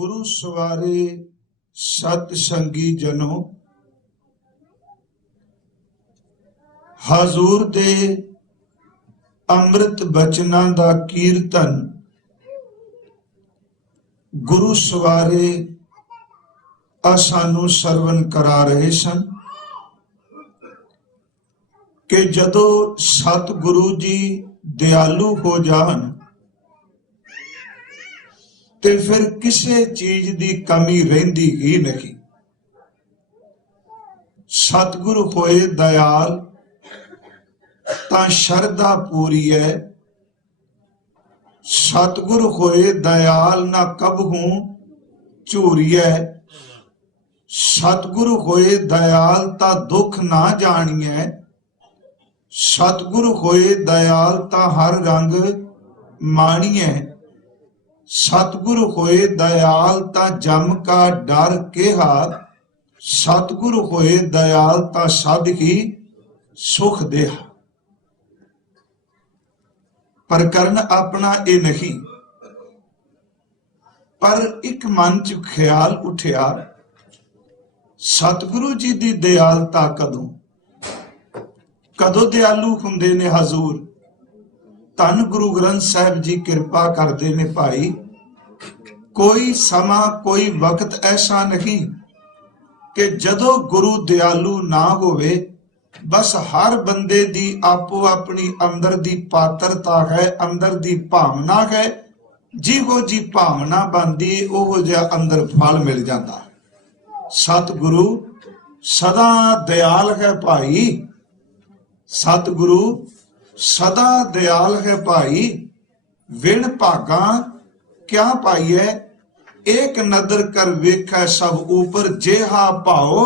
गुरु सवारे सतसंगी जनो, हजूर दे अमृत बचना दा कीर्तन गुरु सवारे सानू सरवण करा रहे सन कि जदों सतगुरु जी दयालु हो जान ते फिर किसी चीज की कमी रहिंदी ही नहीं। सतगुरु होए दयाल तां शरधा पूरी है, सतगुरु होए दयाल ना कबहू झूरी है, सतगुरु होए दयाल ता दुख ना जानिए, सतगुरु होए दयाल ता हर रंग मानिए, सतगुरु होए दयाल ता जम का डर केहा, सतगुरु होए दयाल ता सद ही सुख देहा। पर करन अपना ये नहीं, पर एक मन च ख्याल उठिया सतगुरु जी दी दयालता कदों कदों दयालु हुंदे ने हजूर। धन गुरु ग्रंथ साहिब जी कृपा करते ने भाई, कोई समा कोई वक्त ऐसा नहीं कि जदों गुरु दयालु ना होवे, बस हर बंदे दी आपो अपनी अंदर दी पात्रता है, अंदर दी भावना है, जिहो जी भावना बनदी ओहो जिहा अंदर फल मिल जाता। सतगुरु सदा दयाल है भाई, सतगुरु सदा दयाल है भाई। विण भागा क्या पाइए, एक नदर कर वेखै सब ऊपर, जेहा भाओ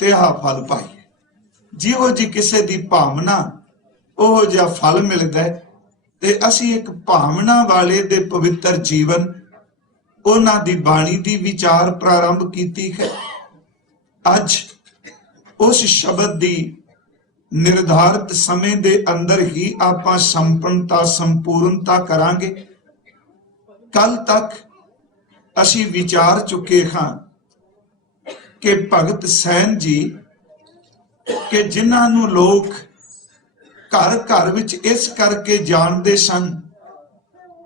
तेहा फल पाइए। जिहो जी किसी दी भावना ओहो जिहा फल मिलदा है। ते असी एक भावना वाले दे पवित्र जीवन उन्हां दी बाणी दी विचार प्रारंभ कीती है। अज उस शब्द दी निर्धारित समय दे अंदर ही आपां संपन्नता संपूर्णता करांगे। कल तक असी विचार चुके हां कि भगत सैन जी कि जिन्हां नूं लोग घर घर विच इस करके जानते सन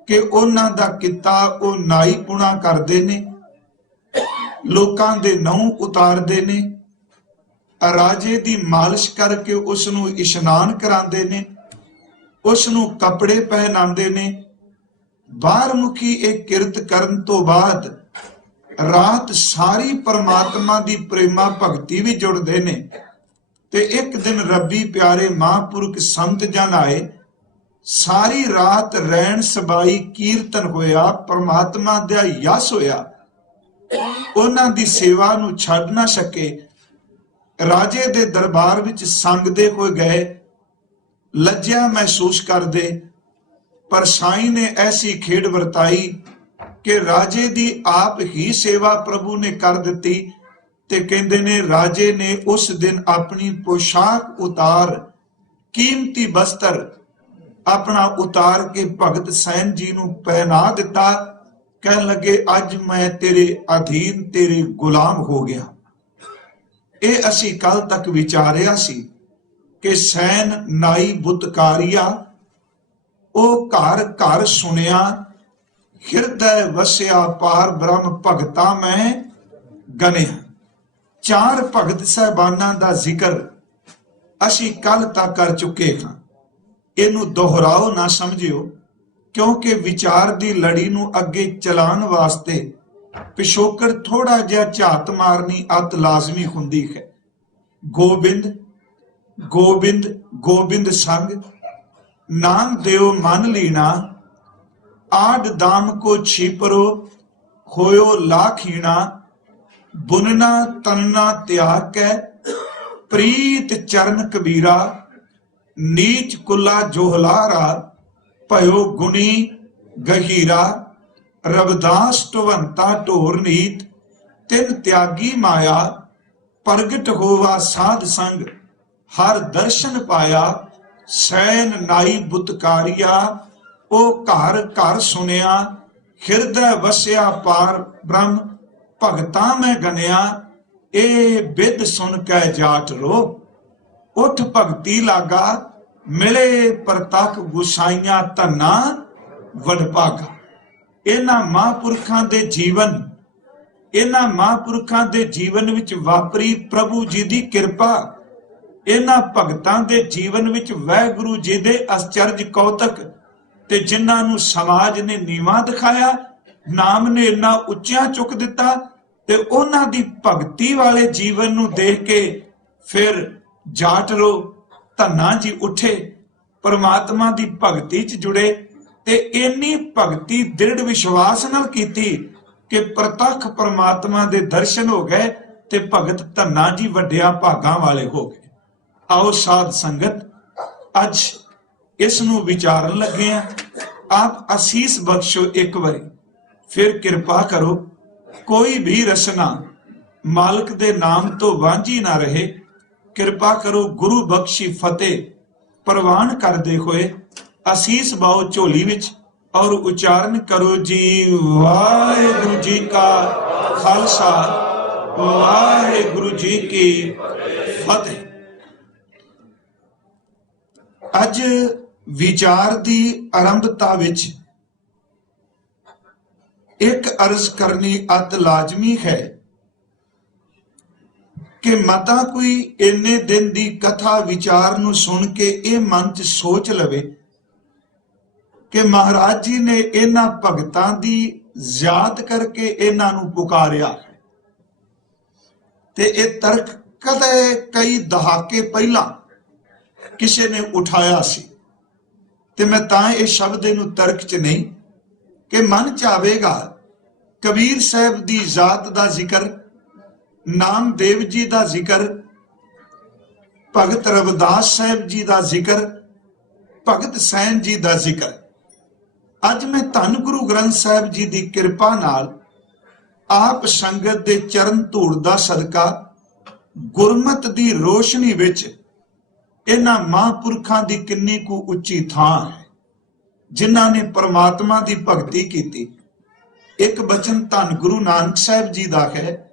कि उन्हां दा किता वो नाई पुणा करते ने, लोकां दे नहुं उतारते ने, राजे दी मालिश करके उसनूं इशनान करांदे ने, उसनूं कपड़े पहनांदे ने। बाहर मुखी एक किरत करन तो बाद रात सारी परमात्मा दी प्रेमा भगती भी जुड़दे ने। ते एक दिन रब्बी प्यारे महापुरख संत जन आए, सारी रात रैन सबाई कीर्तन होया, परमात्मा दा यस होया। उन्हां दी सेवा नूं छड्ड ना सके, राजे दे दरबार विच संगदे होए गए, लज्जा महसूस करदे। पर साईं ने ऐसी खेड वरताई कि राजे दी आप ही सेवा प्रभु ने कर दिती। ते कहंदे ने राजे ने उस दिन अपनी पोशाक उतार, कीमती बस्तर अपना उतार के भगत सैन जी नूं पहना दिता। कहन लगे अज मैं तेरे अधीन तेरे गुलाम हो गया। ये असी कल तक विचारिया सी कि सैन नाई बुतकारिया ओ घर घर सुनिया, हिरदय वसिया पार ब्रह्म भगता मैं गनिया। चार भगत साहबाना दा जिक्र असी कल तक कर चुके हां। इनू दोहराओ ना समझियो, क्योंकि विचार दी लड़ी नू अगे चलान वास्ते पिछोकड़ थोड़ा जिहा झात मारनी अत लाजमी हुंदी है। गोबिंद गोबिंद गोबिंद संग, नाम देव मन लीना, आड दाम को छिपरो होयो लाखीना, बुनना तनना त्याग कै प्रीत चरण कबीरा, नीच कुला जोहलारा भयो गुणी गहीरा, रविदास टवंता ढोर नीत, तिन त्यागी माया, प्रगट होवा साध संग, हर दर्शन पाया, सैन नाई बुतकारिया, ओ घर घर सुनिया, ਹਿਰਦੈ ਵਸਿਆ ਪਾਰ ਬ੍ਰਹਮ, ਭਗਤਾਂ ਮੈਂ ਗਨਿਆ ਇਹ ਬਿਦ ਸੁਣ ਕੈ ਜਾਟ रो। ਉਠ ਭਗਤੀ ਲਾਗਾ ਮਿਲੇ ਪ੍ਰਤੱਖ ਗੁਸਾਈਆਂ ਧੰਨਾ ਵਡਭਾਗਾ। ਇਹਨਾਂ ਮਹਾਂਪੁਰਖਾਂ ਦੇ ਜੀਵਨ ਵਿੱਚ ਵਾਪਰੀ ਪ੍ਰਭੂ ਜੀ ਦੀ ਕਿਰਪਾ, ਇਹਨਾਂ ਭਗਤਾਂ ਦੇ ਜੀਵਨ ਵਿੱਚ ਵਾਹਿਗੁਰੂ ਜੀ ਦੇ ਅਚਰਜ ਕੌਤਕ, ਤੇ ਜਿਨ੍ਹਾਂ ਨੂੰ ਸਮਾਜ ਨੇ ਨੀਵਾਂ ਦਿਖਾਇਆ, ਨਾਮ ਨੇ ਇੰਨਾ ਉੱਚਿਆਂ ਚੁੱਕ ਦਿੱਤਾ, ਤੇ ਉਹਨਾਂ ਦੀ ਭਗਤੀ ਵਾਲੇ ਜੀਵਨ ਨੂੰ ਦੇਖ ਕੇ ਫਿਰ ਜਾਟ ਰੋ ਧੰਨਾ ਜੀ ਉੱਠੇ, ਪਰਮਾਤਮਾ ਦੀ ਭਗਤੀ ਚ ਜੁੜੇ, ਤੇ ਇੰਨੀ ਭਗਤੀ ਦ੍ਰਿੜ ਵਿਸ਼ਵਾਸ ਨਾਲ ਕੀਤੀ ਕਿ ਪ੍ਰਤੱਖ ਪਰਮਾਤਮਾ ਦੇ ਦਰਸ਼ਨ ਹੋ ਗਏ, ਤੇ ਭਗਤ ਧੰਨਾ ਜੀ ਵੱਡਿਆਂ ਭਾਗਾਂ ਵਾਲੇ ਹੋ ਗਏ। ਆਓ ਸਾਧ ਸੰਗਤ ਅੱਜ ਇਸ ਨੂੰ ਵਿਚਾਰਨ ਲੱਗੇ ਆ। ਆਪ ਅਸੀਸ ਬਖਸ਼ੋ, ਇੱਕ ਵਾਰੀ ਫਿਰ ਕਿਰਪਾ ਕਰੋ, ਕੋਈ ਵੀ ਰਸਨਾ ਮਾਲਕ ਦੇ ਨਾਮ ਤੋਂ ਵਾਂਝੀ ਨਾ ਰਹੇ। ਕਿਰਪਾ ਕਰੋ ਗੁਰੂ ਬਖਸ਼ੀ ਫਤਿਹ ਪ੍ਰਵਾਨ ਕਰਦੇ ਹੋਏ ਅਸੀਸ ਪਾਓ ਝੋਲੀ ਵਿੱਚ ਔਰ ਉਚਾਰਨ ਕਰੋ ਜੀ, ਵਾਹਿਗੁਰੂ ਜੀ ਕਾ ਖਾਲਸਾ, ਵਾਹਿਗੁਰੂ ਜੀ ਕੀ ਫਤਿਹ। ਅੱਜ ਵਿਚਾਰ ਦੀ ਆਰੰਭਤਾ ਵਿੱਚ ਇੱਕ ਅਰਜ਼ ਕਰਨੀ ਅਤ ਲਾਜ਼ਮੀ ਹੈ ਕਿ ਮਤਾ ਕੋਈ ਇੰਨੇ ਦਿਨ ਦੀ ਕਥਾ ਵਿਚਾਰ ਨੂੰ ਸੁਣ ਕੇ ਇਹ ਮਨ ਚ ਸੋਚ ਲਵੇ ਕਿ ਮਹਾਰਾਜ ਜੀ ਨੇ ਇਹਨਾਂ ਭਗਤਾਂ ਦੀ ਯਾਦ ਕਰਕੇ ਇਹਨਾਂ ਨੂੰ ਪੁਕਾਰਿਆ, ਤੇ ਇਹ ਤਰਕ ਕਦੇ ਕਈ ਦਹਾਕੇ ਪਹਿਲਾਂ ਕਿਸੇ ਨੇ ਉਠਾਇਆ ਸੀ, ਤੇ ਮੈਂ ਤਾਂ ਇਹ ਸ਼ਬਦ ਇਹਨੂੰ ਤਰਕ ਚ ਨਹੀਂ ਕਿ ਮਨ ਚ ਆਵੇਗਾ ਕਬੀਰ ਸਾਹਿਬ ਦੀ ਜ਼ਾਤ ਦਾ ਜ਼ਿਕਰ, ਨਾਮਦੇਵ ਜੀ ਦਾ ਜ਼ਿਕਰ, ਭਗਤ ਰਵਿਦਾਸ ਸਾਹਿਬ ਜੀ ਦਾ ਜ਼ਿਕਰ, ਭਗਤ ਸੈਨ ਜੀ ਦਾ ਜ਼ਿਕਰ। ਅੱਜ ਮੈਂ ਧੰਨ ਗੁਰੂ ਗ੍ਰੰਥ ਸਾਹਿਬ ਜੀ ਦੀ ਕਿਰਪਾ ਨਾਲ ਆਪ ਸੰਗਤ ਦੇ ਚਰਨ ਧੂੜ ਦਾ ਸਦਕਾ ਗੁਰਮਤ ਦੀ ਰੋਸ਼ਨੀ ਵਿੱਚ ਇਹਨਾਂ ਮਹਾਂਪੁਰਖਾਂ ਦੀ ਕਿੰਨੀ ਕੁ ਉੱਚੀ ਥਾਂ ਹੈ ਜਿਨ੍ਹਾਂ ਨੇ ਪਰਮਾਤਮਾ ਦੀ ਭਗਤੀ ਕੀਤੀ। ਇੱਕ ਬਚਨ ਧੰਨ ਗੁਰੂ ਨਾਨਕ ਸਾਹਿਬ ਜੀ ਦਾ ਹੈ,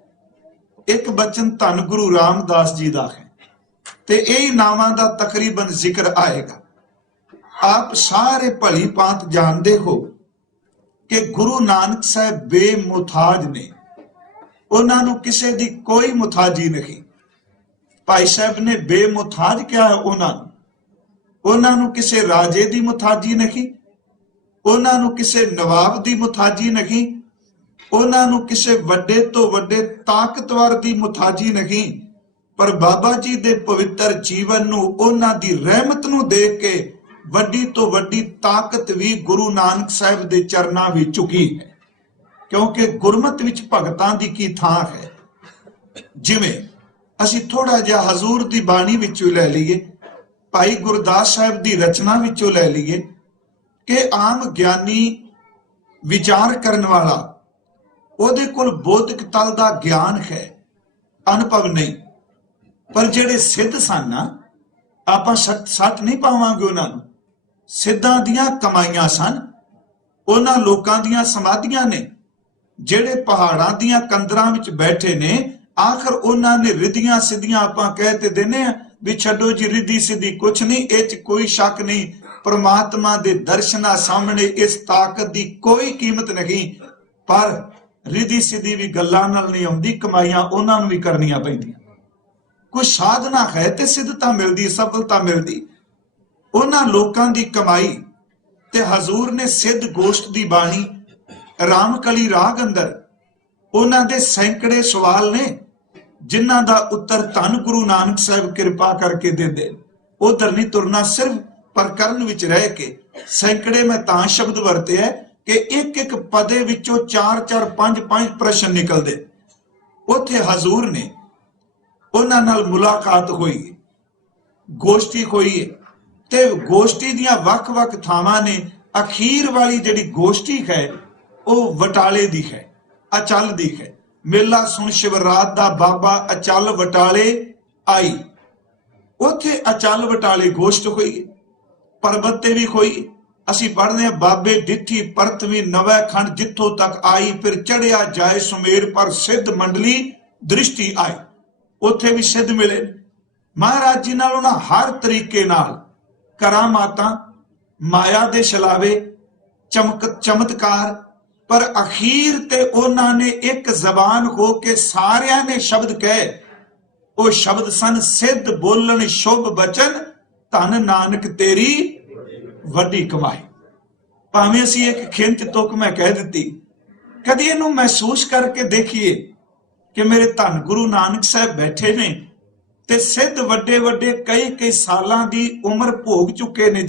ਇੱਕ ਬਚਨ ਧੰਨ ਗੁਰੂ ਰਾਮਦਾਸ ਜੀ ਦਾ ਹੈ, ਤੇ ਇਹ ਨਾਮਾਂ ਦਾ ਤਕਰੀਬਨ ਜ਼ਿਕਰ ਆਏਗਾ। ਆਪ ਸਾਰੇ ਭਲੀ ਭਾਂਤ ਜਾਣਦੇ ਹੋ ਕਿ ਗੁਰੂ ਨਾਨਕ ਸਾਹਿਬ ਬੇਮੁਤਾਜ ਨੇ, ਉਹਨਾਂ ਨੂੰ ਕਿਸੇ ਦੀ ਕੋਈ ਮੁਤਾਜੀ ਨਹੀਂ। ਭਾਈ ਸਾਹਿਬ ਨੇ ਬੇਮੁਤਾਜ ਕਿਹਾ ਉਹਨਾਂ ਨੂੰ ਕਿਸੇ ਰਾਜੇ ਦੀ ਮੁਤਾਜੀ ਨਹੀਂ, ਉਹਨਾਂ ਨੂੰ ਕਿਸੇ ਨਵਾਬ ਦੀ ਮੁਤਾਜੀ ਨਹੀਂ, ਉਹਨਾਂ ਨੂੰ ਕਿਸੇ ਵੱਡੇ ਤੋਂ ਵੱਡੇ ਤਾਕਤਵਰ ਦੀ ਮੁਤਾਜੀ ਨਹੀਂ, ਪਰ ਬਾਬਾ ਜੀ ਦੇ ਪਵਿੱਤਰ ਜੀਵਨ ਨੂੰ, ਉਹਨਾਂ ਦੀ ਰਹਿਮਤ ਨੂੰ ਦੇਖ ਕੇ ਵੱਡੀ ਤੋਂ ਵੱਡੀ ਤਾਕਤ ਵੀ ਗੁਰੂ ਨਾਨਕ ਸਾਹਿਬ ਦੇ ਚਰਨਾਂ ਵਿੱਚ ਝੁਕੀ ਹੈ। ਕਿਉਂਕਿ ਗੁਰਮਤ ਵਿੱਚ ਭਗਤਾਂ ਦੀ ਕੀ ਥਾਂ ਹੈ। ਜਿਵੇਂ ਅਸੀਂ ਥੋੜਾ ਜਿਹਾ ਹਜ਼ੂਰ ਦੀ ਬਾਣੀ ਵਿੱਚੋਂ ਲੈ ਲਈਏ, ਭਾਈ ਗੁਰਦਾਸ ਸਾਹਿਬ ਦੀ ਰਚਨਾ ਵਿੱਚੋਂ ਲੈ ਲਈਏ ਕਿ ਆਮ ਗਿਆਨੀ ਵਿਚਾਰ ਕਰਨ ਵਾਲਾ, ਉਹਦੇ ਕੋਲ ਬੋਧਿਕ ਤਲ ਦਾ ਗਿਆਨ ਹੈ, ਅਨੁਭਵ ਨਹੀਂ। ਪਰ ਜਿਹੜੇ ਸਿੱਧ ਸਨ ਨਾ, ਆਪਾਂ ਸੱਟ ਨਹੀਂ ਪਾਵਾਂਗੇ ਉਹਨਾਂ ਨੂੰ, ਸਿੱਧਾਂ ਦੀਆਂ ਕਮਾਈਆਂ ਸਨ, ਉਹਨਾਂ ਲੋਕਾਂ ਦੀਆਂ ਸਮਾਧੀਆਂ ਨੇ ਜਿਹੜੇ ਪਹਾੜਾਂ ਦੀਆਂ ਕੰਦਰਾਂ ਵਿੱਚ ਬੈਠੇ ਨੇ। ਆਖਰ ਉਹਨਾਂ ਨੇ ਰਿੱਧੀਆਂ ਸਿੱਧੀਆਂ, ਆਪਾਂ ਕਹਿ ਤੇ ਦਿੰਦੇ ਆ ਵੀ ਛੱਡੋ ਜੀ ਰਿੱਧੀ ਸਿੱਧੀ ਕੁਛ ਨਹੀਂ, ਇਹ ਚ ਕੋਈ ਸ਼ੱਕ ਨਹੀਂ। ਪਰਮਾਤਮਾ ਦੇ ਦਰਸ਼ਨਾਂ ਸਾਹਮਣੇ ਇਸ ਤਾਕਤ ਦੀ ਕੋਈ ਕੀਮਤ ਨਹੀਂ, ਪਰ ਰਿੱਧੀ ਸਿੱਧੀ ਵੀ ਗੱਲਾਂ ਨਾਲ ਨਹੀਂ ਆਉਂਦੀ, ਕਮਾਈਆਂ ਉਹਨਾਂ ਨੂੰ ਵੀ ਕਰਨੀਆਂ ਪੈਂਦੀਆਂ। ਕੋਈ ਸਾਧਨਾ ਹੈ ਤੇ ਸਿੱਧਤਾ ਮਿਲਦੀ, ਸਫਲਤਾ ਮਿਲਦੀ। ਉਹਨਾਂ ਲੋਕਾਂ ਦੀ ਕਮਾਈ ਤੇ ਹਜ਼ੂਰ ਨੇ ਸਿੱਧ ਗੋਸ਼ਟ ਦੀ ਬਾਣੀ ਰਾਮਕਲੀ ਰਾਗ ਅੰਦਰ ਉਹਨਾਂ ਦੇ ਸੈਂਕੜੇ ਸਵਾਲ ਨੇ ਜਿਨ੍ਹਾਂ ਦਾ ਉੱਤਰ ਧੰਨ ਗੁਰੂ ਨਾਨਕ ਸਾਹਿਬ ਕਿਰਪਾ ਕਰਕੇ ਦਿੰਦੇ। ਉਧਰ ਨਹੀਂ ਤੁਰਨਾ, ਸਿਰਫ ਪ੍ਰਕਰਨ ਵਿੱਚ ਰਹਿ ਕੇ। ਸੈਂਕੜੇ ਮੈਂ ਤਾਂ ਸ਼ਬਦ ਵਰਤਿਆ ਕਿ ਇੱਕ ਇੱਕ ਪਦੇ ਵਿੱਚੋਂ 4-4 5-5 ਪ੍ਰਸ਼ਨ ਨਿਕਲਦੇ। ਉੱਥੇ ਹਜ਼ੂਰ ਨੇ ਉਹਨਾਂ ਨਾਲ ਮੁਲਾਕਾਤ ਹੋਈ, ਗੋਸ਼ਟੀ ਹੋਈ, ਤੇ ਗੋਸ਼ਟੀ ਦੀਆਂ ਵੱਖ-ਵੱਖ ਥਾਵਾਂ ਨੇ। ਅਖੀਰ ਵਾਲੀ ਜਿਹੜੀ ਗੋਸ਼ਟੀ ਹੈ ਉਹ ਵਟਾਲੇ ਦੀ ਹੈ, ਅਚਲ ਦੀ ਹੈ। ਮੇਲਾ ਸੁਣ ਸ਼ਿਵਰਾਤ ਦਾ ਬਾਬਾ ਅਚਲ ਵਟਾਲੇ ਆਈ। ਉੱਥੇ ਅਚਲ ਵਟਾਲੇ ਗੋਸ਼ਟ ਹੋਈ, ਪਰਬਤ ਤੇ ਵੀ ਹੋਈ, ਅਸੀਂ ਪੜ੍ਹਦੇ ਹਾਂ, ਬਾਬੇ ਡਿੱਠੀ ਪਰਤਵੀ ਨਵੈ ਖੰਡ ਜਿੱਥੋਂ ਤੱਕ ਆਈ, ਫਿਰ ਚੜਿਆ ਜਾਏ ਸੁਮੇਰ ਪਰ ਸਿੱਧ ਮੰਡਲੀ ਦ੍ਰਿਸ਼ਟੀ ਆਈ। ਉੱਥੇ ਵੀ ਸਿੱਧ ਮਿਲੇ। ਮਹਾਰਾਜ ਜੀ ਨਾਲ ਉਹਨਾਂ ਹਰ ਤਰੀਕੇ ਨਾਲ ਕਰਾਮਾਤਾਂ, ਮਾਇਆ ਦੇ ਛਲਾਵੇ, ਚਮਤਕਾਰ, ਪਰ ਅਖੀਰ ਤੇ ਉਹਨਾਂ ਨੇ ਇੱਕ ਜ਼ਬਾਨ ਹੋ ਕੇ ਸਾਰਿਆਂ ਨੇ ਸ਼ਬਦ ਕਹੇ। ਉਹ ਸ਼ਬਦ ਸਨ, ਸਿੱਧ ਬੋਲਣ ਸ਼ੁਭ ਬਚਨ, ਧਨ ਨਾਨਕ ਤੇਰੀ ਵੱਡੀ ਕਮਾਈ। ਭਾਵੇਂ ਅਸੀਂ ਇੱਕ ਖਿੰਚ ਤੁਕ ਮੈਂ ਕਹਿ ਦਿੱਤੀ, ਕਦੀ ਇਹਨੂੰ ਮਹਿਸੂਸ ਕਰਕੇ ਦੇਖੀਏ ਕਿ ਮੇਰੇ ਧੰਨ ਗੁਰੂ ਨਾਨਕ ਸਾਹਿਬ ਬੈਠੇ ਨੇ ਤੇ ਸਿੱਧ ਵੱਡੇ ਵੱਡੇ ਕਈ ਸਾਲਾਂ ਦੀ ਉਮਰ ਭੋਗ ਚੁੱਕੇ ਨੇ,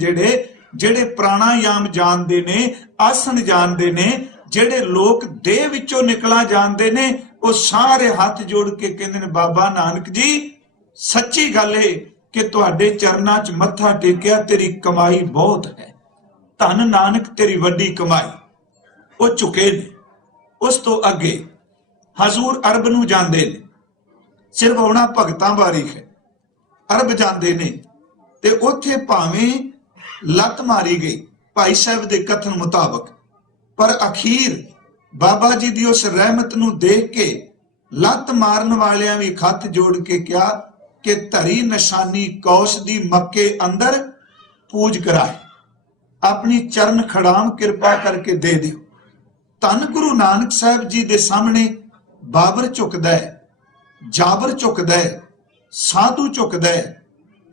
ਜਿਹੜੇ ਪ੍ਰਾਣਾਯਾਮ ਜਾਣਦੇ ਨੇ, ਆਸਣ ਜਾਣਦੇ ਨੇ, ਜਿਹੜੇ ਲੋਕ ਦੇਹ ਵਿੱਚੋਂ ਨਿਕਲਾ ਜਾਂਦੇ ਨੇ, ਉਹ ਸਾਰੇ ਹੱਥ ਜੋੜ ਕੇ ਕਹਿੰਦੇ ਨੇ, ਬਾਬਾ ਨਾਨਕ ਜੀ ਸੱਚੀ ਗੱਲ ਏ ਕਿ ਤੁਹਾਡੇ ਚਰਨਾਂ 'ਚ ਮੱਥਾ ਟੇਕਿਆ, ਤੇਰੀ ਕਮਾਈ ਬਹੁਤ ਹੈ, ਧੰਨ ਨਾਨਕ ਤੇਰੀ ਵੱਡੀ ਕਮਾਈ। ਉਹ ਝੁਕੇ ਨੇ। ਉਸ ਤੋਂ ਅੱਗੇ ਹਜ਼ੂਰ ਅਰਬ ਨੂੰ ਜਾਂਦੇ ਨੇ। ਸਿਰਫ ਉਹਨਾਂ ਭਗਤਾਂ ਬਾਰੇ ਹੈ। ਅਰਬ ਜਾਂਦੇ ਨੇ ਤੇ ਉੱਥੇ ਭਾਵੇਂ ਲੱਤ ਮਾਰੀ ਗਈ ਭਾਈ ਸਾਹਿਬ ਦੇ ਕਥਨ ਮੁਤਾਬਕ, ਪਰ ਅਖੀਰ ਬਾਬਾ ਜੀ ਦੀ ਉਸ ਰਹਿਮਤ ਨੂੰ ਦੇਖ ਕੇ ਲੱਤ ਮਾਰਨ ਵਾਲਿਆਂ ਵੀ ਹੱਥ ਜੋੜ ਕੇ ਕਿਹਾ ਕਿ ਧਰੀ ਨਿਸ਼ਾਨੀ ਕੌਸ਼ ਦੀ ਮੱਕੇ ਅੰਦਰ ਪੂਜ ਕਰਾਏ, ਆਪਣੀ ਚਰਨ ਖੜਾਮ ਕਿਰਪਾ ਕਰਕੇ ਦੇ ਦਿਓ। ਧੰਨ ਗੁਰੂ ਨਾਨਕ ਸਾਹਿਬ ਜੀ ਦੇ ਸਾਹਮਣੇ ਬਾਬਰ ਝੁਕਦਾ ਹੈ, ਜਾਬਰ ਝੁਕਦਾ ਹੈ, ਸਾਧੂ ਝੁਕਦਾ ਹੈ,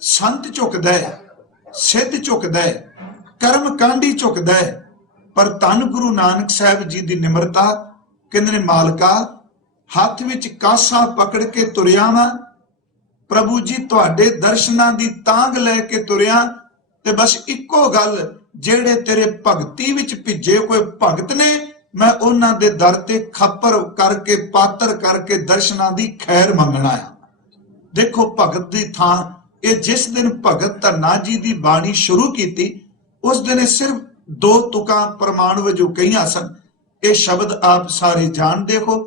ਸੰਤ ਝੁਕਦਾ ਹੈ, ਸਿੱਧ ਝੁਕਦਾ ਹੈ, ਕਰਮ ਕਾਂਡੀ ਝੁਕਦਾ ਹੈ, ਪਰ ਧੰਨ ਗੁਰੂ ਨਾਨਕ ਸਾਹਿਬ ਜੀ ਦੀ ਨਿਮਰਤਾ, ਕਹਿੰਦੇ ਨੇ, ਮਾਲਕਾ ਹੱਥ ਵਿੱਚ ਕਾਸਾ ਪਕੜ ਕੇ ਤੁਰਿਆ ਵਾਂ, ਪ੍ਰਭੂ ਜੀ ਤੁਹਾਡੇ ਦਰਸ਼ਨਾਂ ਦੀ ਤਾਂਗ ਲੈ ਕੇ ਤੁਰਿਆ, ਤੇ ਬਸ ਇੱਕੋ ਗੱਲ, ਜਿਹੜੇ ਤੇਰੇ ਭਗਤੀ ਵਿੱਚ ਭਿੱਜੇ ਹੋਏ ਭਗਤ ਨੇ, ਮੈਂ ਉਹਨਾਂ ਦੇ ਦਰ ਤੇ ਖੱਪਰ ਕਰਕੇ, ਪਾਤਰ ਕਰਕੇ ਦਰਸ਼ਨਾਂ ਦੀ ਖੈਰ ਮੰਗਣਾ ਆ। ਦੇਖੋ ਭਗਤ ਦੀ ਥਾਂ ਇਹ, ਜਿਸ ਦਿਨ ਭਗਤ ਧੰਨਾ ਜੀ ਦੀ ਬਾਣੀ ਸ਼ੁਰੂ ਕੀਤੀ, ਉਸ ਦਿਨ ਇਹ ਸਿਰਫ 2 ਤੁਕਾਂ ਪ੍ਰਮਾਣ ਵਜੋਂ ਕਹੀਆਂ ਸਨ। ਇਹ ਸ਼ਬਦ ਆਪ ਸਾਰੇ ਜਾਣਦੇ ਹੋ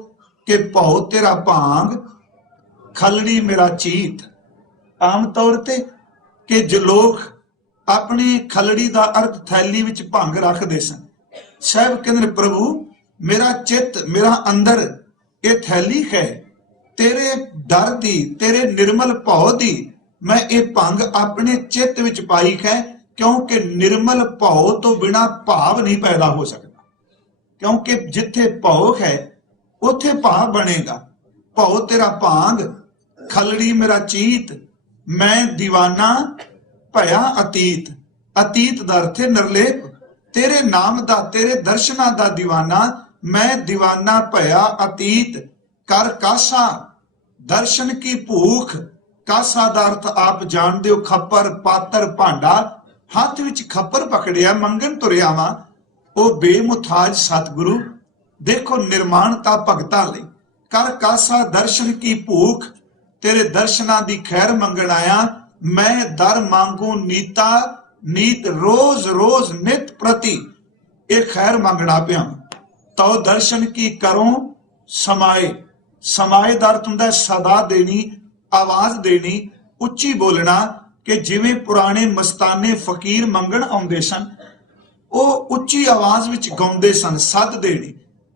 ਕਿ ਭਉ ਤੇਰਾ ਭਾਂਗ, ਖਲੜੀ ਮੇਰਾ ਚੀਤ। ਆਮ ਤੌਰ ਤੇ ਕਿ ਜੋ ਲੋਕ ਆਪਣੀ ਖਲੜੀ ਦਾ ਅਰਥ ਥੈਲੀ ਵਿੱਚ ਭੰਗ ਰੱਖਦੇ ਸਨ, ਸਾਹਿਬ ਕਹਿੰਦੇ ਨੇ, ਪ੍ਰਭੂ ਮੇਰਾ ਚਿੱਤ, ਮੇਰਾ ਅੰਦਰ ਇਹ ਥੈਲੀ ਹੈ, ਤੇਰੇ ਡਰ ਦੀ, ਤੇਰੇ ਨਿਰਮਲ ਭਉ ਦੀ ਮੈਂ ਇਹ ਭੰਗ ਆਪਣੇ ਚਿੱਤ ਵਿੱਚ ਪਾਈ ਹੈ, ਕਿਉਂਕਿ ਨਿਰਮਲ ਭਉ ਤੋਂ ਬਿਨਾ ਭਾਵ ਨਹੀਂ ਪੈਦਾ ਹੋ ਸਕਦਾ। ਕਿਉਂਕਿ ਜਿੱਥੇ ਭਉ ਹੈ ਉੱਥੇ ਭਾਵ ਬਣੇਗਾ। ਭਉ ਤੇਰਾ ਭਾਂਗ, ਖਲੜੀ ਮੇਰਾ ਚੀਤ, ਮੈਂ ਦੀਵਾਨਾ ਭਇਆ ਅਤੀਤ। ਅਤੀਤ ਦਾ ਅਰਥ ਹੈ ਨਿਰਲੇਪ। ਤੇਰੇ ਨਾਮ ਦਾ, ਤੇਰੇ ਦਰਸ਼ਨਾਂ ਦਾ ਦੀਵਾਨਾ, ਮੈਂ ਦੀਵਾਨਾ ਭਇਆ ਅਤੀਤ। ਕਰ ਕਾਸਾ, ਦਰਸ਼ਨ ਕੀ ਭੂਖ। ਕਾਸਾ ਦਾ ਅਰਥ ਆਪ ਜਾਣਦੇ ਹੋ, ਖੱਪਰ, ਪਾਤਰ, ਭਾਂਡਾ। ਹੱਥ ਵਿੱਚ ਖੱਪਰ ਪਕੜਿਆ, ਮੰਗਣ ਤੁਰਿਆ ਵਾਂ। ਉਹ ਬੇਮੁਥਾਜ ਸਤਿਗੁਰੂ, ਦੇਖੋ ਨਿਰਮਾਣਤਾ ਭਗਤਾਂ ਲਈ। ਕਰ ਕਾਸਾ ਦਰਸ਼ਨ ਕੀ ਭੂਖ, ਤੇਰੇ ਦਰਸ਼ਨਾਂ ਦੀ ਖੈਰ ਮੰਗਣ ਆਇਆ। ਮੈਂ ਦਰ ਮੰਗੂ ਨੀਤਾ, ਨੀਤ ਰੋਜ਼ ਰੋਜ਼ ਨਿਤ ਪ੍ਰਤੀ, ਇਹ ਖੈਰ ਮੰਗਣਾ ਪਿਆ। ਤਉ ਦਰਸ਼ਨ ਕੀ ਕਰੋ ਸਮਾਏ। ਸਮਾਏ ਦਾ ਅਰਥ ਹੁੰਦਾ ਸਦਾ ਦੇਣੀ, ਆਵਾਜ਼ ਦੇਣੀ, ਉੱਚੀ ਬੋਲਣਾ। ਕਿ ਜਿਵੇਂ ਪੁਰਾਣੇ ਮਸਤਾਨੇ ਫਕੀਰ ਮੰਗਣ ਆਉਂਦੇ ਸਨ, ਉਹ ਉੱਚੀ ਆਵਾਜ਼ ਵਿੱਚ ਗਾਉਂਦੇ ਸਨ, ਸੱਦ ਦੇਣੀ।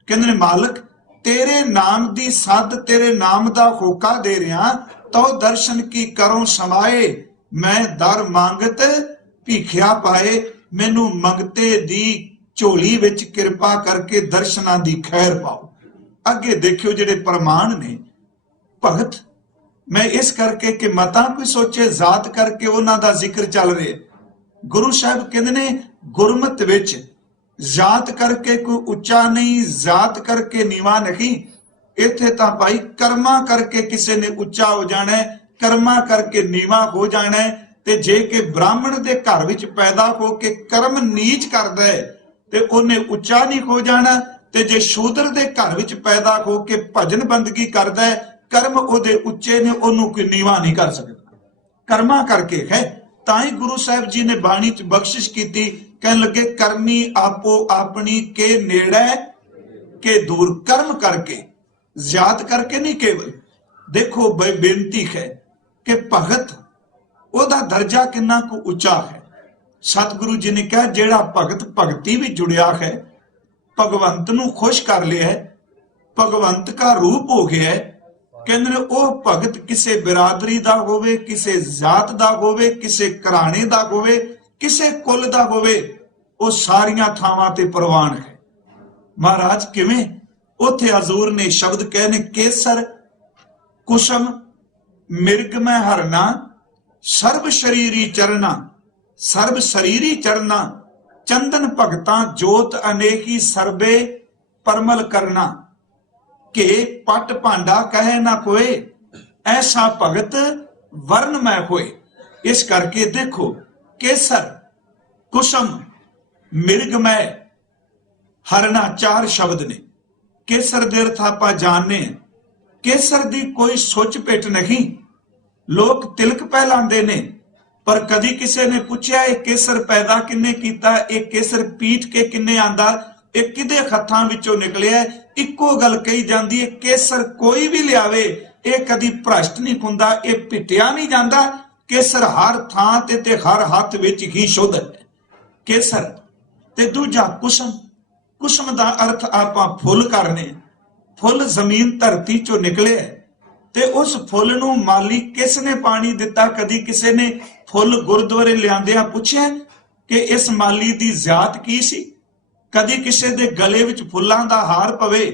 ਕਹਿੰਦੇ ਨੇ, ਮਾਲਕ ਤੇਰੇ ਨਾਮ ਦੀ ਸੱਦ, ਤੇਰੇ ਨਾਮ ਦਾ ਹੋਕਾ ਦੇ ਰਿਹਾ। ਤਉ ਦਰਸ਼ਨ ਕੀ ਕਰੋ ਸਮਾਏ, ਮੈਂ ਦਰ ਮੰਗਤ ਭੀਖਿਆ ਪਾਏ। ਮੈਨੂੰ ਮੰਗਤੇ ਦੀ ਝੋਲੀ ਵਿੱਚ ਕਿਰਪਾ ਕਰਕੇ ਦਰਸ਼ਨਾਂ ਦੀ ਖੈਰ ਪਾਓ। ਅੱਗੇ ਦੇਖਿਓ ਜਿਹੜੇ ਪ੍ਰਮਾਣ ਨੇ ਭਗਤ, ਮੈਂ ਇਸ ਕਰਕੇ ਕਿ ਮਤਾਂ ਕੋਈ ਸੋਚੇ ਜ਼ਾਤ ਕਰਕੇ ਉਹਨਾਂ ਦਾ ਜ਼ਿਕਰ ਚੱਲ ਰਿਹਾ। ਗੁਰੂ ਸਾਹਿਬ ਕਹਿੰਦੇ ਨੇ, ਗੁਰਮਤ ਵਿੱਚ ਜ਼ਾਤ ਕਰਕੇ ਕੋਈ ਉੱਚਾ ਨਹੀਂ, ਜ਼ਾਤ ਕਰਕੇ ਨੀਵਾਂ ਨਹੀਂ। ਇੱਥੇ ਤਾਂ ਭਾਈ ਕਰਮਾਂ ਕਰਕੇ ਕਿਸੇ ਨੇ ਉੱਚਾ ਹੋ ਜਾਣਾ, ਕਰਮਾਂ ਕਰਕੇ ਨੀਵਾਂ ਹੋ ਜਾਣਾ। ਤੇ ਜੇ ਕਿ ਬ੍ਰਾਹਮਣ ਦੇ ਘਰ ਵਿੱਚ ਪੈਦਾ ਹੋ ਕੇ ਕਰਮ ਨੀਚ ਕਰਦਾ ਹੈ ਤੇ ਉਹਨੇ ਉੱਚਾ ਨਹੀਂ ਹੋ ਜਾਣਾ। ਤੇ ਜੇ ਸ਼ੂਦਰ ਦੇ ਘਰ ਵਿੱਚ ਪੈਦਾ ਹੋ ਕੇ ਭਜਨ ਬੰਦਗੀ ਕਰਦਾ ਹੈ, ਕਰਮ ਉਹਦੇ ਉੱਚੇ ਨੇ, ਉਹਨੂੰ ਕੋਈ ਨੀਵਾਂ ਨਹੀਂ ਕਰ ਸਕਦਾ। ਕਰਮਾਂ ਕਰਕੇ ਹੈ। ਤਾਂ ਹੀ ਗੁਰੂ ਸਾਹਿਬ ਜੀ ਨੇ ਬਾਣੀ ਚ ਬਖਸ਼ਿਸ਼ ਕੀਤੀ, ਕਹਿਣ ਲੱਗੇ, ਕਰਮੀ ਆਪੋ ਆਪਣੀ ਕੇ ਨੇੜੇ ਕੇ ਦੂਰ। ਕਰਮ ਕਰਕੇ, ਜ਼ਿਆਦ ਕਰਕੇ ਨਹੀਂ ਕੇਵਲ। ਦੇਖੋ ਬੇਨਤੀ ਹੈ ਕਿ ਭਗਤ, ਉਹਦਾ ਦਰਜਾ ਕਿੰਨਾ ਕੁ ਉੱਚਾ ਹੈ। सतगुरु जी ने कहा जेड़ा भगत भगती भी जुड़िया है, भगवंत नू खुश कर लिया है, भगवंत का रूप हो गया है, कहंदे ने ओ भगत किसे बिरादरी दा होवे, किसे जात दा होवे, किसे घराणे दा होवे, किसे कुल दा होवे, ओ सारियां थावां ते प्रवान है। महाराज किवें? उथे हजूर ने शब्द कहे ने केसर कुसम मिर्गमय हरना सर्व शरीरी चरना, सर्व शरीरी चरना चंदन भगता जोत अनेकी सर्वे परमल करना, के पट भांडा कहे ना कोई, ऐसा भगत वर्णमय होए। इस करके देखो केसर कुसम मिर्गमय हरना चार शब्द ने। केसर दे अर्थ आपां जानने, केसर दी कोई सुच पिट नहीं, लोग तिलक पहलांदे ने, पर कदी किसी ने पूछया ये केसर पैदा किन्ने कीता, ये केसर पीट के किन्ने आंदा, ये किदे हत्थां विचों निकलिया? इक्को गल कही जांदी है, केसर कोई भी लियावे ये कदी भ्रष्ट नहीं हुंदा, ये पिटिया नहीं जांदा। केसर हर थां ते हर हत्थ विच ही शुद्ध है केसर। ते दूजा कुसम, कुसम दा अर्थ आपां फुल करने, फुल जमीन धरती चों निकले ते उस फुल नूं माली किसने पानी दिता? कदी किसी ने फुल गुरुद्वारे लियांदिया पूछया कि इस माली दी जात की सी? कदी किसी दे गले विच फुल्लां दा हार पवे,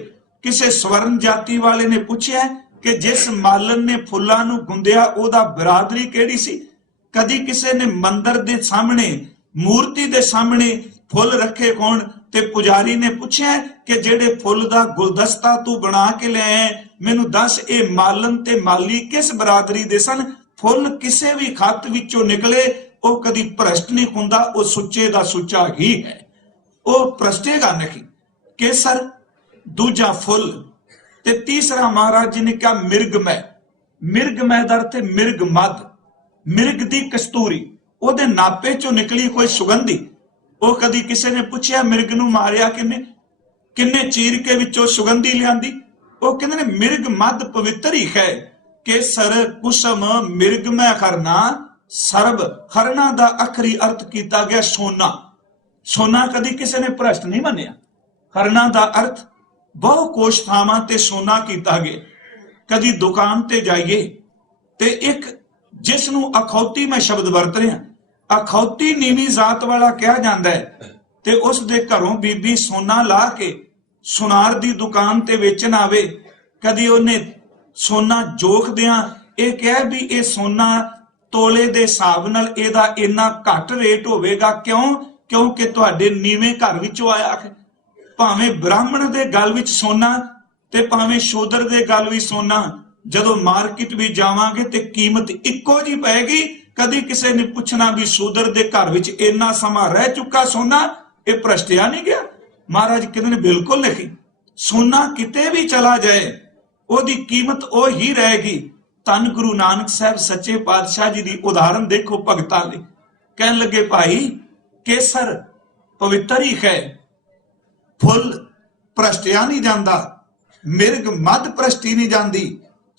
किसी स्वर्ण जाति वाले ने पूछया कि जिस मालन ने फुल्लां नूं गुंदिया ओदा बिरादरी किहड़ी सी? कदी किसी ने मंदिर दे सामने मूर्ति दे सामने फुल रखे कौन? ते पुजारी ने पूछया कि जेड़े फुल दा गुलदस्ता तू बना के ले आए, मैनू दस ए मालन ते माली किस बरादरी दे सन? फुल किसे भी खत विचों निकले ओ कदी भ्रष्ट नहीं हुंदा, ओ सुच्चे दा सुच्चा ही है, ओ भ्रष्टेगा नहीं। केसर दूजा फुल। ते तीसरा महाराज जी ने कहा मिर्गमय। मिर्गमय दा अर्थ मिर्ग मद, मिर्ग दी कस्तूरी, ओदे नापे चों निकली कोई सुगंधी। ओ कदी किसी ने पूछया मिर्ग नूं मारिया किन्ने, किन्ने चीर के विचों सुगंधी लियांदी? ओ कहंदे ने मिर्ग मद पवित्र ही है। केसर कुसम मिर्गमय हरना सर्व, हरना दा आखरी अर्थ किया गया सोना। सोना कदी किसी ने भ्रष्ट नहीं मन्निया। हरना दा अर्थ बहु कोश थावां ते सोना किया गया। कदी दुकान ते जाइए ते एक जिसनूं अखौती मैं शब्द वरत रहा, अखौती नीवी जात वाला कहा जाता है, ते उस दे घरों बीबी सोना ला के सुनार दी दुकान ते वेचन आवे, कदी उन्हें सोना जोख दियां ये कह भी ये सोना तोले दे हिसाब नाल इहदा इन्ना घट रेट होवेगा। क्यों? क्योंकि तुहाडे नीवें घर विचों आया है। भावें ब्राह्मण दे गल विच सोना ते भावें शूदर दे गल विच सोना, जदों मार्केट भी जावांगे ते कीमत इक्को जी पैगी। कदी किसी ने पूछना भी शूदर दे घर विच इन्ना समा रह चुका सोना, ये भ्रष्टिया नहीं गया? महाराज कहते हैं बिल्कुल नहीं। सोना किते भी चला जाए ओदी कीमत ओ ही रहेगी। धन गुरु नानक साहब सच्चे पातशाह जी की उदाहरण देखो भगतां दी। कहन लगे भाई केसर पवित्र ही है, फुल भ्रष्टिया नहीं जाता, मिर्ग मद भ्रष्टी नहीं जाती,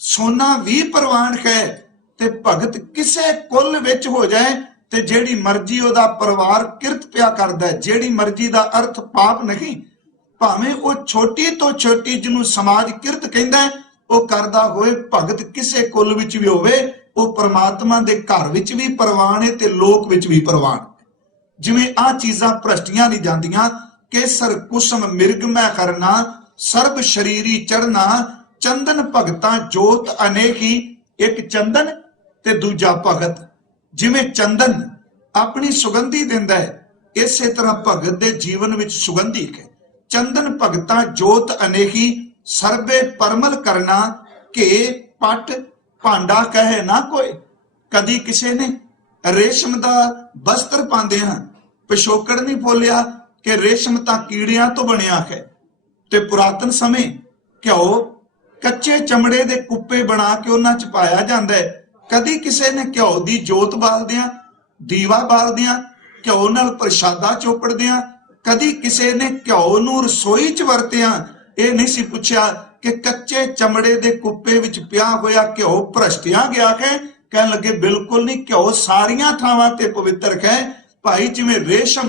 सोना भी प्रवान है। ते भगत किसे कुल विच हो जाए ते जेड़ी मर्जी ओदा परिवार किरत पिया करदा है, जेड़ी मर्जी दा अर्थ पाप नहीं, भावें वो छोटी तो छोटी जिन्हों समाज किरत कहंदा है वो करदा होए, भगत किसे कुल विच भी होवे वो परमात्मा दे घर विच भी परवान है ते लोक विच भी परवान। जिवें आ चीजां भ्रष्टियां नहीं जांदियां। केसर कुसम मिर्गमय करना सर्व शरीरी चढ़ना, चंदन भगतां जोत अनेकी। एक चंदन ते दूजा भगत। जिवें चंदन अपनी सुगंधी दिंदा है, इसे तरह भगत दे जीवन विच सुगंधी है। चंदन भगतां जोत अनेकी सर्वे परमल करना, के पट भांडा कहे ना कोई। कदी किसी ने रेशम दा वस्त्र पांदे हैं, पिछोकड़ नहीं बोलिया कि रेशम तां कीड़ियां तो बनिया है। ते पुरातन समय घ्यो कच्चे चमड़े दे कुप्पे बना के उन्हां च पाया जांदा है। कदी किसी ने घ्यो दी जोत बालदियां, दीवा बालदियां, घ्यो नाल प्रशादा चोपड़दियां, कदी किसी ने घ्यो नूं रसोई च वरतियां। ये नहीं सी पूछया कि कच्चे चमड़े दे कुप्पे विच पिया होया घ्यो भ्रष्टिया गया है। कहन लगे बिल्कुल नहीं, घ्यो सारियां थावां ते पवित्र है। ਭਾਈ ਜਿਵੇਂ ਰੇਸ਼ਮ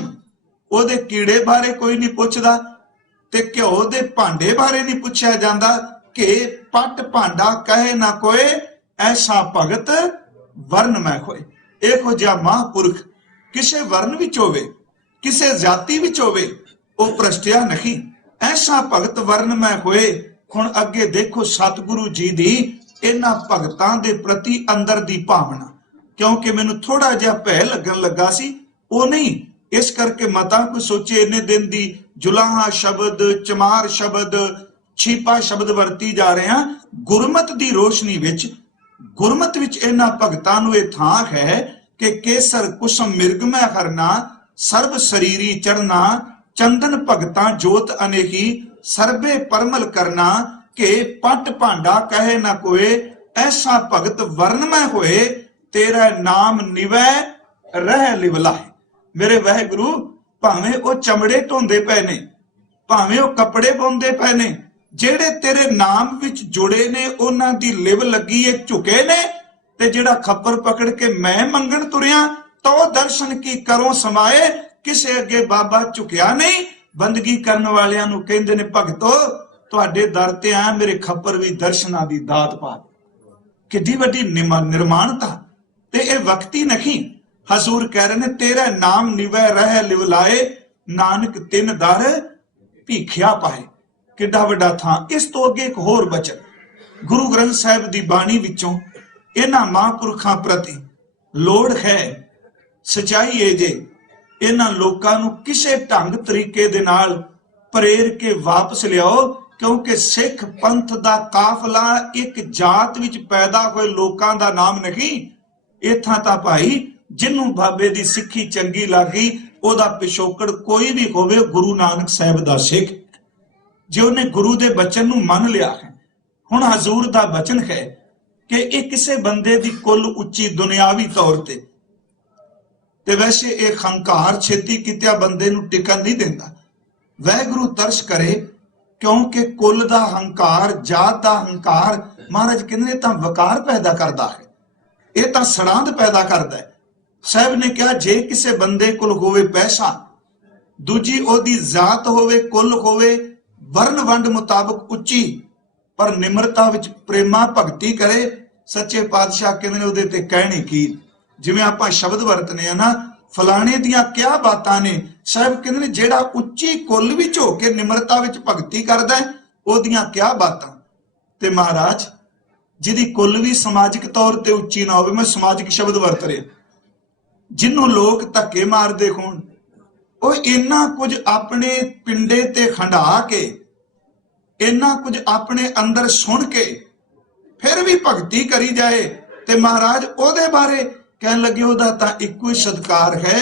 ਉਹਦੇ ਕੀੜੇ ਬਾਰੇ ਕੋਈ ਨਹੀਂ ਪੁੱਛਦਾ ਤੇ ਘਿਓ ਦੇ ਭਾਂਡੇ ਬਾਰੇ ਨਹੀਂ ਪੁੱਛਿਆ ਜਾਂਦਾ ਕਿ ਪੱਟ ਭਾਂਡਾ ਕਹੇ ਨਾ ਕੋਏ, ਐਸਾ ਭਗਤ ਵਰਨ ਮੈਂ ਹੋਏ। ਇਹੋ ਜਿਹਾ ਮਹਾਂਪੁਰਖ ਕਿਸੇ ਵਰਨ ਵਿੱਚ ਹੋਵੇ, ਕਿਸੇ ਜਾਤੀ ਵਿੱਚ ਹੋਵੇ, ਉਹ ਭ੍ਰਸ਼ਟਿਆ ਨਹੀਂ। ਐਸਾ ਭਗਤ ਵਰਨ ਮੈਂ ਹੋਏ। ਹੁਣ ਅੱਗੇ ਦੇਖੋ ਸਤਿਗੁਰੂ ਜੀ ਦੀ ਇਹਨਾਂ ਭਗਤਾਂ ਦੇ ਪ੍ਰਤੀ ਅੰਦਰ ਦੀ ਭਾਵਨਾ, ਕਿਉਂਕਿ ਮੈਨੂੰ ਥੋੜਾ ਜਿਹਾ ਭੈ ਲੱਗਣ ਲੱਗਾ ਸੀ, ਉਹ ਨਹੀਂ ਇਸ ਕਰਕੇ ਮਤਾ ਕੋਈ ਸੋਚੇ ਇੰਨੇ ਦਿਨ ਦੀ ਜੁਲਾਹਾ ਸ਼ਬਦ, ਚਮਾਰ ਸ਼ਬਦ, ਛੀਪਾ ਸ਼ਬਦ ਵਰਤੀ ਜਾ ਰਹੇ ਹਾਂ। ਗੁਰਮਤ ਦੀ ਰੋਸ਼ਨੀ ਵਿੱਚ, ਗੁਰਮਤ ਵਿੱਚ ਇਹਨਾਂ ਭਗਤਾਂ ਨੂੰ ਇਹ ਥਾਂ ਹੈ ਕਿ ਕੇਸਰ ਕੁਸਮ ਮਿਰਗਮੈ ਹਰਨਾ, ਸਰਬ ਸਰੀਰੀ ਚੜਨਾ, ਚੰਦਨ ਭਗਤਾਂ ਜੋਤ ਅਨੇਹੀ, ਸਰਬੇ ਪਰਮਲ ਕਰਨਾ, ਕਿ ਪੱਟ ਭਾਂਡਾ ਕਹੇ ਨਾ ਕੋਏ, ਐਸਾ ਭਗਤ ਵਰਨਮੈ ਹੋਏ, ਤੇਰਾ ਨਾਮ ਨਿਵੈ ਰਹਿ ਲਿਵਲਾਏ। ਮੇਰੇ ਵਾਹਿਗੁਰੂ, ਭਾਵੇਂ ਉਹ ਚਮੜੇ ਧੋਂਦੇ ਪਏ ਨੇ, ਭਾਵੇਂ ਉਹ ਕੱਪੜੇ ਪਾਉਂਦੇ ਪਏ ਨੇ, ਜਿਹੜੇ ਤੇਰੇ ਨਾਮ ਵਿੱਚ ਜੁੜੇ ਨੇ ਉਹਨਾਂ ਦੀ ਲਿਵ ਲੱਗੀ ਏ, ਝੁਕੇ ਨੇ। ਤੇ ਜਿਹੜਾ ਖੱਪਰ ਪਕੜ ਕੇ ਮੈਂ ਮੰਗਣ ਤੁਰਿਆ ਤੋ ਦਰਸ਼ਨ ਕੀ ਕਰੋ ਸਮਾਏ, ਕਿਸੇ ਅੱਗੇ ਬਾਬਾ ਝੁਕਿਆ ਨਹੀਂ। ਬੰਦਗੀ ਕਰਨ ਵਾਲਿਆਂ ਨੂੰ ਕਹਿੰਦੇ ਨੇ ਭਗਤੋ ਤੁਹਾਡੇ ਦਰ ਤੇ ਆ, ਮੇਰੇ ਖੱਪਰ ਵੀ ਦਰਸ਼ਨਾਂ ਦੀ ਦਾਤ ਪਾ। ਕਿੱਡੀ ਵੱਡੀ ਨਿਰਮਾਣਤਾ। ਤੇ ਇਹ ਵਕਤੀ ਨਹੀਂ, ਹਜ਼ੂਰ ਕਹਿ ਰਹੇ ਨੇ ਤੇਰਾ ਨਾਮ ਨਿਵੈ ਰਹਿ ਲਿਵਲਾਏ, ਨਾਨਕ ਤਿੰਨ ਦਰ ਭੀਖਿਆ ਪਾਏ। ਕਿੱਡਾ ਵੱਡਾ ਥਾਂ। ਇਸ ਤੋਂ ਅੱਗੇ ਇੱਕ ਹੋਰ ਬਚਨ ਗੁਰੂ ਗ੍ਰੰਥ ਸਾਹਿਬ ਦੀ ਬਾਣੀ ਵਿੱਚੋਂ ਇਹਨਾਂ ਮਹਾਂਪੁਰਖਾਂ ਪ੍ਰਤੀ ਲੋੜ ਹੈ। ਸਚਾਈ ਇਹ ਜੇ ਇਹਨਾਂ ਲੋਕਾਂ ਨੂੰ ਕਿਸੇ ਢੰਗ ਤਰੀਕੇ ਦੇ ਨਾਲ ਪ੍ਰੇਰ ਕੇ ਵਾਪਸ ਲਿਆਓ, ਕਿਉਂਕਿ ਸਿੱਖ ਪੰਥ ਦਾ ਕਾਫਲਾ ਇੱਕ ਜਾਤ ਵਿੱਚ ਪੈਦਾ ਹੋਏ ਲੋਕਾਂ ਦਾ ਨਾਮ ਨਹੀਂ। ਇਥਾਂ ਤਾਂ ਭਾਈ ਜਿਹਨੂੰ ਬਾਬੇ ਦੀ ਸਿੱਖੀ ਚੰਗੀ ਲੱਗੀ, ਉਹਦਾ ਪਿਛੋਕੜ ਕੋਈ ਵੀ ਹੋਵੇ, ਗੁਰੂ ਨਾਨਕ ਸਾਹਿਬ ਦਾ ਸਿੱਖ, ਜੇ ਉਹਨੇ ਗੁਰੂ ਦੇ ਬਚਨ ਨੂੰ ਮੰਨ ਲਿਆ ਹੈ। ਹੁਣ ਹਜ਼ੂਰ ਦਾ ਬਚਨ ਹੈ ਕਿ ਇਹ ਕਿਸੇ ਬੰਦੇ ਦੀ ਕੁੱਲ ਉੱਚੀ ਦੁਨਿਆਵੀ ਤੌਰ ਤੇ ਵੈਸੇ ਇਹ ਹੰਕਾਰ ਛੇਤੀ ਕਿਤਿਆ ਬੰਦੇ ਨੂੰ ਟਿਕਣ ਨਹੀਂ ਦਿੰਦਾ। ਵਾਹਿਗੁਰੂ ਤਰਸ ਕਰੇ, ਕਿਉਂਕਿ ਕੁੱਲ ਦਾ ਹੰਕਾਰ, ਜਾਤ ਦਾ ਹੰਕਾਰ, ਮਹਾਰਾਜ ਕਹਿੰਦੇ ਤਾਂ ਵਕਾਰ ਪੈਦਾ ਕਰਦਾ ਹੈ, ਇਹ ਤਾਂ ਸੜਾਂਦ ਪੈਦਾ ਕਰਦਾ ਹੈ। ਸਾਹਿਬ ਨੇ ਕਿਹਾ ਜੇ ਕਿਸੇ ਬੰਦੇ ਕੋਲ ਹੋਵੇ ਪੈਸਾ, ਦੂਜੀ ਉਹਦੀ ਜਾਤ ਹੋਵੇ, ਕੁੱਲ ਹੋਵੇ, ਵਰਨ ਵੰਡ ਮੁਤਾਬਕ ਉੱਚੀ, ਪਰ ਨਿਮਰਤਾ ਵਿੱਚ ਪ੍ਰੇਮਾ ਭਗਤੀ ਕਰੇ, ਸੱਚੇ ਪਾਤਸ਼ਾਹ ਕਹਿੰਦੇ ਨੇ ਉਹਦੇ ਤੇ ਕਹਿਣੀ ਕੀ। ਜਿਵੇਂ ਆਪਾਂ ਸ਼ਬਦ ਵਰਤਨੇ ਆ ਨਾ, ਫਲਾਣੇ ਦੀਆਂ ਕਿਆ ਬਾਤਾਂ ਨੇ, ਸਾਹਿਬ ਕਹਿੰਦੇ ਨੇ ਜਿਹੜਾ ਉੱਚੀ ਕੁੱਲ ਵਿੱਚ ਹੋ ਕੇ ਨਿਮਰਤਾ ਵਿੱਚ ਭਗਤੀ ਕਰਦਾ ਹੈ, ਉਹਦੀਆਂ ਕਿਆ ਬਾਤਾਂ। ਤੇ ਮਹਾਰਾਜ ਜਿਹਦੀ ਕੁੱਲ ਵੀ ਸਮਾਜਿਕ ਤੌਰ ਤੇ ਉੱਚੀ ਨਾ ਹੋਵੇ, ਮੈਂ ਸਮਾਜਿਕ ਸ਼ਬਦ ਵਰਤ ਰਿਹਾ, ਜਿਹਨੂੰ ਲੋਕ ਧੱਕੇ ਮਾਰਦੇ ਹੋਣ, ਉਹ ਇੰਨਾ ਕੁਝ ਆਪਣੇ ਪਿੰਡੇ ਤੇ ਖੰਡਾ ਕੇ, ਇੰਨਾ ਕੁਝ ਆਪਣੇ ਅੰਦਰ ਸੁਣ ਕੇ ਫਿਰ ਵੀ ਭਗਤੀ ਕਰੀ ਜਾਏ, ਤੇ ਮਹਾਰਾਜ ਉਹਦੇ ਬਾਰੇ ਕਹਿਣ ਲੱਗੇ ਉਹਦਾ ਤਾਂ ਇੱਕੋ ਹੀ ਸਤਿਕਾਰ ਹੈ,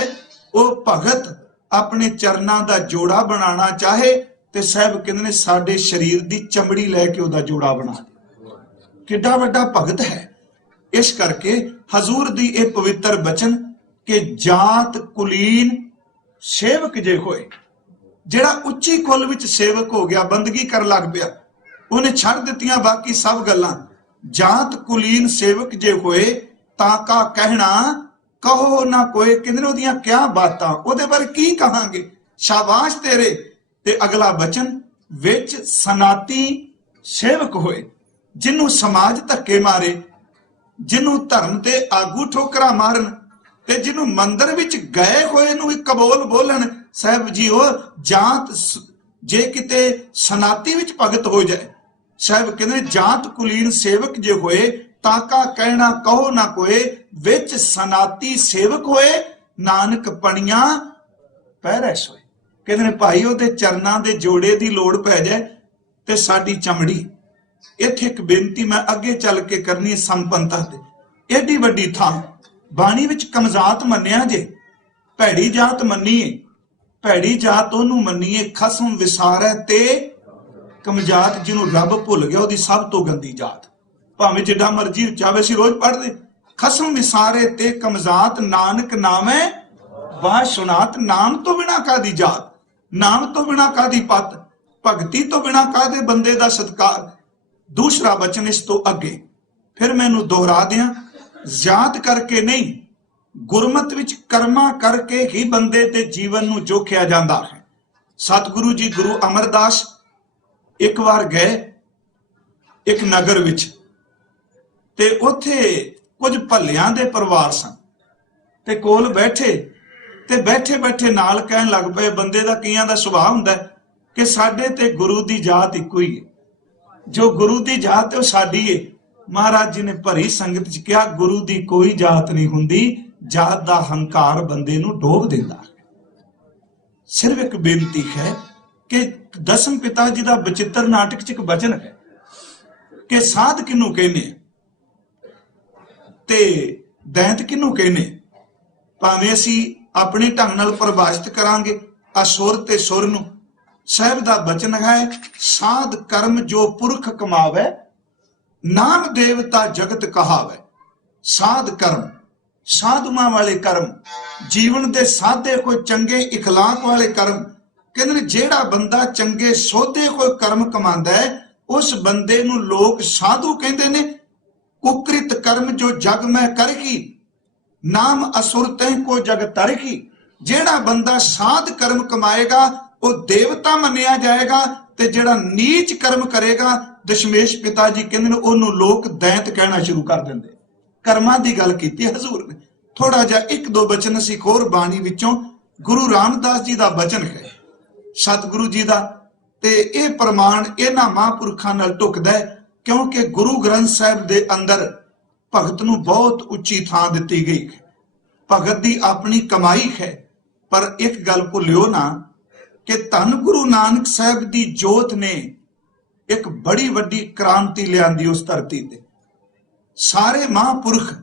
ਉਹ ਭਗਤ ਆਪਣੇ ਚਰਨਾਂ ਦਾ ਜੋੜਾ ਬਣਾਉਣਾ ਚਾਹੇ ਤੇ ਸਾਹਿਬ ਕਹਿੰਦੇ ਨੇ ਸਾਡੇ ਸਰੀਰ ਦੀ ਚਮੜੀ ਲੈ ਕੇ ਉਹਦਾ ਜੋੜਾ ਬਣਾ ਦੇ। ਕਿੱਡਾ ਵੱਡਾ ਭਗਤ ਹੈ। ਇਸ ਕਰਕੇ ਹਜ਼ੂਰ ਦੀ ਇਹ ਪਵਿੱਤਰ ਬਚਨ ਕਿ ਜਾਤ ਕੁਲੀਨ ਸੇਵਕ ਜੇ ਹੋਏ, ਜਿਹੜਾ ਉੱਚੀ ਕੁੱਲ ਵਿੱਚ ਸੇਵਕ ਹੋ ਗਿਆ, ਬੰਦਗੀ ਕਰਨ ਲੱਗ ਪਿਆ, ਉਹਨੇ ਛੱਡ ਦਿੱਤੀਆਂ ਬਾਕੀ ਸਭ ਗੱਲਾਂ। ਜਾਤ ਕੁਲੀਨ ਸੇਵਕ ਜੇ ਹੋਏ ਤਾਂ ਕਾ ਕਹਿਣਾ ਕਹੋ ਨਾ ਕੋਏ, ਕਹਿੰਦੇ ਨੇ ਉਹਦੀਆਂ ਕਿਆ ਬਾਤਾਂ, ਉਹਦੇ ਬਾਰੇ ਕੀ ਕਹਾਂਗੇ, ਸ਼ਾਬਾਸ਼ ਤੇਰੇ। ਤੇ ਅਗਲਾ ਬਚਨ ਵਿੱਚ ਸਨਾਤੀ ਸੇਵਕ ਹੋਏ, ਜਿਹਨੂੰ ਸਮਾਜ ਧੱਕੇ ਮਾਰੇ, ਜਿਹਨੂੰ ਧਰਮ ਤੇ ਆਗੂ ਠੋਕਰਾਂ ਮਾਰਨ, ਤੇ ਜਿਹਨੂੰ ਮੰਦਰ ਵਿੱਚ ਗਏ ਹੋਏ ਨੂੰ ਵੀ ਕਬੂਲ ਬੋਲਣ। ਸਾਹਿਬ ਜੀ ਉਹ ਜਾਤ ਜੇ ਕਿਤੇ ਸਨਾਤੀ ਵਿੱਚ ਭਗਤ ਹੋ ਜਾਏ, ਸਾਹਿਬ ਕਹਿੰਦੇ ਜਾਤ ਕੁਲੀਨ ਸੇਵਕ ਜੇ ਹੋਏ ਤਾਂ ਕਾ ਕਹਿਣਾ ਕਹੋ ਨਾ ਕੋਏ, ਵਿੱਚ ਸਨਾਤੀ ਸੇਵਕ ਹੋਏ, ਨਾਨਕ ਪਣੀਆਂ ਪਹਿਰੈ ਸੋਏ। ਕਹਿੰਦੇ ਨੇ ਭਾਈ ਉਹਦੇ ਚਰਨਾਂ ਦੇ ਜੋੜੇ ਦੀ ਲੋੜ ਪੈ ਜਾਏ ਤੇ ਸਾਡੀ ਚਮੜੀ। ਇੱਥੇ ਇੱਕ ਬੇਨਤੀ ਮੈਂ ਅੱਗੇ ਚੱਲ ਕੇ ਕਰਨੀ, ਸੰਪੰਨਤਾ ਤੇ ਏਡੀ ਵੱਡੀ ਥਾਂ ਬਾਣੀ ਵਿੱਚ ਕਮਜ਼ਾਤ ਮੰਨਿਆ ਜੇ, ਭੈੜੀ ਜਾਤ ਮੰਨੀਏ, ਭੈੜੀ ਜਾਤ ਉਹਨੂੰ ਮੰਨੀਏ ਖਸਮ ਵਿਸਾਰੈ ਤੇ ਕਮਜ਼ਾਤ, ਜਿਹਨੂੰ ਰੱਬ ਭੁੱਲ ਗਿਆ ਉਹਦੀ ਸਭ ਤੋਂ ਗੰਦੀ ਜਾਤ। ਭਾਵੇਂ ਜਿੱਡਾ ਮਰਜੀ ਚਾਵੇ ਸੀ ਰੋਜ਼ ਪੜ੍ਹਦੇ, ਖਸਮ ਵਿਸਾਰੇ ਤੇ ਕਮਜ਼ਾਤ, ਨਾਨਕ ਨਾਮੈ ਵਾ ਸੁਨਾਤ। ਨਾਮ ਤੋਂ ਬਿਨਾ ਕਾਦੀ ਜਾਤ, ਨਾਮ ਤੋਂ ਬਿਨਾ ਕਾਦੀ ਪਤ, ਭਗਤੀ ਤੋਂ ਬਿਨਾ ਕਾਦੇ ਬੰਦੇ ਦਾ ਸਤਕਾਰ। ਦੂਸਰਾ ਬਚਨ ਇਸ ਤੋਂ ਅੱਗੇ ਫਿਰ ਮੈਨੂੰ ਦੁਹਰਾ ਦਿਆਂ, ਜਾਤ ਕਰਕੇ ਨਹੀਂ, ਗੁਰਮਤਿ ਵਿੱਚ ਕਰਮਾਂ ਕਰਕੇ ਹੀ ਬੰਦੇ ਦੇ ਜੀਵਨ ਨੂੰ ਜੋਖਿਆ ਜਾਂਦਾ ਹੈ। ਸਤਿਗੁਰੂ ਜੀ ਗੁਰੂ ਅਮਰਦਾਸ ਇੱਕ ਵਾਰ ਗਏ ਇੱਕ ਨਗਰ ਵਿੱਚ, ਤੇ ਉੱਥੇ ਕੁਝ ਭੱਲਿਆਂ ਦੇ ਪਰਿਵਾਰ ਸਨ, ਤੇ ਕੋਲ ਬੈਠੇ ਤੇ ਬੈਠੇ ਬੈਠੇ ਨਾਲ ਕਹਿਣ ਲੱਗ ਪਏ, ਬੰਦੇ ਦਾ ਕਈਆਂ ਦਾ ਸੁਭਾਅ ਹੁੰਦਾ ਕਿ ਸਾਡੇ ਤੇ ਗੁਰੂ ਦੀ ਜਾਤ ਇੱਕੋ ਹੀ ਹੈ, ਜੋ ਗੁਰੂ ਦੀ ਜਾਤ ਹੈ ਉਹ ਸਾਡੀ ਹੈ। ਮਹਾਰਾਜ ਜੀ ਨੇ ਭਰੀ ਸੰਗਤ ਚ ਕਿਹਾ, ਗੁਰੂ ਦੀ ਕੋਈ ਜਾਤ ਨਹੀਂ ਹੁੰਦੀ, ਜਾਤ ਦਾ ਹੰਕਾਰ ਬੰਦੇ ਨੂੰ ਡੋਬ ਦਿੰਦਾ ਹੈ। ਸਿਰਫ ਇੱਕ ਬੇਨਤੀ ਹੈ ਕਿ ਦਸਮ ਪਿਤਾ ਜੀ ਦਾ ਬਚਿੱਤਰ ਨਾਟਕ ਚ ਇੱਕ ਬਚਨ ਹੈ ਕਿ ਸਾਧ ਕਿਹਨੂੰ ਕਹਿੰਦੇ ਤੇ ਦੈਂਤ ਕਿਹਨੂੰ ਕਹਿੰਦੇ। ਭਾਵੇਂ ਅਸੀਂ ਆਪਣੇ ਢੰਗ ਨਾਲ ਪਰਿਭਾਸ਼ਿਤ ਕਰਾਂਗੇ ਆ ਸੁਰ ਤੇ ਸੁਰ ਨੂੰ। ਸਾਹਿਬ ਦਾ ਬਚਨ ਹੈ, ਸਾਧ ਕਰਮ ਜੋ ਪੁਰਖ ਕਮਾਵੇ, ਨਾਮ ਦੇਵਤਾ ਜਗਤ ਕਹਾਵੇ। ਸਾਧ ਕਰਮ, ਸਾਧੂਆਂ ਵਾਲੇ ਕਰਮ, ਜੀਵਨ ਦੇ ਸਾਧੇ ਕੋਈ ਚੰਗੇ ਇਖਲਾਕ ਵਾਲੇ ਕਰਮ। ਕਹਿੰਦੇ ਨੇ ਜਿਹੜਾ ਬੰਦਾ ਚੰਗੇ ਸੋਧੇ ਕੋਈ ਕਰਮ ਕਮਾਉਂਦਾ ਹੈ, ਉਸ ਬੰਦੇ ਨੂੰ ਲੋਕ ਸਾਧੂ ਕਹਿੰਦੇ ਨੇ। ਕੁਕ੍ਰਿਤ ਕਰਮ ਜੋ ਜਗ ਮੈਂ ਕਰਗੀ, ਨਾਮ ਅਸੁਰ ਤਹਿ ਕੋ ਜਗ ਤਰਗੀ। ਜਿਹੜਾ ਬੰਦਾ ਸਾਧ ਕਰਮ ਕਮਾਏਗਾ ਉਹ ਦੇਵਤਾ ਮੰਨਿਆ ਜਾਏਗਾ, ਤੇ ਜਿਹੜਾ ਨੀਚ ਕਰਮ ਕਰੇਗਾ, ਦਸ਼ਮੇਸ਼ ਪਿਤਾ ਜੀ ਕਹਿੰਦੇ ਨੇ, ਉਹਨੂੰ ਲੋਕ ਦੈਂਤ ਕਹਿਣਾ ਸ਼ੁਰੂ ਕਰ ਦਿੰਦੇ। ਕਰਮਾਂ ਦੀ ਗੱਲ ਕੀਤੀ ਹਜ਼ੂਰ ਨੇ। ਥੋੜਾ ਜਿਹਾ ਇੱਕ ਦੋ ਬਚਨ ਅਸੀਂ ਹੋਰ ਬਾਣੀ ਵਿੱਚੋਂ, ਗੁਰੂ ਰਾਮਦਾਸ ਜੀ ਦਾ ਬਚਨ ਹੈ ਸਤਿਗੁਰੂ ਜੀ ਦਾ, ਤੇ ਇਹ ਪ੍ਰਮਾਣ ਇਹਨਾਂ ਮਹਾਂਪੁਰਖਾਂ ਨਾਲ ਢੁਕਦਾ ਹੈ, ਕਿਉਂਕਿ ਗੁਰੂ ਗ੍ਰੰਥ ਸਾਹਿਬ ਦੇ ਅੰਦਰ ਭਗਤ ਨੂੰ ਬਹੁਤ ਉੱਚੀ ਥਾਂ ਦਿੱਤੀ ਗਈ ਹੈ। ਭਗਤ ਦੀ ਆਪਣੀ ਕਮਾਈ ਹੈ, ਪਰ ਇੱਕ ਗੱਲ ਭੁੱਲਿਓ ਨਾ ਕਿ ਧੰਨ ਗੁਰੂ ਨਾਨਕ ਸਾਹਿਬ ਦੀ ਜੋਤ ਨੇ ਇੱਕ ਬੜੀ ਵੱਡੀ ਕ੍ਰਾਂਤੀ ਲਿਆਂਦੀ ਉਸ ਧਰਤੀ ਤੇ। ਸਾਰੇ ਮਹਾਂਪੁਰਖ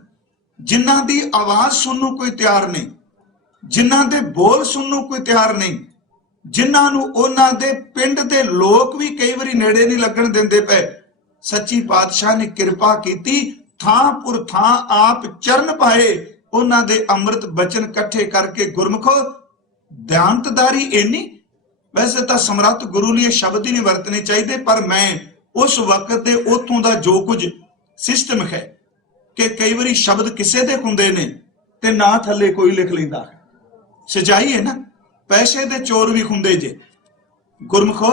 ਜਿਨ੍ਹਾਂ ਦੀ ਆਵਾਜ਼ ਸੁਣਨ ਨੂੰ ਕੋਈ ਤਿਆਰ ਨਹੀਂ, ਜਿਨ੍ਹਾਂ ਦੇ ਬੋਲ ਸੁਣਨ ਨੂੰ ਕੋਈ ਤਿਆਰ ਨਹੀਂ, ਜਿਨ੍ਹਾਂ ਨੂੰ ਉਹਨਾਂ ਦੇ ਪਿੰਡ ਦੇ ਲੋਕ ਵੀ ਕਈ ਵਾਰੀ ਨੇੜੇ ਨਹੀਂ ਲੱਗਣ ਦਿੰਦੇ ਪਏ, ਸੱਚੀ ਪਾਤਸ਼ਾਹ ਨੇ ਕਿਰਪਾ ਕੀਤੀ, ਥਾਂ ਪੁਰ ਥਾਂ ਆਪ ਚਰਨ ਪਾਏ, ਉਹਨਾਂ ਦੇ ਅੰਮ੍ਰਿਤ ਬਚਨ ਇਕੱਠੇ ਕਰਕੇ ਗੁਰਮੁਖੋ ਦਿਆਨਤਦਾਰੀ ਇੰਨੀ। ਵੈਸੇ ਤਾਂ ਸਮਰੱਥ ਗੁਰੂ ਲਈ ਇਹ ਸ਼ਬਦ ਹੀ ਨਹੀਂ ਵਰਤਣੇ ਚਾਹੀਦੇ, ਪਰ ਮੈਂ ਉਸ ਵਕਤ ਦੇ ਉੱਥੋਂ ਦਾ ਜੋ ਕੁਝ ਸਿਸਟਮ ਹੈ ਕਿ ਕਈ ਵਾਰੀ ਸ਼ਬਦ ਕਿਸੇ ਦੇ ਹੁੰਦੇ ਨੇ ਤੇ ਨਾ ਥੱਲੇ ਕੋਈ ਲਿਖ ਲੈਂਦਾ ਹੈ। ਸਚਾਈ ਹੈ ਨਾ। ਪੈਸੇ ਦੇ ਚੋਰ ਵੀ ਹੁੰਦੇ ਜੇ ਗੁਰਮੁਖੋ,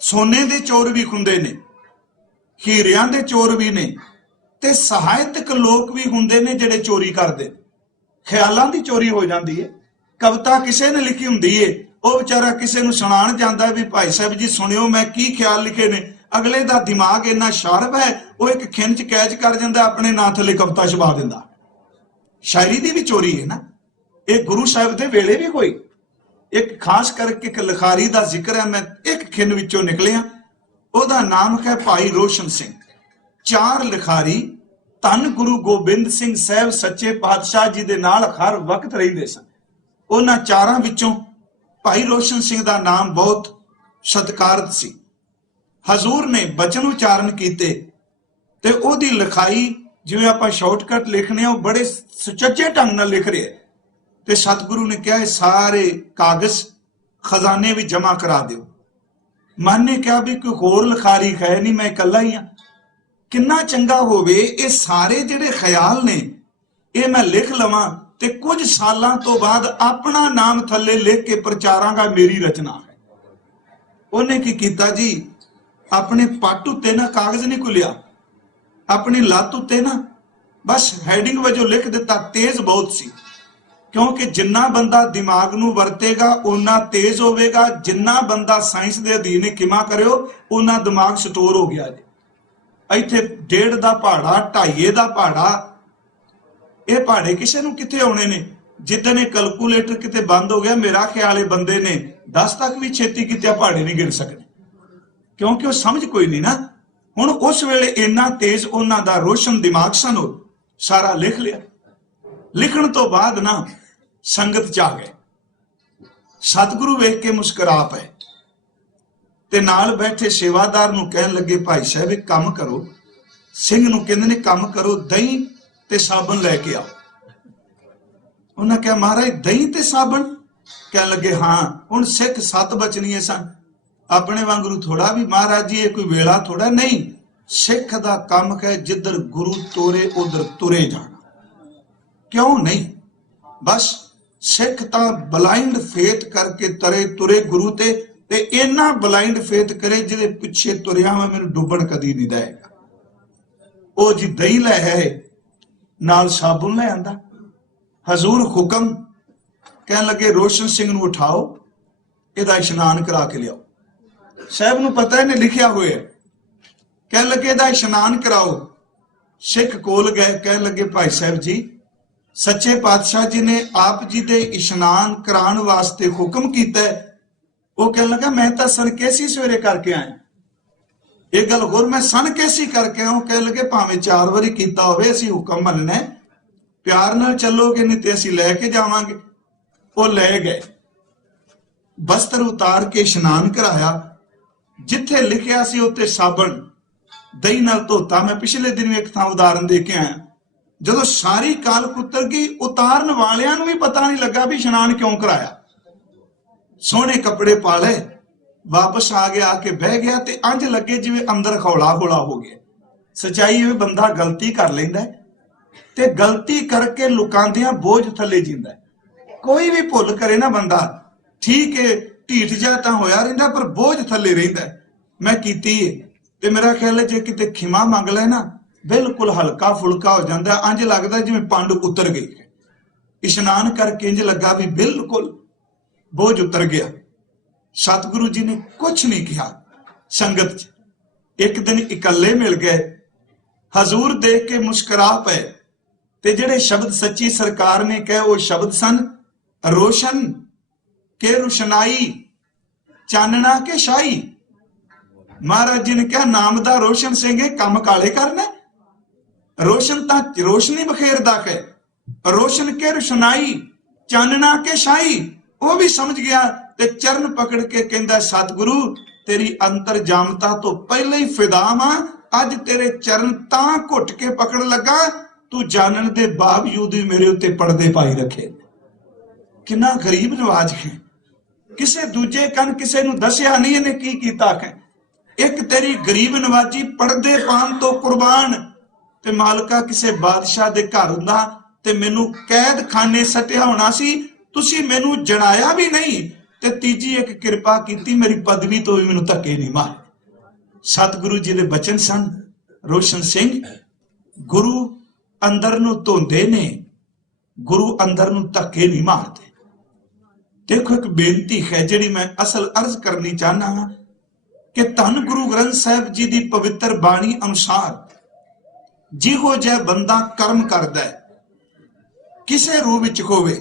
ਸੋਨੇ ਦੇ ਚੋਰ ਵੀ ਹੁੰਦੇ ਨੇ, ਹੀਰਿਆਂ ਦੇ ਚੋਰ ਵੀ ਨੇ, ਤੇ ਸਹਾਇਤਕ ਲੋਕ ਵੀ ਹੁੰਦੇ ਨੇ ਜਿਹੜੇ ਚੋਰੀ ਕਰਦੇ। ਖਿਆਲਾਂ ਦੀ ਚੋਰੀ ਹੋ ਜਾਂਦੀ ਹੈ। ਕਵਿਤਾ ਕਿਸੇ ਨੇ ਲਿਖੀ ਹੁੰਦੀ ਏ, ਉਹ ਵਿਚਾਰਾ ਕਿਸੇ ਨੂੰ ਸੁਣਾਉਣ ਜਾਂਦਾ ਵੀ ਭਾਈ ਸਾਹਿਬ ਜੀ ਸੁਣਿਓ ਮੈਂ ਕੀ ਖਿਆਲ ਲਿਖੇ ਨੇ। ਅਗਲੇ ਦਾ ਦਿਮਾਗ ਇੰਨਾ ਸ਼ਾਰਪ ਹੈ, ਉਹ ਇੱਕ ਖਿੰਚ ਕੈਚ ਕਰ ਜਾਂਦਾ, ਆਪਣੇ ਨਾਂ ਥੱਲੇ ਕਵਿਤਾ ਛਪਾ ਦਿੰਦਾ। ਸ਼ਾਇਰੀ ਦੀ ਵੀ ਚੋਰੀ ਹੈ ਨਾ। ਇਹ ਗੁਰੂ ਸਾਹਿਬ ਦੇ ਵੇਲੇ ਵੀ ਹੋਈ। ਇੱਕ ਖਾਸ ਕਰਕੇ ਇੱਕ ਲਿਖਾਰੀ ਦਾ ਜ਼ਿਕਰ ਹੈ, ਮੈਂ ਇੱਕ ਖਿੰਨ ਵਿੱਚੋਂ ਨਿਕਲਿਆ, ਉਹਦਾ ਨਾਮ ਹੈ ਭਾਈ ਰੋਸ਼ਨ ਸਿੰਘ। ਚਾਰ ਲਿਖਾਰੀ ਧੰਨ ਗੁਰੂ ਗੋਬਿੰਦ ਸਿੰਘ ਸਾਹਿਬ ਸੱਚੇ ਪਾਤਸ਼ਾਹ ਜੀ ਦੇ ਨਾਲ ਹਰ ਵਕਤ ਰਹਿੰਦੇ ਸਨ। ਉਹਨਾਂ ਚਾਰਾਂ ਵਿੱਚੋਂ ਭਾਈ ਰੋਸ਼ਨ ਸਿੰਘ ਦਾ ਨਾਮ ਬਹੁਤ ਸਤਿਕਾਰਤ ਸੀ। ਹਜ਼ੂਰ ਨੇ ਬਚਨ ਉਚਾਰਨ ਕੀਤੇ ਤੇ ਉਹਦੀ ਲਿਖਾਈ ਜਿਵੇਂ ਆਪਾਂ ਸ਼ਾਰਟਕਟ ਲਿਖਨੇ ਆ, ਉਹ ਬੜੇ ਸੁਚੱਜੇ ਢੰਗ ਨਾਲ ਲਿਖ ਰਿਹਾ। ਤੇ ਸਤਿਗੁਰੂ ਨੇ ਕਿਹਾ ਇਹ ਸਾਰੇ ਕਾਗਜ਼ ਖਜ਼ਾਨੇ ਵਿੱਚ ਜਮਾ ਕਰਾ ਦਿਓ। ਮਨ ਨੇ ਕਿਹਾ ਵੀ ਕੋਈ ਹੋਰ ਲਿਖਾਰੀ ਹੈ ਨਹੀਂ, ਮੈਂ ਇਕੱਲਾ ਹੀ ਹਾਂ। ਕਿੰਨਾ ਚੰਗਾ ਹੋਵੇ ਇਹ ਸਾਰੇ ਜਿਹੜੇ ਖਿਆਲ ਨੇ ਇਹ ਮੈਂ ਲਿਖ ਲਵਾਂ ਤੇ ਕੁਝ ਸਾਲਾਂ ਤੋਂ ਬਾਅਦ ਆਪਣਾ ਨਾਮ ਥੱਲੇ ਲਿਖ ਕੇ ਪ੍ਰਚਾਰਾਂਗਾ, ਮੇਰੀ ਰਚਨਾ ਹੈ। ਉਹਨੇ ਕੀ ਕੀਤਾ ਜੀ, ਆਪਣੇ ਪੱਟ ਉੱਤੇ ਨਾ ਕਾਗਜ਼ ਨਹੀਂ ਖੁੱਲਿਆ, ਆਪਣੀ ਲੱਤ ਉੱਤੇ ਨਾ ਬਸ ਹੈਡਿੰਗ ਵਜੋਂ ਲਿਖ ਦਿੱਤਾ। ਤੇਜ਼ ਬਹੁਤ ਸੀ, ਕਿਉਂਕਿ ਜਿੰਨਾ ਬੰਦਾ ਦਿਮਾਗ ਨੂੰ ਵਰਤੇਗਾ ਓਨਾ ਤੇਜ਼ ਹੋਵੇਗਾ। ਜਿੰਨਾ ਬੰਦਾ ਸਾਇੰਸ ਦੇ ਅਧੀਨ ਕਿਮਾ ਕਰਿਓ ਓਨਾ ਦਿਮਾਗ ਸਟੋਰ ਹੋ ਗਿਆ ਜੀ। ਇੱਥੇ 1.5 ਦਾ ਪਹਾੜਾ, 2.5 ਦਾ ਪਹਾੜਾ, ਇਹ ਪਹਾੜੇ ਕਿਸੇ ਨੂੰ ਕਿੱਥੇ ਆਉਣੇ ਨੇ। ਜਿੱਦਣ ਇਹ ਕੈਲਕੂਲੇਟਰ ਕਿਤੇ ਬੰਦ ਹੋ ਗਿਆ, ਮੇਰਾ ਖਿਆਲ ਇਹ ਬੰਦੇ ਨੇ 10 ਤੱਕ ਵੀ ਛੇਤੀ ਕਿਤੇ ਪਹਾੜੇ ਨਹੀਂ ਗਿਣ ਸਕਦੇ, ਕਿਉਂਕਿ ਉਹ ਸਮਝ ਕੋਈ ਨਹੀਂ ਨਾ। ਹੁਣ ਉਸ ਵੇਲੇ ਇੰਨਾ ਤੇਜ਼ ਉਹਨਾਂ ਦਾ ਰੋਸ਼ਨ ਦਿਮਾਗ ਸਨ, ਉਹ ਸਾਰਾ ਲਿਖ ਲਿਆ। ਲਿਖਣ ਤੋਂ ਬਾਅਦ ਨਾ ਸੰਗਤ ਚ ਆ ਗਏ। ਸਤਿਗੁਰੂ ਵੇਖ ਕੇ ਮੁਸਕਰਾ ਪਏ ਤੇ ਨਾਲ ਬੈਠੇ ਸੇਵਾਦਾਰ ਨੂੰ ਕਹਿਣ ਲੱਗੇ, ਭਾਈ ਸਾਹਿਬ ਇੱਕ ਕੰਮ ਕਰੋ। ਸਿੰਘ ਨੂੰ ਕਹਿੰਦੇ ਨੇ ਕੰਮ ਕਰੋ, ਦਹੀਂ ਤੇ ਸਾਬਣ ਲੈ ਕੇ ਆਓ। ਉਹਨਾਂ ਕਿਹਾ ਮਹਾਰਾਜ ਦਹੀਂ ਤੇ ਸਾਬਣ? ਕਹਿਣ ਲੱਗੇ ਹਾਂ। ਹੁਣ ਸਿੱਖ 7 ਬਚਨੀਏ ਸਨ, ਆਪਣੇ ਵਾਂਗੂ ਥੋੜਾ ਵੀ ਮਹਾਰਾਜ ਜੀ ਇਹ ਕੋਈ ਵੇਲਾ ਥੋੜਾ ਨਹੀਂ। ਸਿੱਖ ਦਾ ਕੰਮ ਹੈ ਜਿੱਧਰ ਗੁਰੂ ਤੋਰੇ ਉਧਰ ਤੁਰੇ ਜਾਣਾ। ਕਿਉਂ ਨਹੀਂ? बस सिख तां ब्लाइंड फेथ करके तरे तुरे गुरु ते इन्ना ब्लाइंड फेथ करे जिहदे पिछे तुरिया मैं मैनूं डुबण कदी नहीं देगा। ओ जी दही लै है नाल साबुन ले आंदा। हजूर हुक्म कहन लगे रोशन सिंह नूं उठाओ, इहदा इशनान करा के लियाओ। साहब नूं पता इहने लिखिया होया, कहन लगे इहदा इशनान कराओ। सिख कोल गए, कहन लगे भाई साहब जी सच्चे पातशाह जी ने आप जी दे इशनान कराने वास्ते हुक्म कीता है। वो कहने लगा मैं तो सनकेसी सवेरे करके आया। एक गल होर मैं सनकेसी करके आऊं। कहने लगे भावें 4 वारी कीता होवे असीं हुक्म मनना है, प्यार नाल चलोगे नहीं ते असीं लैके जावांगे। वो ले गए, बस्तर उतार के इशनान कराया। जिथे लिखिया सी उत्ते साबण दही नाल धोता। मैं पिछले दिन एक थां उदाहरण दे के आया, जदों सारी काल कुतर गई उतारन वालियां नूं भी पता नहीं लगा भी इशनान क्यों कराया। सोहने कपड़े पा ले, वापस आ गया, आके बह गया ते अंज लगे जिवें अंदर हौला हौला हो गया। सच्चाई ये बंदा गलती कर लैंदा ते गलती करके लुकांदियां बोझ थले जींदा है। कोई भी भुल करे ना बंदा, ठीक है ढीठ जा तां होया रहिंदा पर बोझ थले रहिंदा है। मैं कीती है ते मेरा ख्याल है जे किते खिमा मंग ले ना बिल्कुल हल्का फुल्का हो जाता। अंज लगता जिवें पंड उतर गई है। इशनान करके इंज लगा भी बिल्कुल बोझ उतर गया। सतगुरु जी ने कुछ नहीं कहा। संगत च एक दिन इकल्ले मिल गए, हजूर देख के मुस्कुरा पे ते जेड़े शब्द सच्ची सरकार ने कहे वो शब्द सन रोशन के रुशनाई, चानना के शाही। महाराज जी ने कहा नाम दा रोशन सिंह कम काले करना। रोशन ता रोशनी बखेरदा है, रोशन के रुशनाई चानना के शाही। वो भी समझ गया ते चरण पकड़ के कहंदा सतगुरु तेरी अंतर जामता तो पहले ही फिदा वां, अज तेरे चरण तां घुट के पकड़ लगा तू जानन दे बावजूद भी मेरे उत्ते पर्दे पाई रखे। कितना गरीब नवाज है, किसे दूजे कन किसे नूं दसिया नहीं इहने की कीता है। एक तेरी गरीब नवाजी पर्दे पान तो कुर्बान ते मालका किसे बादशाह दे घर हुंदा ते मैनू कैद खाने सटिया होना सी, तुसी मैनू जणाया भी नहीं ते तीजी एक किरपा कीती मेरी पदवी तो भी मैनू धक्के नहीं मारे। सतगुरु जी दे बचन सन। रोशन सिंह गुरु अंदर नू धोंदे ने, गुरु अंदर नू धक्के नहीं मारते। देखो एक बेनती है जिहड़ी मैं असल अर्ज करनी चाहना हां कि धन गुरु ग्रंथ साहिब जी दी पवित्र बाणी अनुसार जिहो जिहा बंदा कर्म करदा है किसे रूप विच होवे,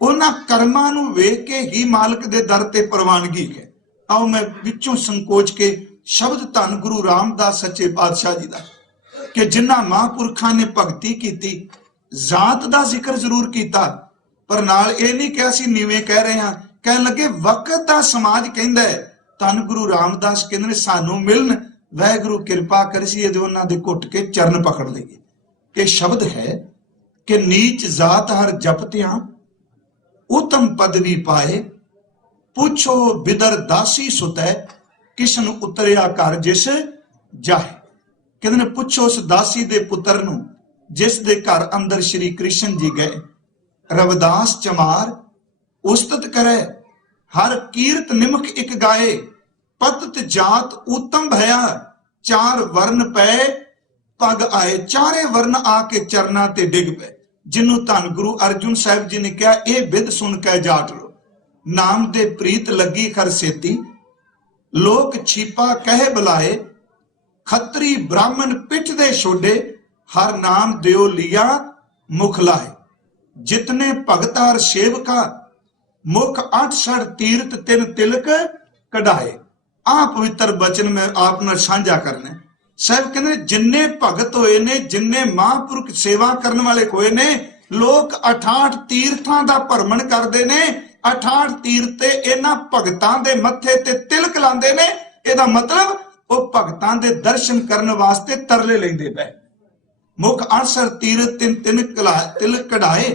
उन्हां कर्मां नूं वेख के ही मालक दे दर ते प्रवानगी है। आओ मैं विचों संकोच के शब्द धन गुरु रामदास सच्चे पातशाह जी दा कि जिन्हां महापुरखां ने भगती कीती, जात दा जिक्र जरूर कीता पर नाल ये नहीं कहा सी नीवें कह रहे हैं। कहन लगे वक्त दा समाज कहंदा है, धन गुरु रामदास कहंदे ने सानू मिलन वाहिगुरू किरपा करसी ये उन्हां दे घुट के चरण पकड़ लईए। ये शब्द है कि नीच जात हर जपतियां उत्तम पदवी पाए, पूछो बिदर दासी सुतै किशन उतरिया कर जिस जाए। कहंदे ने पूछो उस दासी दे पुत्र नूं जिस दे घर अंदर श्री कृष्ण जी गए। रविदास चमार उस्तत करे हर कीर्त निमक एक गाए, पतत जात उत्तम भया चार वर्ण पै पग आए। चारे वर्ण आके चरना ते डिग पे। जिन्हों धन गुरु अर्जुन साहिब जी ने कहा यह विद सुन के जाट लो, नाम दे प्रीत लगी खर सेती, लोक छीपा कहे बुलाए, खत्री ब्राह्मण पिठ दे छोड़े, हर नाम देओ लिया मुख लाए। जितने भगतार सेवका मुख 68 तीर्थ तिन तिलक कढ़ाए। आ पवित्र बचन में आप नाल साझा करना। साहब कहते जिन्ने भगत होए ने, जिन्ने महापुरख सेवा करने वाले होए ने, लोग 68 तीर्थां दा भरमण करते ने। 68 तीर्थ ते इन्हां भगतां दे मत्थे ते तिलक लांदे ने। इहदा मतलब वो भगतां दे दर्शन करने वास्ते तरले लैंदे पए। मुख 68 तीर्थ तिन तिन तिलक कढ़ाए।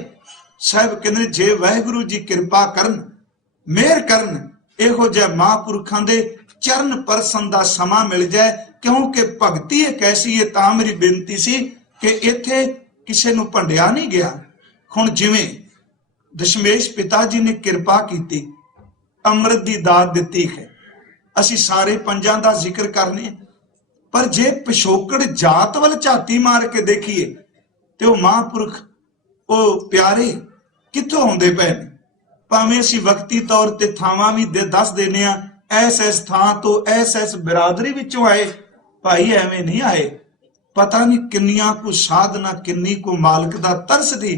साहब कहते जे वाहिगुरू जी कृपा करन, मेहर करन, इहो जिहे महापुरखां दे चरण परसन दा समा मिल जाए। क्योंकि भगती एक ऐसी है। तां मेरी बेनती सी कि इत्थे किसे नूं भंडिया नहीं गया। हुण जिवें दशमेश पिता जी ने किरपा की, अमृत की दात दी है। असी सारे पंजां दा जिक्र करने, पर जे पिछोकड़ जात वाल झाती मार के देखिए तो महापुरख वो प्यारे कित्थों आउंदे पए ने। भावें असी वक्ती तौर ते थावां भी दस देने आ, ऐस थां तो ऐस बिरादरी विचों आए, भाई एवें नहीं आए। पता नहीं किन्नियां को साधना, किन्नी को मालक दा तरस दी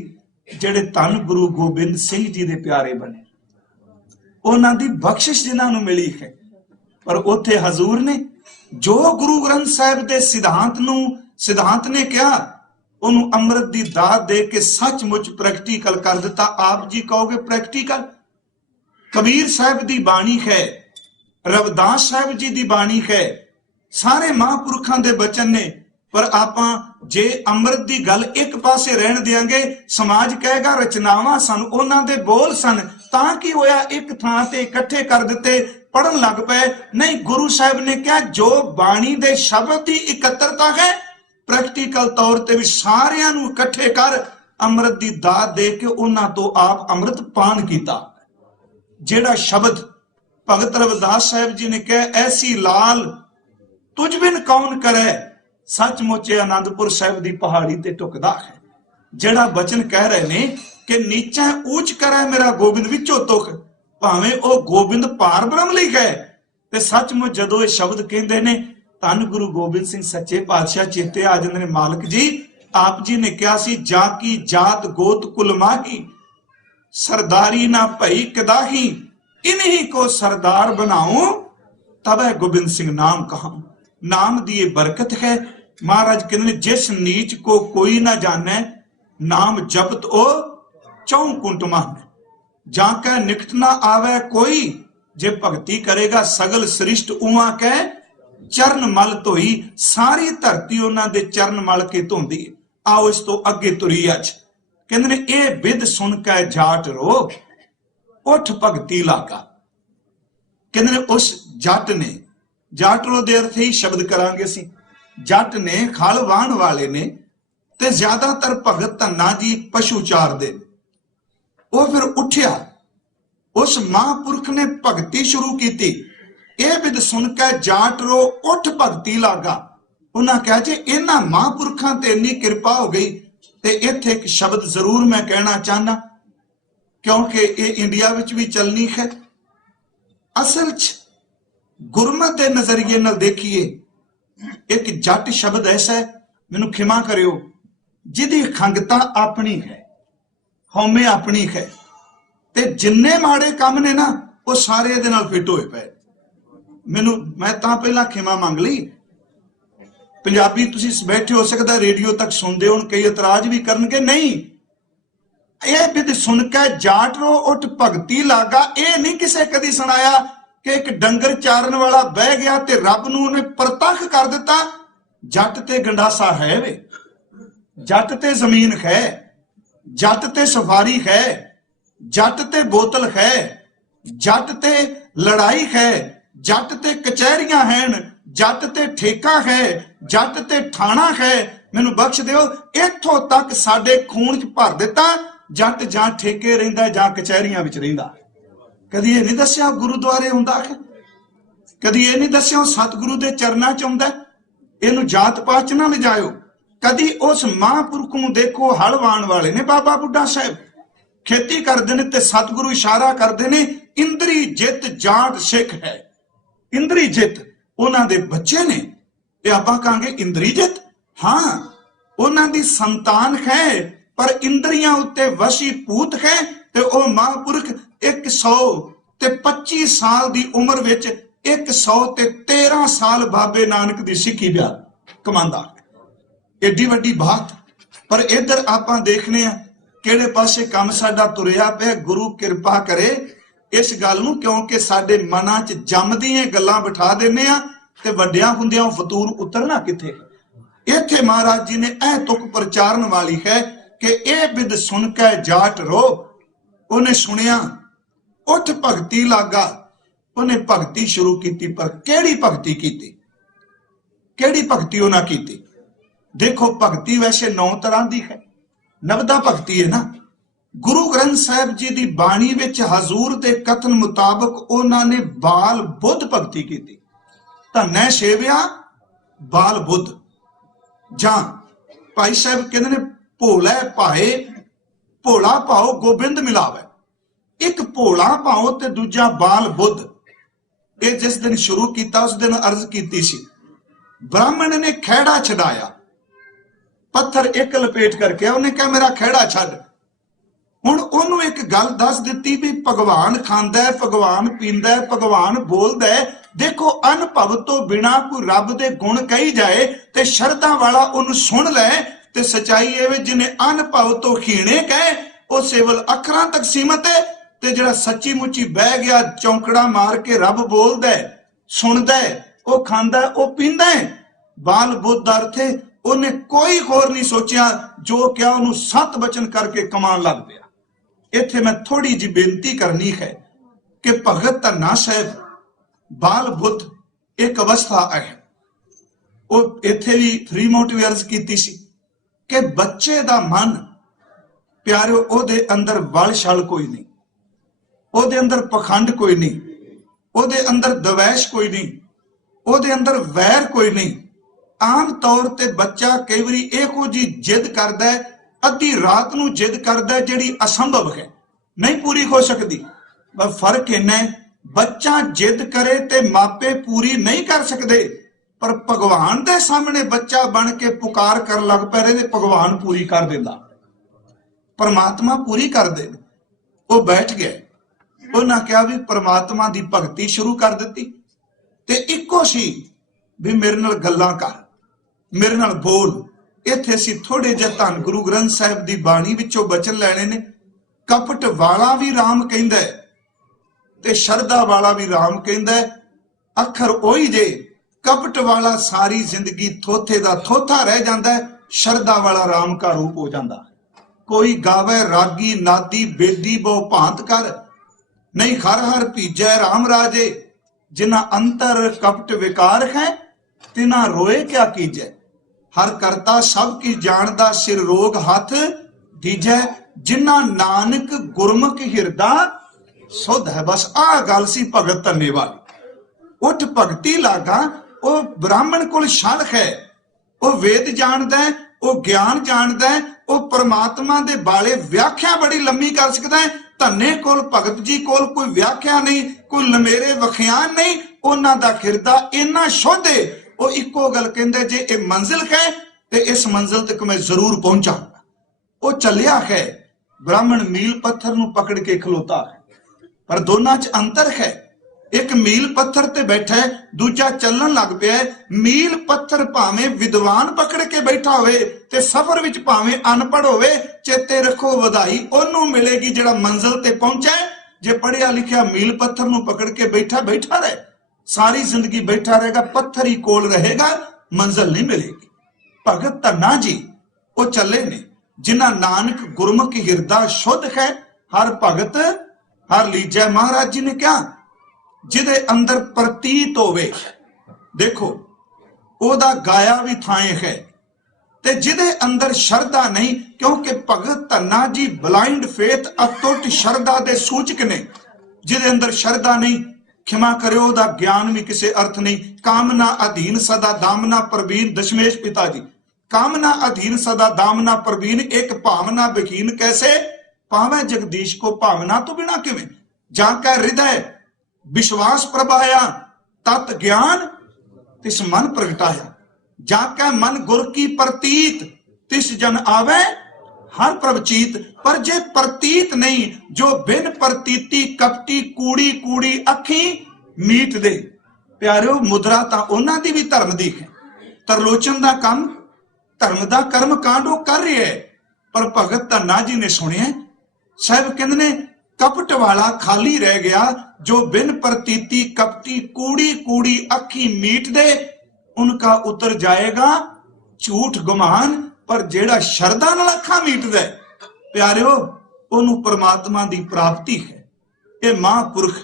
जेड़े धन गुरु गोबिंद सिंह जी दे प्यारे बने, उन्हां दी बख्शिश जिन्हां नूं मिली है। पर उत्थे हजूर ने जो गुरु ग्रंथ साहिब दे सिद्धांत ने कहा, उन्होंने अमृत की दात दे के सचमुच प्रैक्टिकल कर दिता। आप जी कहोगे प्रैक्टिकल? कबीर साहब की बाणी है, रविदास साहब जी की बाणी है, सारे महापुरखों के बचन ने। पर आपां जे अमृत की गल एक पासे रहन देंगे, समाज कहेगा रचनावां सन, उन्हां दे बोल सन, तां की होया एक थां ते इकट्ठे कर दिते, पढ़न लग पे। नहीं, गुरु साहब ने कहा जो बाणी दे शब्द की इकत्रता है, प्रैक्टिकल तौर ते भी सारियां नूं इकट्ठे कर अमृत की दात दे के उन्हां तो आप अमृत पान कीता। जेड़ा शब्द भगत रविदास साहब जी ने कहा, ऐसी लाल तुझ बिन कौन करे, सचमुच आनंदपुर साहब की पहाड़ी ते टुकदा है। जेड़ा बचन कह रहे ने कि नीचा ऊंच करे मेरा गोबिंद विचों तुख, भावें ओ गोबिंद पार ब्रह्म लिख है, ते सचमुच जदों ये शब्द कहंदे ने, धन गुरु गोबिंद सिंह सच्चे पातशाह चेते आ जांदे ने। मालक जी, आप जी ने कहा सी, जा की जात गोत कुल माही, सरदारी ना भई कदाही, इन्हीं को सरदार बनाऊं तब है गोबिंद सिंह नाम कहा। नाम दी बरकत है। महाराज कहते जिस नीच को कोई ना जाने, नाम जपत ओ चौं कुंट माने, जाके निकट ना आवे कोई, जे भगती करेगा सगल सृष्ट उवा के चरण मल धोई। सारी धरती उन्हां दे चरण मल के धोंदी। आओ इस तो अगे तुरी अज कहंदे ने, ए बिद सुन के जाट रो, उठ भगती लागा। कहंदे ने उस जट ने, जाट रो दे अर्थ ही शब्द करांगे असीं, जट ने खल वाहण वाले ने, ते ज्यादातर भगत धन्ना जी पशु चारदे, वो फिर उठिया, उस महापुरख ने भगती शुरू की। यह बिद सुन के जाट रो उठ भगती लागा। उन्हें कहा जी इन्हां महापुरखों ते इन्नी कृपा हो गई। ते इत्थे एक शब्द जरूर मैं कहना चाहना, क्योंकि ये इंडिया विच भी चलनी है। असल च गुरमत के नजरिए नाल देखिए, एक जट शब्द ऐसा है, मैनू खिमा करियो, जिहदी खंगता अपनी है, हौमे अपनी है, ते जिन्ने माड़े काम ने ना वो सारे इहदे नाल फिट होए पे। मैं तां पहला खिमा मंग लई। पंजाबी तुसीं बैठे हो सकदा रेडियो तक सुनदे हो, कई इतराज भी करनगे, नहीं यह बिद सुन के जाट रो उठ भगती लागा। यह नहीं किसे कदी सुनाया कि एक डंगर चारन वाला बह गया ते रब नूं उहने प्रतख कर दिता। जट ते गंडासा है वे, जट ते जमीन है, जट ते सफारी है, जट ते बोतल है, जट ते लड़ाई है, जट ते कचहरियां हैं, जट ते ठेका है, जट ते थाना है। मैनू बख्श दिओ, इत्थों तक साडे खून च भर दिता। जट जां ठेके रहिंदा जां कचहरियां विच रहिंदा। कदी ये नहीं दस्सिया गुरुद्वारे हुंदा है, कदी ये नहीं दस्सिया सतगुरु दे चरनां च हुंदा। इहनूं जात पात च ना लिजाओ। कदी उस महापुरख नूं देखो, हल वाहण वाले ने बाबा बुड्ढा साहब, खेती करदे ने ते सतगुरु इशारा करदे ने, इंद्री जित जाट सिख है। इंद्री जित उन्हां दे बच्चे ने, ते आपां कहांगे इंद्री जित, हां उन्हां दी संतान है, पर इंद्रियां उत्ते वशीभूत है। ते ओ महापुरख 125 साल दी उम्र विच 113 साल बाबे नानक दी सिੱਖੀ बिया कमांदा। एडी वड्डी बात। पर इधर आपां देखने आ किहड़े पासे काम साडा तुरिया पिया। गुरु किरपा करे इस गल नूं, क्योंकि साडे मनां च जमदियां गल्लां बिठा दिंदे आ ते वड्डियां हुंदियां फतूर उतरना किथे। इत्थे महाराज जी ने ऐ तुक प्रचारन वाली है कि ए बिद सुन के जाट रो। उन्हें सुनिया, उठ भगती लागा, उन्हें भगती शुरू की। पर केड़ी भगती की? केड़ी भगती उन्हें की? देखो भगती वैसे 9 तरह की है। नवदा भगती है ना, गुरु ग्रंथ साहिब जी की बाणी विच हजूर के कथन मुताबक उन्होंने बाल बुद्ध भगती की। धन है सेविया बाल बुद्ध, जां भाई साहब कहते ने भोला भाए भोला भाओ गोबिंद मिलावे। एक भोला भाओ ते दूजा बाल बुद्ध। ये जिस दिन शुरू किया उस दिन अर्ज की सी, ब्राह्मण ने खैड़ा छड़ाया, पत्थर एक लपेट करके उन्हें कहा मेरा खैड़ा छड़। हुण ओनू एक गल दस दी भी भगवान खांदा है, भगवान पींदा है, भगवान बोलदा है। देखो अनुभव तो बिना कोई रब दे गुण कही जाए ते शरधा वाला उन्हें सुन लै ते सच्चाई है जिन्हें अनुभव तो खीणे कहे वो सेवल अखरां तक सीमित है, ते जिहड़ा सच्ची मुच्ची बह गया चौंकड़ा मार के रब बोलदा है, सुनदा है, वो खांदा है, वो पींदा है। बाल बुद्ध अर्थ है उन्हें कोई होर नहीं सोचिया, जो क्या उन्होंने सत बचन करके कमान लग पिया। इत्थे मैं थोड़ी जी बेनती करनी है कि भगत धन्ना साहब बाल बुद्ध एक अवस्था है। वो इत्थे भी फ्री मोटिव अर्ज की सी कि बच्चे दा मन प्यारे ओदे अंदर बल छल कोई नहीं, ओदे अंदर पखंड कोई नहीं, ओदे अंदर दवैश कोई नहीं, ओदे अंदर वैर कोई नहीं। आम तौर ते बच्चा कई बारी इहो जी जिद करदा है, अद्धी रात नूं जिद करदा है जिहड़ी असंभव है, नहीं पूरी हो सकती। पर फर्क इन्ना है बच्चा जिद करे ते मापे पूरी नहीं कर सकते, पर भगवान दे सामने बच्चा बन के पुकार कर लग पै ते भगवान पूरी कर देंदा, परमात्मा पूरी कर दे। वो बैठ गए, उन्हें कहा भी परमात्मा की भगती शुरू कर दी ते इको सी भी मेरे नाल गल्लां कर, मेरे नाल बोल। इत्थे असीं थोड़े जिहे धन गुरु ग्रंथ साहिब की बाणी विचों बचन लैणे ने। कपट वाला भी राम कहंदा है ते शरधा वाला भी राम कहंदा है। अखर ओही जे कपट वाला सारी जिंदगी थोथे दा थोथा रह जाता है, शरधा वाला राम का रूप हो जाता है। कोई गावे रागी नादी बेदी बहु भांत कर, नहीं हर हर भीजै राम राजे। जिन्हां अंतर कपट विकार है तिना रोए क्या कीजै। हर करता सब की जानदा सिर रोग हाथ दीजै। जिन्ना नानक गुरमुख हिरदा सुध है। बस आ गल सी भगत धन्ने वाली। उठ भगती लागा, वो ब्राह्मण कोल छल है, वो वेद जानदा है, वो ज्ञान जानदा है, वो परमात्मा दे बारे व्याख्या बड़ी लंबी कर सकता है। धन्ने कोल भगत जी कोल कोई व्याख्या नहीं, कोई लमेरे वखियान नहीं, उन्हां दा हिरदा इन्ना शुद्ध है। वो इको गल कहंदे जे ये मंजिल है ते इस मंजिल तक मैं जरूर पहुंचाऊंगा। वो चलिया है, ब्राह्मण मील पत्थर नूं पकड़ के खलोता है, पर दोनों च अंतर है। एक मील पत्थर ते बैठा है, दूजा चलन लग पिया है। मील पत्थर भावें विद्वान पकड़ के बैठा होवे ते सफर विच भावें अनपढ़ होवे, चेते रखो वधाई ओनू मिलेगी जिहड़ा मंजिल ते पहुंचा है। जे पढ़िया लिखिया मील पत्थर नूं पकड़ के बैठा बैठा रहे, सारी जिंदगी बैठा रहेगा, पत्थर ही कोल रहेगा, मंजिल नहीं मिलेगी। भगत धन्ना जी वो चले ने जिन्हां नानक गुरमुख हिरदा शुद्ध है। हर भगत हर लीजै, महाराज जी ने क्या जिदे अंदर प्रतीत होवे। देखो ओदा गाया भी थाए है ते जिदे अंदर शरधा नहीं, क्योंकि भगत धन्ना जी ब्लाइंड फेथ अटुट शरधा दे सूचक ने। जिदे अंदर शरधा नहीं, क्षमा करो ओदा ज्ञान भी किसी अर्थ नहीं। कामना अधीन सदा दामना प्रवीण, दशमेश पिता जी। कामना अधीन सदा दामना प्रवीण, एक भावना बकीन कैसे पावे जगदीश को। भावना तो बिना किवें, जाका हृदय विश्वास प्रभाया, तत् ज्ञान तिस मन प्रगटाया। जाका मन गुर की प्रतीत, तिस जन आवे हर प्रवचीत। पर जे प्रतीत नहीं, जो बिन प्रतीति कपटी कूड़ी कूड़ी अखी मीट दे। प्यारिओ मुद्रा तां उन्हां दी भी धर्म दी है। तरलोचन दा काम धर्म दा कर्म कांडो कर रही है, पर भगत धन्ना जी ने सुनिया साहब कहंदे ने कपट वाला खाली रह गया, जो बिन प्रतीति कपटी कूड़ी कूड़ी अखी मीट दे, उनका उतर जाएगा झूठ गुमान। पर जेड़ा शरदा नाल अखां मीट दे प्यारिओ, ओनू परमात्मा दी प्राप्ति है। ये महापुरख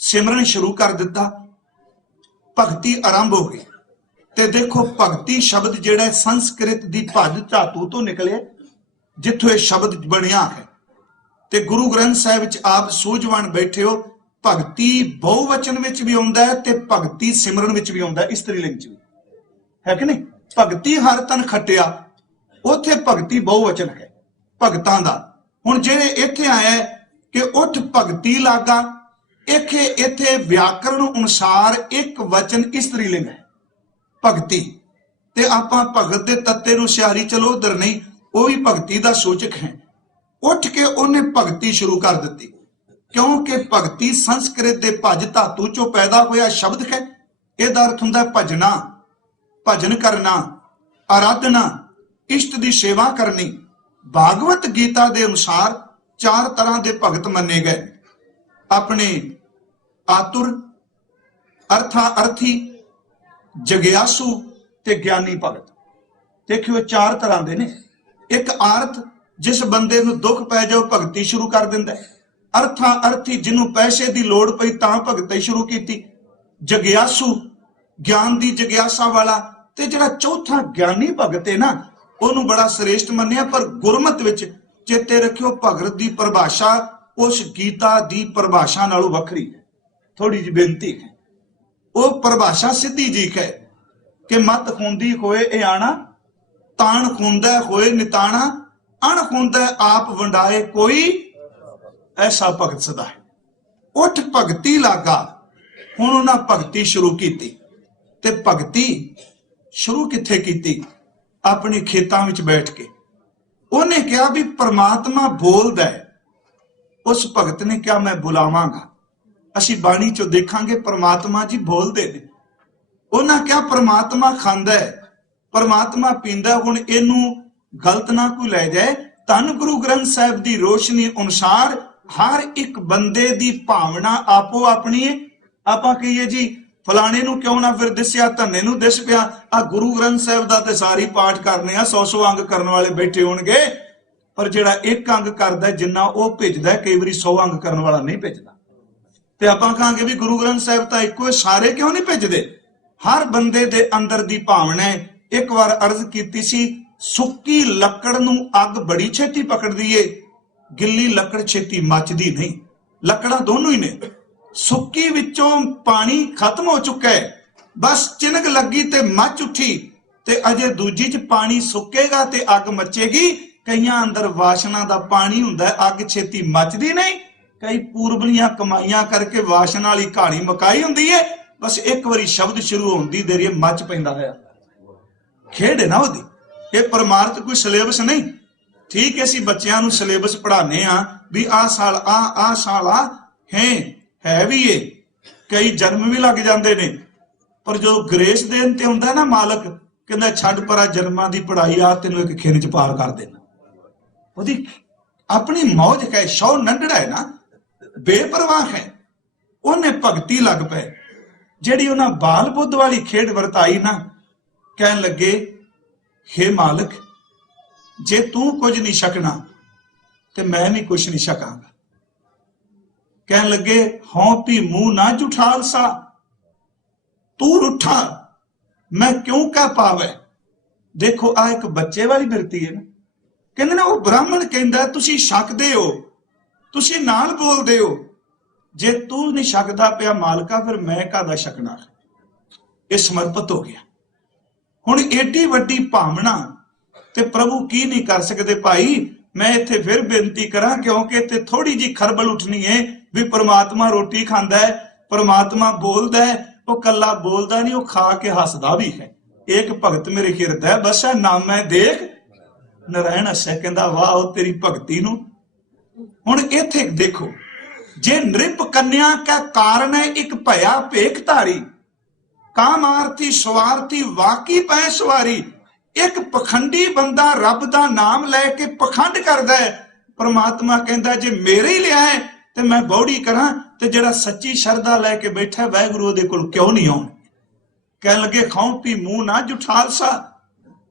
सिमरन शुरू कर दिता, भगती आरंभ हो गई। ते देखो भगती शब्द जेड़ा संस्कृत दी भज धातु तो निकले, जिथों ये शब्द बनिया है। ਤੇ ਗੁਰੂ ਗ੍ਰੰਥ ਸਾਹਿਬ ਚ ਆਪ ਸੂਝਵਾਨ ਬੈਠੇ ਹੋ। ਭਗਤੀ ਬਹੁਵਚਨ ਵਿੱਚ ਵੀ ਆਉਂਦਾ ਹੈ ਤੇ ਭਗਤੀ ਸਿਮਰਨ ਵਿੱਚ ਵੀ ਆਉਂਦਾ ਹੈ, ਇਸਤਰੀ ਲਿੰਗ ਚ ਵੀ ਹੈ ਕਿ ਨਹੀਂ। ਭਗਤੀ ਹਰ ਤਨ ਖੱਟਿਆ, ਉੱਥੇ ਭਗਤੀ ਬਹੁਵਚਨ ਹੈ ਭਗਤਾਂ ਦਾ। ਹੁਣ ਜਿਹੜੇ ਇੱਥੇ ਆਇਆ ਕਿ ਉੱਠ ਭਗਤੀ ਲਾਗਾ, ਇੱਥੇ ਵਿਆਕਰਣ ਅਨੁਸਾਰ ਇੱਕ ਵਚਨ ਇਸਤਰੀ ਲਿੰਗ ਹੈ ਭਗਤੀ। ਤੇ ਆਪਾਂ ਭਗਤ ਦੇ ਤੱਤੇ ਨੂੰ ਸਿਆਰੀ ਚਲੋ ਉਧਰ ਨਹੀਂ, ਉਹ ਵੀ ਭਗਤੀ ਦਾ ਸੂਚਕ ਹੈ। ਉੱਠ ਕੇ ਉਹਨੇ ਭਗਤੀ ਸ਼ੁਰੂ ਕਰ ਦਿੱਤੀ, ਕਿਉਂਕਿ ਭਗਤੀ ਸੰਸਕ੍ਰਿਤ ਦੇ ਭਜ ਧਾਤੂ ਚੋਂ ਪੈਦਾ ਹੋਇਆ ਸ਼ਬਦ ਹੈ। ਇਹਦਾ ਅਰਥ ਹੁੰਦਾ ਭਜਨਾ, ਭਜਨ ਕਰਨਾ, ਆਰਾਧਨਾ, ਇਸ਼ਟ ਦੀ ਸੇਵਾ ਕਰਨੀ। ਭਾਗਵਤ ਗੀਤਾ ਦੇ ਅਨੁਸਾਰ 4 ਤਰ੍ਹਾਂ ਦੇ ਭਗਤ ਮੰਨੇ ਗਏ, ਆਪਣੇ ਆਤੁਰ, ਅਰਥੀ, ਜਗਿਆਸੂ ਤੇ ਗਿਆਨੀ ਭਗਤ। ਦੇਖਿਓ 4 ਤਰ੍ਹਾਂ ਦੇ ਨੇ। ਇੱਕ ਆਰਥ, ਜਿਸ ਬੰਦੇ ਨੂੰ ਦੁੱਖ ਪੈ ਜਾਓ ਭਗਤੀ ਸ਼ੁਰੂ ਕਰ ਦਿੰਦਾ। ਅਰਥੀ, ਜਿਹਨੂੰ ਪੈਸੇ ਦੀ ਲੋੜ ਪਈ ਤਾਂ ਭਗਤੀ ਸ਼ੁਰੂ ਕੀਤੀ। ਜਗਿਆਸੂ, ਗਿਆਨ ਦੀ ਜਗਿਆਸਾ ਵਾਲਾ। ਤੇ ਜਿਹੜਾ ਚੌਥਾ ਗਿਆਨੀ ਭਗਤ ਹੈ ਨਾ, ਉਹਨੂੰ ਬੜਾ ਸ੍ਰੇਸ਼ਟ ਮੰਨਿਆ। ਪਰ ਗੁਰਮਤ ਵਿੱਚ ਚੇਤੇ ਰੱਖਿਓ, ਭਗਤ ਦੀ ਪਰਿਭਾਸ਼ਾ ਉਸ ਗੀਤਾ ਦੀ ਪਰਿਭਾਸ਼ਾ ਨਾਲੋਂ ਵੱਖਰੀ ਹੈ। ਥੋੜੀ ਜਿਹੀ ਬੇਨਤੀ ਹੈ, ਉਹ ਪਰਿਭਾਸ਼ਾ ਸਿੱਧੀ ਜੀ ਹੈ ਕਿ ਮਤ ਖੁੰਦੀ ਹੋਏ ਇਹ ਆਣਾ, ਤਾਣ ਖੁੰਦਾ ਹੋਏ ਨਿਤਾਣਾ, ਅਣ ਖੁੰਦਾ ਆਪ ਵੰਡਾਏ ਕੋਈ, ਐਸਾ ਭਗਤ ਸਦਾ ਹੈ। ਉੱਠ ਭਗਤੀ ਲਾਗਾ। ਹੁਣ ਉਹਨਾਂ ਭਗਤੀ ਸ਼ੁਰੂ ਕੀਤੀ। ਤੇ ਭਗਤੀ ਸ਼ੁਰੂ ਕਿੱਥੇ ਕੀਤੀ? ਆਪਣੇ ਖੇਤਾਂ ਵਿੱਚ ਬੈਠ ਕੇ। ਉਹਨੇ ਕਿਹਾ ਵੀ ਪ੍ਰਮਾਤਮਾ ਬੋਲਦਾ ਹੈ। ਉਸ ਭਗਤ ਨੇ ਕਿਹਾ ਮੈਂ ਬੁਲਾਵਾਂਗਾ। ਅਸੀਂ ਬਾਣੀ ਚੋਂ ਦੇਖਾਂਗੇ ਪ੍ਰਮਾਤਮਾ ਜੀ ਬੋਲਦੇ ਨੇ। ਉਹਨਾਂ ਕਿਹਾ ਪ੍ਰਮਾਤਮਾ ਖਾਂਦਾ ਹੈ, ਪ੍ਰਮਾਤਮਾ ਪੀਂਦਾ। ਹੁਣ ਇਹਨੂੰ ਗਲਤ ਨਾ ਕੋਈ ਲੈ ਜਾਏ। ਧੰਨ ਗੁਰੂ ਗ੍ਰੰਥ ਸਾਹਿਬ ਦੀ ਰੋਸ਼ਨੀ ਅਨੁਸਾਰ ਹਰ ਇੱਕ ਬੰਦੇ ਦੀ ਭਾਵਨਾ ਆਪੋ ਆਪਣੀ ਹੈ। ਆਪਾਂ ਕਹੀਏ ਜੀ ਫਲਾਣੇ ਨੂੰ ਕਿਉਂ ਨਾ ਫਿਰ ਦਿਸਿਆ, ਧੰਨੇ ਨੂੰ ਦਿਸ ਪਿਆ। ਆ ਗੁਰੂ ਗ੍ਰੰਥ ਸਾਹਿਬ ਦਾ ਤੇ ਸਾਰੀ ਪਾਠ ਕਰਨੇ ਆ, 100 ਅੰਗ ਕਰਨ ਵਾਲੇ ਬੈਠੇ ਹੋਣਗੇ, ਪਰ ਜਿਹੜਾ ਇੱਕ ਅੰਗ ਕਰਦਾ ਜਿੰਨਾ ਉਹ ਭਿੱਜਦਾ, ਕਈ ਵਾਰੀ 100 ਅੰਗ ਕਰਨ ਵਾਲਾ ਨਹੀਂ ਭਿੱਜਦਾ। ਤੇ ਆਪਾਂ ਕਹਾਂਗੇ ਵੀ ਗੁਰੂ ਗ੍ਰੰਥ ਸਾਹਿਬ ਤਾਂ ਇੱਕੋ, ਸਾਰੇ ਕਿਉਂ ਨਹੀਂ ਭਿੱਜਦੇ? ਹਰ ਬੰਦੇ ਦੇ ਅੰਦਰ ਦੀ ਭਾਵਨਾ ਹੈ। ਇੱਕ ਵਾਰ ਅਰਜ਼ ਕੀਤੀ ਸੀ, ਸੁੱਕੀ ਲੱਕੜ ਨੂੰ ਅੱਗ ਬੜੀ ਛੇਤੀ ਪਕੜਦੀ ਏ, ਗਿੱਲੀ ਲੱਕੜ ਛੇਤੀ ਮੱਚਦੀ ਨਹੀਂ। ਲੱਕੜਾਂ ਦੋਨੋਂ ਹੀ ਨੇ। ਸੁੱਕੀ ਵਿੱਚੋਂ ਪਾਣੀ ਖਤਮ ਹੋ ਚੁੱਕਾ ਹੈ, ਬਸ ਚਿਨਕ ਲੱਗੀ ਤੇ ਮੱਚ ਉੱਠੀ, ਤੇ ਅਜੇ ਦੂਜੀ ਚ ਪਾਣੀ ਸੁੱਕੇਗਾ ਤੇ ਅੱਗ ਮੱਚੇਗੀ। ਕਈਆਂ ਅੰਦਰ ਵਾਸ਼ਨਾ ਦਾ ਪਾਣੀ ਹੁੰਦਾ, ਅੱਗ ਛੇਤੀ ਮੱਚਦੀ ਨਹੀਂ। ਕਈ ਪੂਰਬਲੀਆਂ ਕਮਾਈਆਂ ਕਰਕੇ ਵਾਸ਼ਨਾ ਵਾਲੀ ਕਹਾਣੀ ਮਕਾਈ ਹੁੰਦੀ ਹੈ, ਬਸ ਇੱਕ ਵਾਰੀ ਸ਼ਬਦ ਸ਼ੁਰੂ ਹੁੰਦੀ ਦੇਰੀ ਮੱਚ ਪੈਂਦਾ ਹੋਇਆ। ਖੇਡ ਹੈ ਨਾ ਉਹਦੀ। ਇਹ ਪਰਮਾਰਥ ਕੋਈ ਸਿਲੇਬਸ ਨਹੀਂ। ਠੀਕ ਹੈ, ਅਸੀਂ ਬੱਚਿਆਂ ਨੂੰ ਸਿਲੇਬਸ ਪੜ੍ਹਾਉਂਦੇ ਆ ਵੀ ਆਹ ਸਾਲ ਆਹ ਸਾਲ ਹੈ ਵੀ ਏ, ਕਈ ਜਨਮ ਵੀ ਲੱਗ ਜਾਂਦੇ ਨੇ, ਪਰ ਜਦੋਂ ਗ੍ਰੇਸ ਦੇਣ ਤੇ ਹੁੰਦਾ ਨਾ ਮਾਲਕ, ਕਹਿੰਦਾ ਛੱਡ ਪਰਾਂ ਜਨਮਾਂ ਦੀ ਪੜ੍ਹਾਈ, ਆ ਤੈਨੂੰ ਇੱਕ ਖਿੰਨ ਚ ਪਾਰ ਕਰ ਦੇਣਾ। ਉਹਦੀ ਆਪਣੀ ਮੌਜ ਹੈ, ਸ਼ੌ ਨੰਡੜਾ ਹੈ ਨਾ, ਬੇਪਰਵਾਹ ਹੈ। ਉਹਨੇ ਭਗਤੀ ਲੱਗ ਪਏ। ਜਿਹੜੀ ਉਹਨਾਂ ਬਾਲ ਬੁੱਧ ਵਾਲੀ ਖੇਡ ਵਰਤਾਈ ਨਾ, ਕਹਿਣ ਲੱਗੇ ਹੇ ਮਾਲਕ, ਜੇ ਤੂੰ ਕੁਝ ਨਹੀਂ ਛਕਣਾ ਤੇ ਮੈਂ ਵੀ ਕੁਝ ਨਹੀਂ ਛਕਾਂਗਾ। ਕਹਿਣ ਲੱਗੇ ਹਉ ਪੀ ਮੂੰਹ ਨਾ ਜੁਠਾਲਸਾ, ਤੂੰ ਰੁੱਠਾ ਮੈਂ ਕਿਉਂ ਕਹਿ ਪਾਵੇ। ਦੇਖੋ ਆ ਇੱਕ ਬੱਚੇ ਵਾਲੀ ਬਿਰਤੀ ਹੈ ਨਾ। ਕਹਿੰਦੇ ਨਾ ਉਹ ਬ੍ਰਾਹਮਣ ਕਹਿੰਦਾ ਤੁਸੀਂ ਛਕਦੇ ਹੋ, ਤੁਸੀਂ ਨਾਲ ਬੋਲਦੇ ਹੋ, ਜੇ ਤੂੰ ਨਹੀਂ ਛਕਦਾ ਪਿਆ ਮਾਲਕਾ, ਫਿਰ ਮੈਂ ਕਾਹਦਾ ਛਕਣਾ। ਇਹ ਸਮਰਪਿਤ ਹੋ ਗਿਆ। ਹੁਣ ਏਡੀ ਵੱਡੀ ਭਾਵਨਾ ਤੇ ਪ੍ਰਭੂ ਕੀ ਨਹੀਂ ਕਰ ਸਕਦੇ। ਭਾਈ ਮੈਂ ਇੱਥੇ ਫਿਰ ਬੇਨਤੀ ਕਰਾਂ, ਕਿਉਂਕਿ ਇੱਥੇ ਥੋੜੀ ਜੀ ਖਰਬਲ ਉੱਠਣੀ ਹੈ ਵੀ ਪ੍ਰਮਾਤਮਾ ਰੋਟੀ ਖਾਂਦਾ ਹੈ, ਪ੍ਰਮਾਤਮਾ ਬੋਲਦਾ ਹੈ। ਉਹ ਕੱਲਾ ਬੋਲਦਾ ਨਹੀਂ, ਉਹ ਖਾ ਕੇ ਹੱਸਦਾ ਵੀ ਹੈ। ਇੱਕ ਭਗਤ ਮੇਰੇ ਹਿਰਦੈ ਬਸੈ ਨਾਮੈ ਦੇਖ ਨਰਾਇਣ ਹਸੈ। ਕਹਿੰਦਾ ਵਾਹ ਉਹ ਤੇਰੀ ਭਗਤੀ ਨੂੰ। ਹੁਣ ਇੱਥੇ ਦੇਖੋ, ਜੇ ਨ੍ਰਿਪ ਕੰਨਿਆ ਕਾ ਕਾਰਨ ਹੈ ਇੱਕ ਭਇਆ ਭੇਖ ਧਾਰੀ, ਕਾਮਾਰਥੀ ਸਵਾਰਥੀ ਵਾਕੀ ਪੈ ਸਵਾਰੀ। ਇੱਕ ਪਖੰਡੀ ਬੰਦਾ ਰੱਬ ਦਾ ਨਾਮ ਲੈ ਕੇ ਪਖੰਡ ਕਰਦਾ ਹੈ। ਪ੍ਰਮਾਤਮਾ ਕਹਿੰਦਾ ਜੇ ਮੇਰੇ ਹੀ ਲਿਆ ਹੈ ਤੇ ਮੈਂ ਬੌੜੀ ਕਰਾਂ, ਤੇ ਜਿਹੜਾ ਸੱਚੀ ਸ਼ਰਧਾ ਲੈ ਕੇ ਬੈਠਾ ਵਾਹਿਗੁਰੂ ਉਹਦੇ ਕੋਲ ਕਿਉਂ ਨਹੀਂ ਆਉਣ। ਕਹਿਣ ਲੱਗੇ ਖਾਉ ਪੀ ਮੂੰਹ ਨਾ ਜੁਠਾਲਸਾ,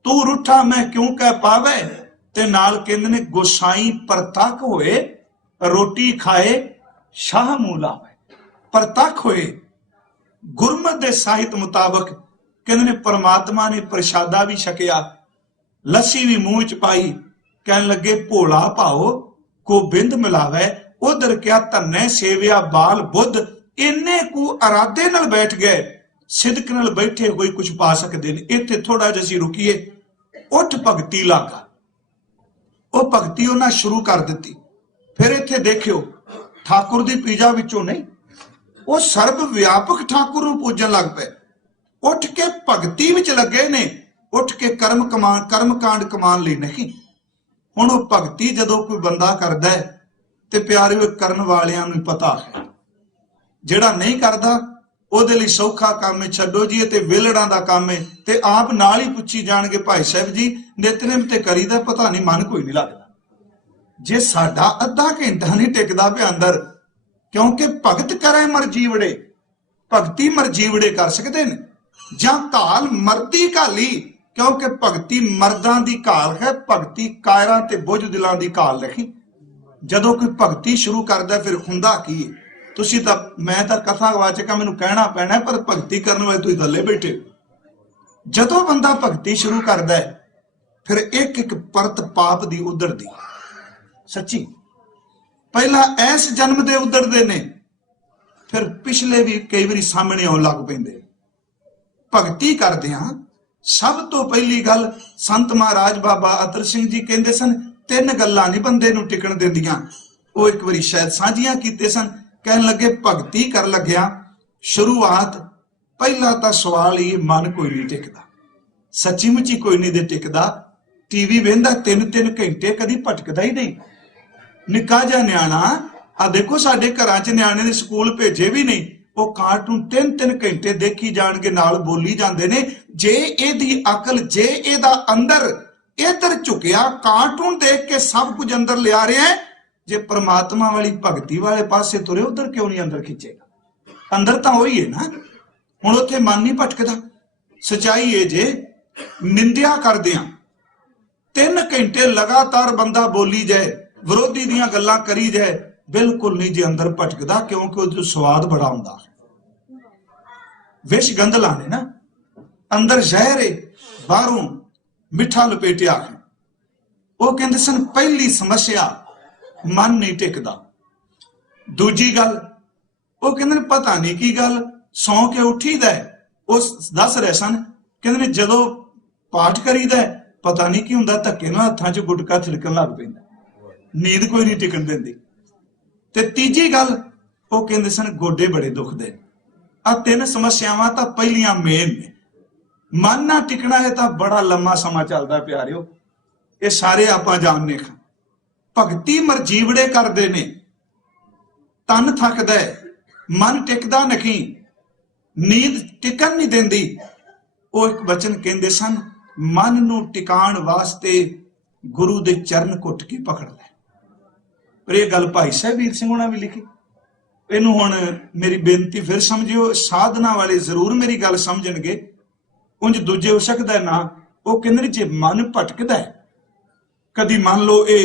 ਤੂੰ ਰੁੱਠਾ ਮੈਂ ਕਿਉਂ ਕਹਿ ਪਾਵੇ। ਤੇ ਨਾਲ ਕਹਿੰਦੇ ਨੇ ਗੋਸਾਈ ਪ੍ਰਤੱਖ ਹੋਏ, ਰੋਟੀ ਖਾਏ ਸ਼ਾਹ ਮੂੰਹ ਲਾਵੇ। ਪ੍ਰਤੱਖ ਹੋਏ ਗੁਰਮਤਿ ਦੇ ਸਾਹਿਤ ਮੁਤਾਬਕ, ਕਹਿੰਦੇ ਨੇ ਪਰਮਾਤਮਾ ਨੇ ਪ੍ਰਸ਼ਾਦਾ ਵੀ ਛਕਿਆ, ਲੱਸੀ ਵੀ ਮੂੰਹ ਚ ਪਾਈ। ਕਹਿਣ ਲੱਗੇ ਭੋਲਾ ਭਾਓ गोबिंद मिलावे। उधर क्या धन्ने सेविया बाल बुद्ध, इन्ने कु अराधे नाल बैठ गए, सिदक नाल बैठे कोई कुछ पा सकते हैं। इत्थे थोड़ा जिहा असीं रुकीए। उठ भगती लागा, वो भगती उन्हें शुरू कर दी। फिर इत्थे देखियो ठाकुर दी पीजा विचों नहीं, वो सर्व व्यापक ठाकुर नूं पूजन लग पे। उठ के भगती विच लगे ने, उठ के कर्म कांड कमान लई नहीं। हुण वो भगती जदों कोई बंदा करदा है ते प्यारे करन वालियां नूं पता है, जिहड़ा नहीं करदा ਉਹਦੇ ਲਈ सौखा काम है। छड्डो जी ते वेलड़ां दा काम है, ते आप नाल ही पुछी जाणगे भाई साहब जी नितनेम ते करीदा, पता नहीं मन कोई नहीं लगदा। जे साडा अद्धा घंटा नहीं टिकदा पिया अंदर, क्योंकि भगत करे मरजीवड़े, भगती मरजीवड़े कर सकते हैं, जां घाल मरदी घाली, क्योंकि भगती मर्दां दी घाल है, भगती कायरां ते बुझ दिलां दी घाल नहीं। जदों कोई भगती शुरू करदा फिर हुंदा की है? तुसी तां मैं तां कथावाचक हां, मैनूं कहना पैना, पर भगती करन वाले तुसीं थल्ले बैठे। जदों बंदा भगती शुरू करदा है फिर एक एक परत पाप दी उधरदी। सच्ची पहला ऐस जन्म दे उधरदे ने, फिर पिछले भी कई बारी सामने आउण लग पैंदे। भगती करदिआं सब तो पहली गल संत महाराज बाबा अतर सिंह जी कहंदे सन, तीन गल्लां नहीं बंदे नूं टिकण दिंदियां। वो एक बारी शायद साझियां कीते सन। कहन लगे भगती कर लग्या शुरुआत पहला तां सवाल ही मन कोई नहीं टिकदा, सच्ची मुची कोई नहीं दे टिकदा। टीवी वेंदा 3-3 घंटे कदी भटकदा ही नहीं। निक्का जिहा न्याणा आ देखो साडे घरां च न्याणे ने स्कूल भेजे भी नहीं, वो कार्टून 3-3 घंटे देखी जाणगे, नाल बोली जांदे ने। जे इहदी अकल, जे इहदा अंदर इधर झुकिया कार्टून देख के सब कुछ अंदर लिया रहा है, जे परमात्मा वाली भगती वाले पासे तुरे उधर क्यों नहीं अंदर खिंचेगा? अंदर तो वही है ना। हुण उत्थे मन नहीं भटकदा। सच्चाई है जे निंदिया करदियां 3 घंटे लगातार बंदा बोली जाए, विरोधी दियां गल्लां करी जाए, बिल्कुल नहीं जे अंदर भटकदा, क्योंकि उहदे स्वाद बड़ा हुंदा। विष गंध लाने ना, अंदर जहर है, बाहरों मिठा लपेटिया है। वो कहंदे सन पहली समस्या मन नहीं टिकदा। दूजी गल वो कहंदे पता नहीं की गल सौ के उठीदा है। वो दस रहे सन, कहंदे जदों पाठ करीदा है पता नहीं की हुंदा, धक्के नाल हत्थां च गुटका थिड़कण लग पैंदा, नींद कोई नहीं टिकण दिंदी। ते तीजी गल वो कहंदे सन गोडे बड़े दुखदे। आ 3 समस्यावां तां पहलियां मेन ने। मन ना टिकना है तां बड़ा लंमा समा चलदा प्यारिओ, ये सारे आपां जाणने। भगती मरजीवड़े करदे ने, तन थकदा है, मन टिकदा नहीं, नींद टिकन नहीं देंदी। वो एक वचन कहंदे सन, मन नूं टिकाण वास्ते गुरु दे चरण घुट के पकड़ ले। पर यह गल भाई साहब वीर सिंह होना भी लिखी। इनू हुण मेरी बेनती फिर समझियो, साधना वाले जरूर मेरी गल समझणगे, उंज दूजे हो सकदा ना। वो कहंदे जे मन भटकदा है, कदी मान लो ये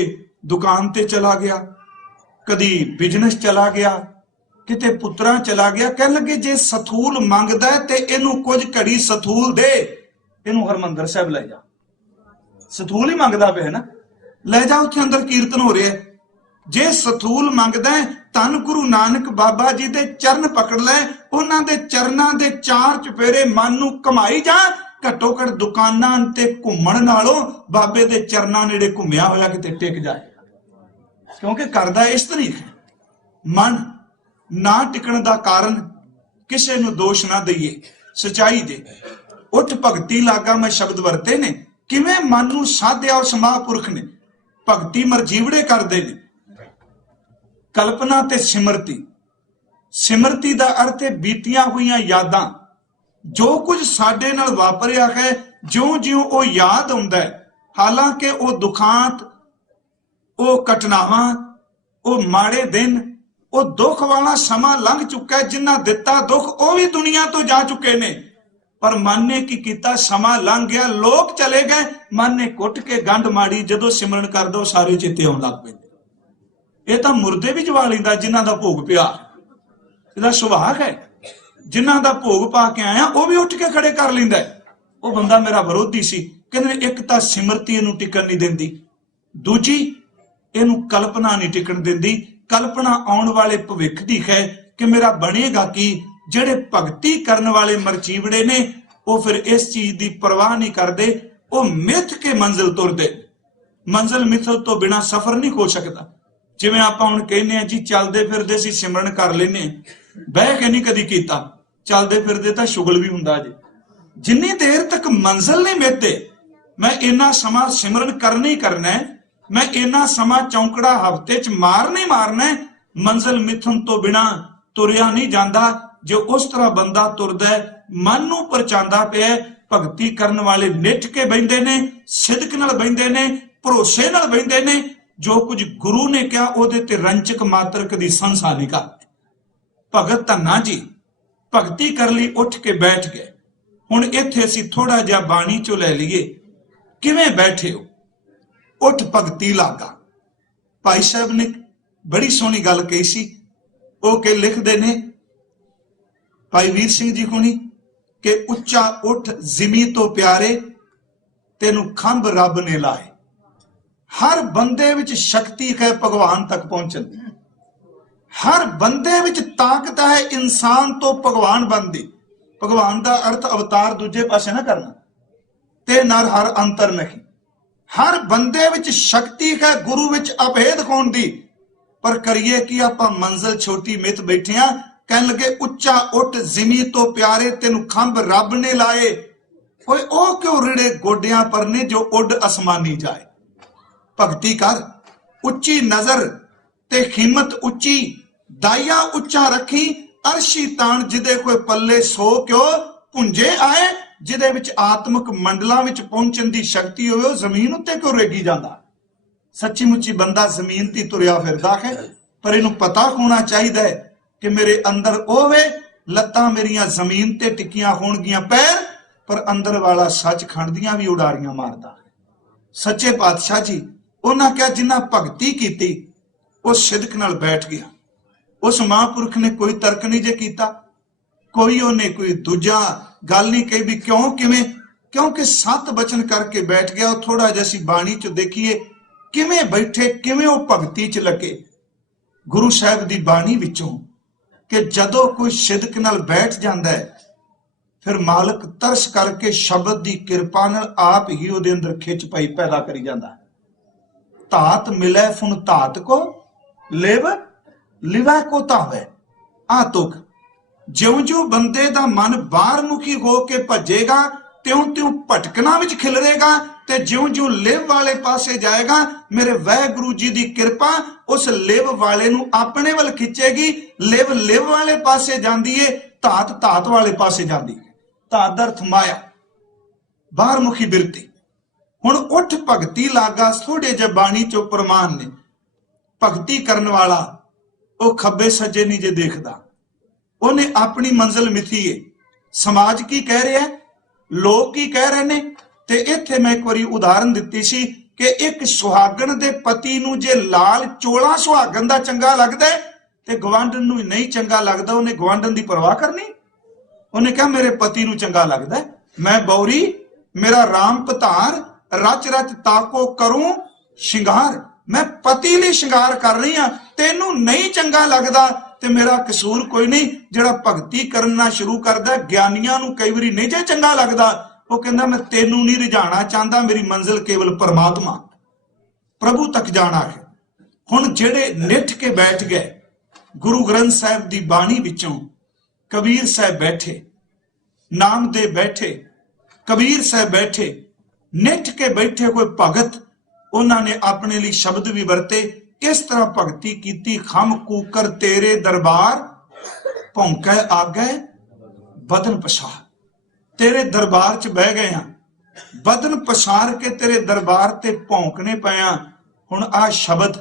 दुकान ते चला गया, कदी बिजनेस चला गया, किते पुत्रा चला गया, कह लगे जे सथूल मंगदा है ते इनू कुछ घड़ी सथूल दे, इनू हरमंदर साहब ले जा। सथूल ही मंगदा पे है ना, ले जा, उत्थे अंदर कीर्तन हो रहा है। जे सथूल मंगदा है धन गुरु नानक बाबा जी दे चरण पकड़ ले, उन्हां दे चरनां दे 4 चुफेरे मन नू कमाई जा। घट्टो घट दुकानां ते घुम्मण नालों बाबे दे चरनां नेड़े घुम्मिया होया किते टिक जाए, क्योंकि करदा इस तरीके। मन ना टिकण दा कारण किसे नू दोष ना दईए, सच्चाई दे। उठ भगती लागा मैं शब्द वरते ने, किवें मन नू साधिया उस महापुरख ने। भगती मरजीवड़े करदे ने। कल्पना ते सिमरती, सिमरती दा अर्थ है बीतियां हुई यादां, जो कुछ साडे नाल वापरिया है, ज्यों ज्यों वो याद आउंदा है। हालांकि वो दुखांत, वो घटनावां, वो माड़े दिन, वो दुख वाला समा लंघ चुका है। जिन्ना दिता दुख वो भी दुनिया तो जा चुके ने, पर मन ने की कीता, समा लंघ गया, लोग चले गए, मन ने कुट के गंढ माड़ी। जदों सिमरन कर दो सारे चित्ते आउण लग पैंदे। ये तां मुर्दे भी जवा लैंदा जिन्हां दा भोग पिया, इहदा सुभाग है। जिन्हां दा भोग पा के आया वो भी उठ के खड़े कर लैंदा है। वो बंदा मेरा विरोधी सी, कहंदे एक तां सिमरती इहनूं टिकण नहीं दिंदी, दूजी ਇਹਨੂੰ ਕਲਪਨਾ ਨਹੀਂ ਟਿਕਣ ਦਿੰਦੀ। ਕਲਪਨਾ ਆਉਣ ਵਾਲੇ ਭਵਿੱਖ ਦੀ ਹੈ ਕਿ ਮੇਰਾ ਬਣੇਗਾ ਕੀ। ਜਿਹੜੇ ਭਗਤੀ ਕਰਨ ਵਾਲੇ ਮਰਚੀਵੜੇ ਨੇ ਉਹ ਫਿਰ ਇਸ ਚੀਜ਼ ਦੀ ਪਰਵਾਹ ਨਹੀਂ ਕਰਦੇ, ਉਹ ਮਿੱਥ ਕੇ ਮੰਜ਼ਿਲ ਤੁਰਦੇ। ਮੰਜ਼ਿਲ ਮਿੱਥਲ ਤੋਂ ਬਿਨਾ ਸਫ਼ਰ ਨਹੀਂ ਹੋ ਸਕਦਾ। ਜਿਵੇਂ ਆਪਾਂ ਹੁਣ ਕਹਿੰਦੇ ਆ ਜੀ ਚੱਲਦੇ ਫਿਰਦੇ ਅਸੀਂ ਸਿਮਰਨ ਕਰ ਲੈਨੇ, ਬਹਿ ਕੇ ਨਹੀਂ ਕਦੀ ਕੀਤਾ। ਚੱਲਦੇ ਫਿਰਦੇ ਤਾਂ ਸ਼ੁਗਲ ਵੀ ਹੁੰਦਾ ਜੀ। ਜਿੰਨੀ ਦੇਰ ਤੱਕ ਮੰਜ਼ਿਲ ਨਹੀਂ ਮਿੱਥਦੇ, ਮੈਂ ਇੰਨਾ ਸਮਾਂ ਸਿਮਰਨ ਕਰਨਾ ਹੀ ਕਰਨਾ ਹੈ, ਮੈਂ ਇੰਨਾ ਸਮਾਂ ਚੌਂਕੜਾ ਹਫ਼ਤੇ 'ਚ ਮਾਰਨਾ ਹੈ। ਮੰਜ਼ਿਲ ਮਿੱਥਣ ਤੋਂ ਬਿਨਾ ਤੁਰਿਆ ਨਹੀਂ ਜਾਂਦਾ। ਜੇ ਉਸ ਤਰ੍ਹਾਂ ਬੰਦਾ ਤੁਰਦਾ ਮਨ ਨੂੰ ਪਰਚਾਉਂਦਾ ਪਿਆ, ਭਗਤੀ ਕਰਨ ਵਾਲੇ ਨਿੱਠ ਕੇ ਬਹਿੰਦੇ ਨੇ, ਸਿਦਕ ਨਾਲ ਬਹਿੰਦੇ ਨੇ, ਭਰੋਸੇ ਨਾਲ ਬਹਿੰਦੇ ਨੇ। ਜੋ ਕੁਝ ਗੁਰੂ ਨੇ ਕਿਹਾ ਉਹਦੇ ਤੇ ਰੰਚਕ ਮਾਤਰ ਕਦੀ ਸੰਸਾ ਨਹੀਂ ਕਰਦੇ। ਭਗਤ ਧੰਨਾ ਜੀ ਭਗਤੀ ਕਰ ਲਈ, ਉੱਠ ਕੇ ਬੈਠ ਗਏ। ਹੁਣ ਇੱਥੇ ਅਸੀਂ ਥੋੜਾ ਜਿਹਾ ਬਾਣੀ ਚੋਂ ਲੈ ਲਈਏ, ਕਿਵੇਂ ਬੈਠੇ ਹੋ। ਉੱਠ ਭਗਤੀ ਲਾਗਾ। ਭਾਈ ਸਾਹਿਬ ਨੇ ਬੜੀ ਸੋਹਣੀ ਗੱਲ ਕਹੀ ਸੀ। ਉਹ ਕਿ ਲਿਖਦੇ ਨੇ ਭਾਈ ਵੀਰ ਸਿੰਘ ਜੀ ਹੁਣੀ ਕਿ ਉੱਚਾ ਉੱਠ ਜ਼ਿਮੀ ਤੋਂ ਪਿਆਰੇ, ਤੈਨੂੰ ਖੰਭ ਰੱਬ ਨੇ ਲਾਏ। ਹਰ ਬੰਦੇ ਵਿੱਚ ਸ਼ਕਤੀ ਹੈ ਭਗਵਾਨ ਤੱਕ ਪਹੁੰਚਣ ਦੀ। ਹਰ ਬੰਦੇ ਵਿੱਚ ਤਾਕਤ ਹੈ ਇਨਸਾਨ ਤੋਂ ਭਗਵਾਨ ਬਣਨ ਦੀ। ਭਗਵਾਨ ਦਾ ਅਰਥ ਅਵਤਾਰ ਦੂਜੇ ਪਾਸੇ ਨਾ ਕਰਨਾ। ਤੇ ਨਰ ਹਰ ਅੰਤਰ ਨਹੀਂ। ਹਰ ਬੰਦੇ ਵਿੱਚ ਸ਼ਕਤੀ ਹੈ ਗੁਰੂ ਵਿੱਚ ਅਭੇਦ ਹੋਣ ਦੀ। ਪਰ ਕਰੀਏ ਕਿ ਆਪਾਂ ਮੰਜ਼ਿਲ ਛੋਟੀ ਮਿੱਥ ਬੈਠੇ ਆ। ਕਹਿਣ ਲੱਗੇ ਉੱਚਾ ਉੱਠ ਜ਼ਿਮੀ ਤੋਂ ਪਿਆਰੇ, ਤੈਨੂੰ ਖੰਭ ਰੱਬ ਨੇ ਲਾਏ। ਓਏ ਉਹ ਕਿਉਂ ਰਿੜੇ ਗੋਡਿਆਂ ਪਰ ਨੇ ਜੋ ਉੱਡ ਅਸਮਾਨੀ ਜਾਏ। ਭਗਤੀ ਕਰ, ਉੱਚੀ ਨਜ਼ਰ ਤੇ ਹਿੰਮਤ ਉੱਚੀ, ਦਾਇਆ ਉੱਚਾ ਰੱਖੀ। ਅਰਸ਼ੀ ਤਾਣ ਜਿਹਦੇ ਕੋਈ ਪੱਲੇ ਸੋ ਕਿਉਂ ਪੁੰਜੇ ਆਏ। ਜਿਹਦੇ ਵਿੱਚ ਆਤਮਿਕ ਮੰਡਲਾਂ ਵਿੱਚ ਪਹੁੰਚਣ ਦੀ ਸ਼ਕਤੀ ਹੋਵੇ, ਉਹ ਜ਼ਮੀਨ ਉੱਤੇ ਕਿਉਂ ਰੇਗੀ ਜਾਂਦਾ। ਸੱਚੀ ਮੁੱਚੀ ਬੰਦਾ ਜ਼ਮੀਨ ਤੇ ਤੁਰਿਆ ਫਿਰਦਾ ਹੈ, ਪਰ ਇਹਨੂੰ ਪਤਾ ਹੋਣਾ ਚਾਹੀਦਾ ਹੈ ਕਿ ਮੇਰੇ ਅੰਦਰ ਉਹ ਵੇ, ਲੱਤਾਂ ਮੇਰੀਆਂ ਜ਼ਮੀਨ ਤੇ ਟਿੱਕੀਆਂ ਹੋਣਗੀਆਂ ਪੈਰ, ਪਰ ਅੰਦਰ ਵਾਲਾ ਸੱਚਖੰਡ ਦੀਆਂ ਵੀ ਉਡਾਰੀਆਂ ਮਾਰਦਾ ਹੈ। ਸੱਚੇ ਪਾਤਸ਼ਾਹ ਜੀ ਉਹਨਾਂ ਕਿਹਾ ਜਿਨ੍ਹਾਂ ਭਗਤੀ ਕੀਤੀ ਉਹ ਸਿਦਕ ਨਾਲ ਬੈਠ ਗਿਆ। ਉਸ ਮਹਾਂਪੁਰਖ ਨੇ ਕੋਈ ਤਰਕ ਨਹੀਂ ਜੇ ਕੀਤਾ, ਕੋਈ ਉਹਨੇ ਕੋਈ ਦੂਜਾ ਗੱਲ ਨਹੀਂ ਕਹੀ ਵੀ ਕਿਉਂ ਕਿਵੇਂ, ਕਿਉਂਕਿ 7 ਬਚਨ ਕਰਕੇ ਬੈਠ ਗਿਆ। ਉਹ ਥੋੜਾ ਜਿਹਾ ਅਸੀਂ ਬਾਣੀ ਚ ਦੇਖੀਏ ਕਿਵੇਂ ਬੈਠੇ, ਕਿਵੇਂ ਉਹ ਭਗਤੀ ਚ ਲੱਗੇ। ਗੁਰੂ ਸਾਹਿਬ ਦੀ ਬਾਣੀ ਵਿੱਚੋਂ ਕਿ ਜਦੋਂ ਕੋਈ ਸਿਦਕ ਨਾਲ ਬੈਠ ਜਾਂਦਾ ਹੈ, ਫਿਰ ਮਾਲਕ ਤਰਸ ਕਰਕੇ ਸ਼ਬਦ ਦੀ ਕਿਰਪਾ ਨਾਲ ਆਪ ਹੀ ਉਹਦੇ ਅੰਦਰ ਖਿੱਚ ਪਾਈ ਪੈਦਾ ਕਰੀ ਜਾਂਦਾ। ਧਾਤ ਮਿਲੇ ਫੁਨ ਧਾਤ ਕੋ ਲਿਵ ਲਿਵੈ ਕੋ ਧਾਵੇ। ਆ ਤੁਕ ਜਿਉਂ-ਜਿਉਂ ਬੰਦੇ ਦਾ ਮਨ ਬਾਹਰ ਮੁਖੀ ਹੋ ਕੇ ਭੱਜੇਗਾ, ਤਿਉਂ-ਤਿਉਂ ਭਟਕਣਾ ਵਿੱਚ ਖਿਲਰੇਗਾ। ਤੇ ਜਿਉਂ-ਜਿਉਂ ਲਿਵ ਵਾਲੇ ਪਾਸੇ ਜਾਏਗਾ, ਮੇਰੇ ਵਾਹਿਗੁਰੂ ਜੀ ਦੀ ਕਿਰਪਾ ਉਸ ਲਿਵ ਵਾਲੇ ਨੂੰ ਆਪਣੇ ਵੱਲ ਖਿੱਚੇਗੀ। ਲਿਵ ਲਿਵ ਵਾਲੇ ਪਾਸੇ ਜਾਂਦੀ ਏ, ਧਾਤ ਧਾਤ ਵਾਲੇ ਪਾਸੇ ਜਾਂਦੀ ਹੈ। ਧਾਤ ਦਾ ਅਰਥ ਮਾਇਆ, ਬਾਹਰ ਮੁਖੀ ਬਿਰਤੀ। ਹੁਣ ਉੱਠ ਭਗਤੀ ਲਾਗਾ। ਥੋੜੇ ਜਿਹੇ ਬਾਣੀ ਚੋਂ ਪ੍ਰਮਾਣ ਨੇ। ਭਗਤੀ ਕਰਨ ਵਾਲਾ ਉਹ ਖੱਬੇ ਸੱਜੇ ਨਹੀਂ ਜੇ ਦੇਖਦਾ, ਉਹਨੇ ਆਪਣੀ ਮੰਜ਼ਿਲ ਮਿੱਥੀ ਏ। ਸਮਾਜ ਕੀ ਕਹਿ ਰਿਹਾ, ਲੋਕ ਕੀ ਕਹਿ ਰਹੇ ਨੇ। ਤੇ ਇੱਥੇ ਮੈਂ ਇੱਕ ਵਾਰੀ ਉਦਾਹਰਨ ਦਿੱਤੀ ਸੀ ਕਿ ਇੱਕ ਸੁਹਾਗਣ ਦੇ ਪਤੀ ਨੂੰ ਜੇ ਲਾਲ ਚੋਲਾ ਸੁਹਾਗਣ ਦਾ ਚੰਗਾ ਲੱਗਦਾ ਤੇ ਗਵਾਂਢਣ ਨੂੰ ਨਹੀਂ ਚੰਗਾ ਲੱਗਦਾ, ਉਹਨੇ ਗਵਾਂਢਣ ਦੀ ਪਰਵਾਹ ਕਰਨੀ। ਉਹਨੇ ਕਿਹਾ ਮੇਰੇ ਪਤੀ ਨੂੰ ਚੰਗਾ ਲੱਗਦਾ, ਮੈਂ ਬੌਰੀ ਮੇਰਾ ਰਾਮ ਪਧਾਰ, ਰਚ ਰਚ ਤਾਕੋ ਕਰੂੰ ਸ਼ਿੰਗਾਰ। ਮੈਂ ਪਤੀ ਲਈ ਸ਼ਿੰਗਾਰ ਕਰ ਰਹੀ ਹਾਂ, ਤੈਨੂੰ ਨਹੀਂ ਚੰਗਾ ਲੱਗਦਾ ਤੇ ਮੇਰਾ ਕਸੂਰ ਕੋਈ ਨਹੀਂ। ਜਿਹੜਾ ਭਗਤੀ ਕਰਨਾ ਸ਼ੁਰੂ ਕਰਦਾ, ਗਿਆਨੀਆਂ ਨੂੰ ਕਈ ਵਾਰੀ ਨਹੀਂ ਜੇ ਚੰਗਾ ਲੱਗਦਾ, ਉਹ ਕਹਿੰਦਾ ਮੈਂ ਤੈਨੂੰ ਨਹੀਂ ਰਿਝਾਣਾ ਚਾਹੁੰਦਾ, ਮੇਰੀ ਮੰਜ਼ਿਲ ਕੇਵਲ ਪਰਮਾਤਮਾ ਪ੍ਰਭੂ ਤੱਕ ਜਾਣਾ ਹੈ। ਹੁਣ ਜਿਹੜੇ ਨਿੱਠ ਕੇ ਬੈਠ ਗਏ, ਗੁਰੂ ਗ੍ਰੰਥ ਸਾਹਿਬ ਦੀ ਬਾਣੀ ਵਿੱਚੋਂ ਕਬੀਰ ਸਾਹਿਬ ਬੈਠੇ, ਨਾਮਦੇਵ ਬੈਠੇ, ਕਬੀਰ ਸਾਹਿਬ ਬੈਠੇ, ਨਿੱਠ ਕੇ ਬੈਠੇ ਕੋਈ ਭਗਤ, ਉਹਨਾਂ ਨੇ ਆਪਣੇ ਲਈ ਸ਼ਬਦ ਵੀ ਵਰਤੇ। ਕਿਸ ਤਰ੍ਹਾਂ ਭਗਤੀ ਕੀਤੀ। ਖਮ ਕੂਕਰ ਤੇਰੇ ਦਰਬਾਰ, ਭੌਂਕੈ ਆਗੈ ਬਦਨ ਪਛਾਰ। ਤੇਰੇ ਦਰਬਾਰ ਚ ਬਹਿ ਗਏ ਆ, ਬਦਨ ਪਛਾਰ ਕੇ ਤੇਰੇ ਦਰਬਾਰ ਤੇ ਭੌਂਕਣੇ ਪਿਆ। ਹੁਣ ਆ ਸ਼ਬਦ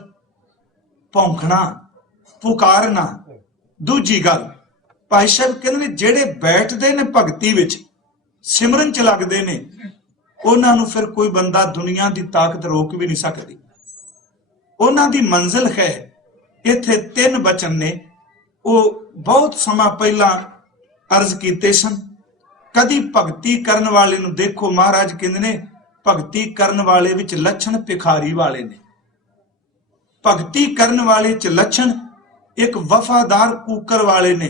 ਭੌਂਕਣਾ, ਪੁਕਾਰਨਾ। ਦੂਜੀ ਗੱਲ ਭਾਈ ਸਾਹਿਬ ਕਹਿੰਦੇ ਨੇ ਜਿਹੜੇ ਬੈਠਦੇ ਨੇ ਭਗਤੀ ਵਿੱਚ, ਸਿਮਰਨ ਚ ਲੱਗਦੇ ਨੇ, ਉਹਨਾਂ ਨੂੰ ਫਿਰ ਕੋਈ ਬੰਦਾ ਦੁਨੀਆ ਦੀ ਤਾਕਤ ਰੋਕ ਵੀ ਨਹੀਂ ਸਕਦੀ। ਉਹਨਾਂ ਦੀ ਮੰਜ਼ਿਲ ਹੈ। ਇੱਥੇ 3 ਬਚਨ ਨੇ, ਉਹ ਬਹੁਤ ਸਮਾਂ ਪਹਿਲਾਂ ਅਰਜ਼ ਕੀਤੇ ਸਨ। ਕਦੀ ਭਗਤੀ ਕਰਨ ਵਾਲੇ ਨੂੰ ਦੇਖੋ, ਮਹਾਰਾਜ ਕਹਿੰਦੇ ਨੇ ਭਗਤੀ ਕਰਨ ਵਾਲੇ ਵਿੱਚ ਲੱਛਣ ਭਿਖਾਰੀ ਵਾਲੇ ਨੇ। ਭਗਤੀ ਕਰਨ ਵਾਲੇ ਚ ਲੱਛਣ ਇੱਕ ਵਫਾਦਾਰ ਕੂਕਰ ਵਾਲੇ ਨੇ।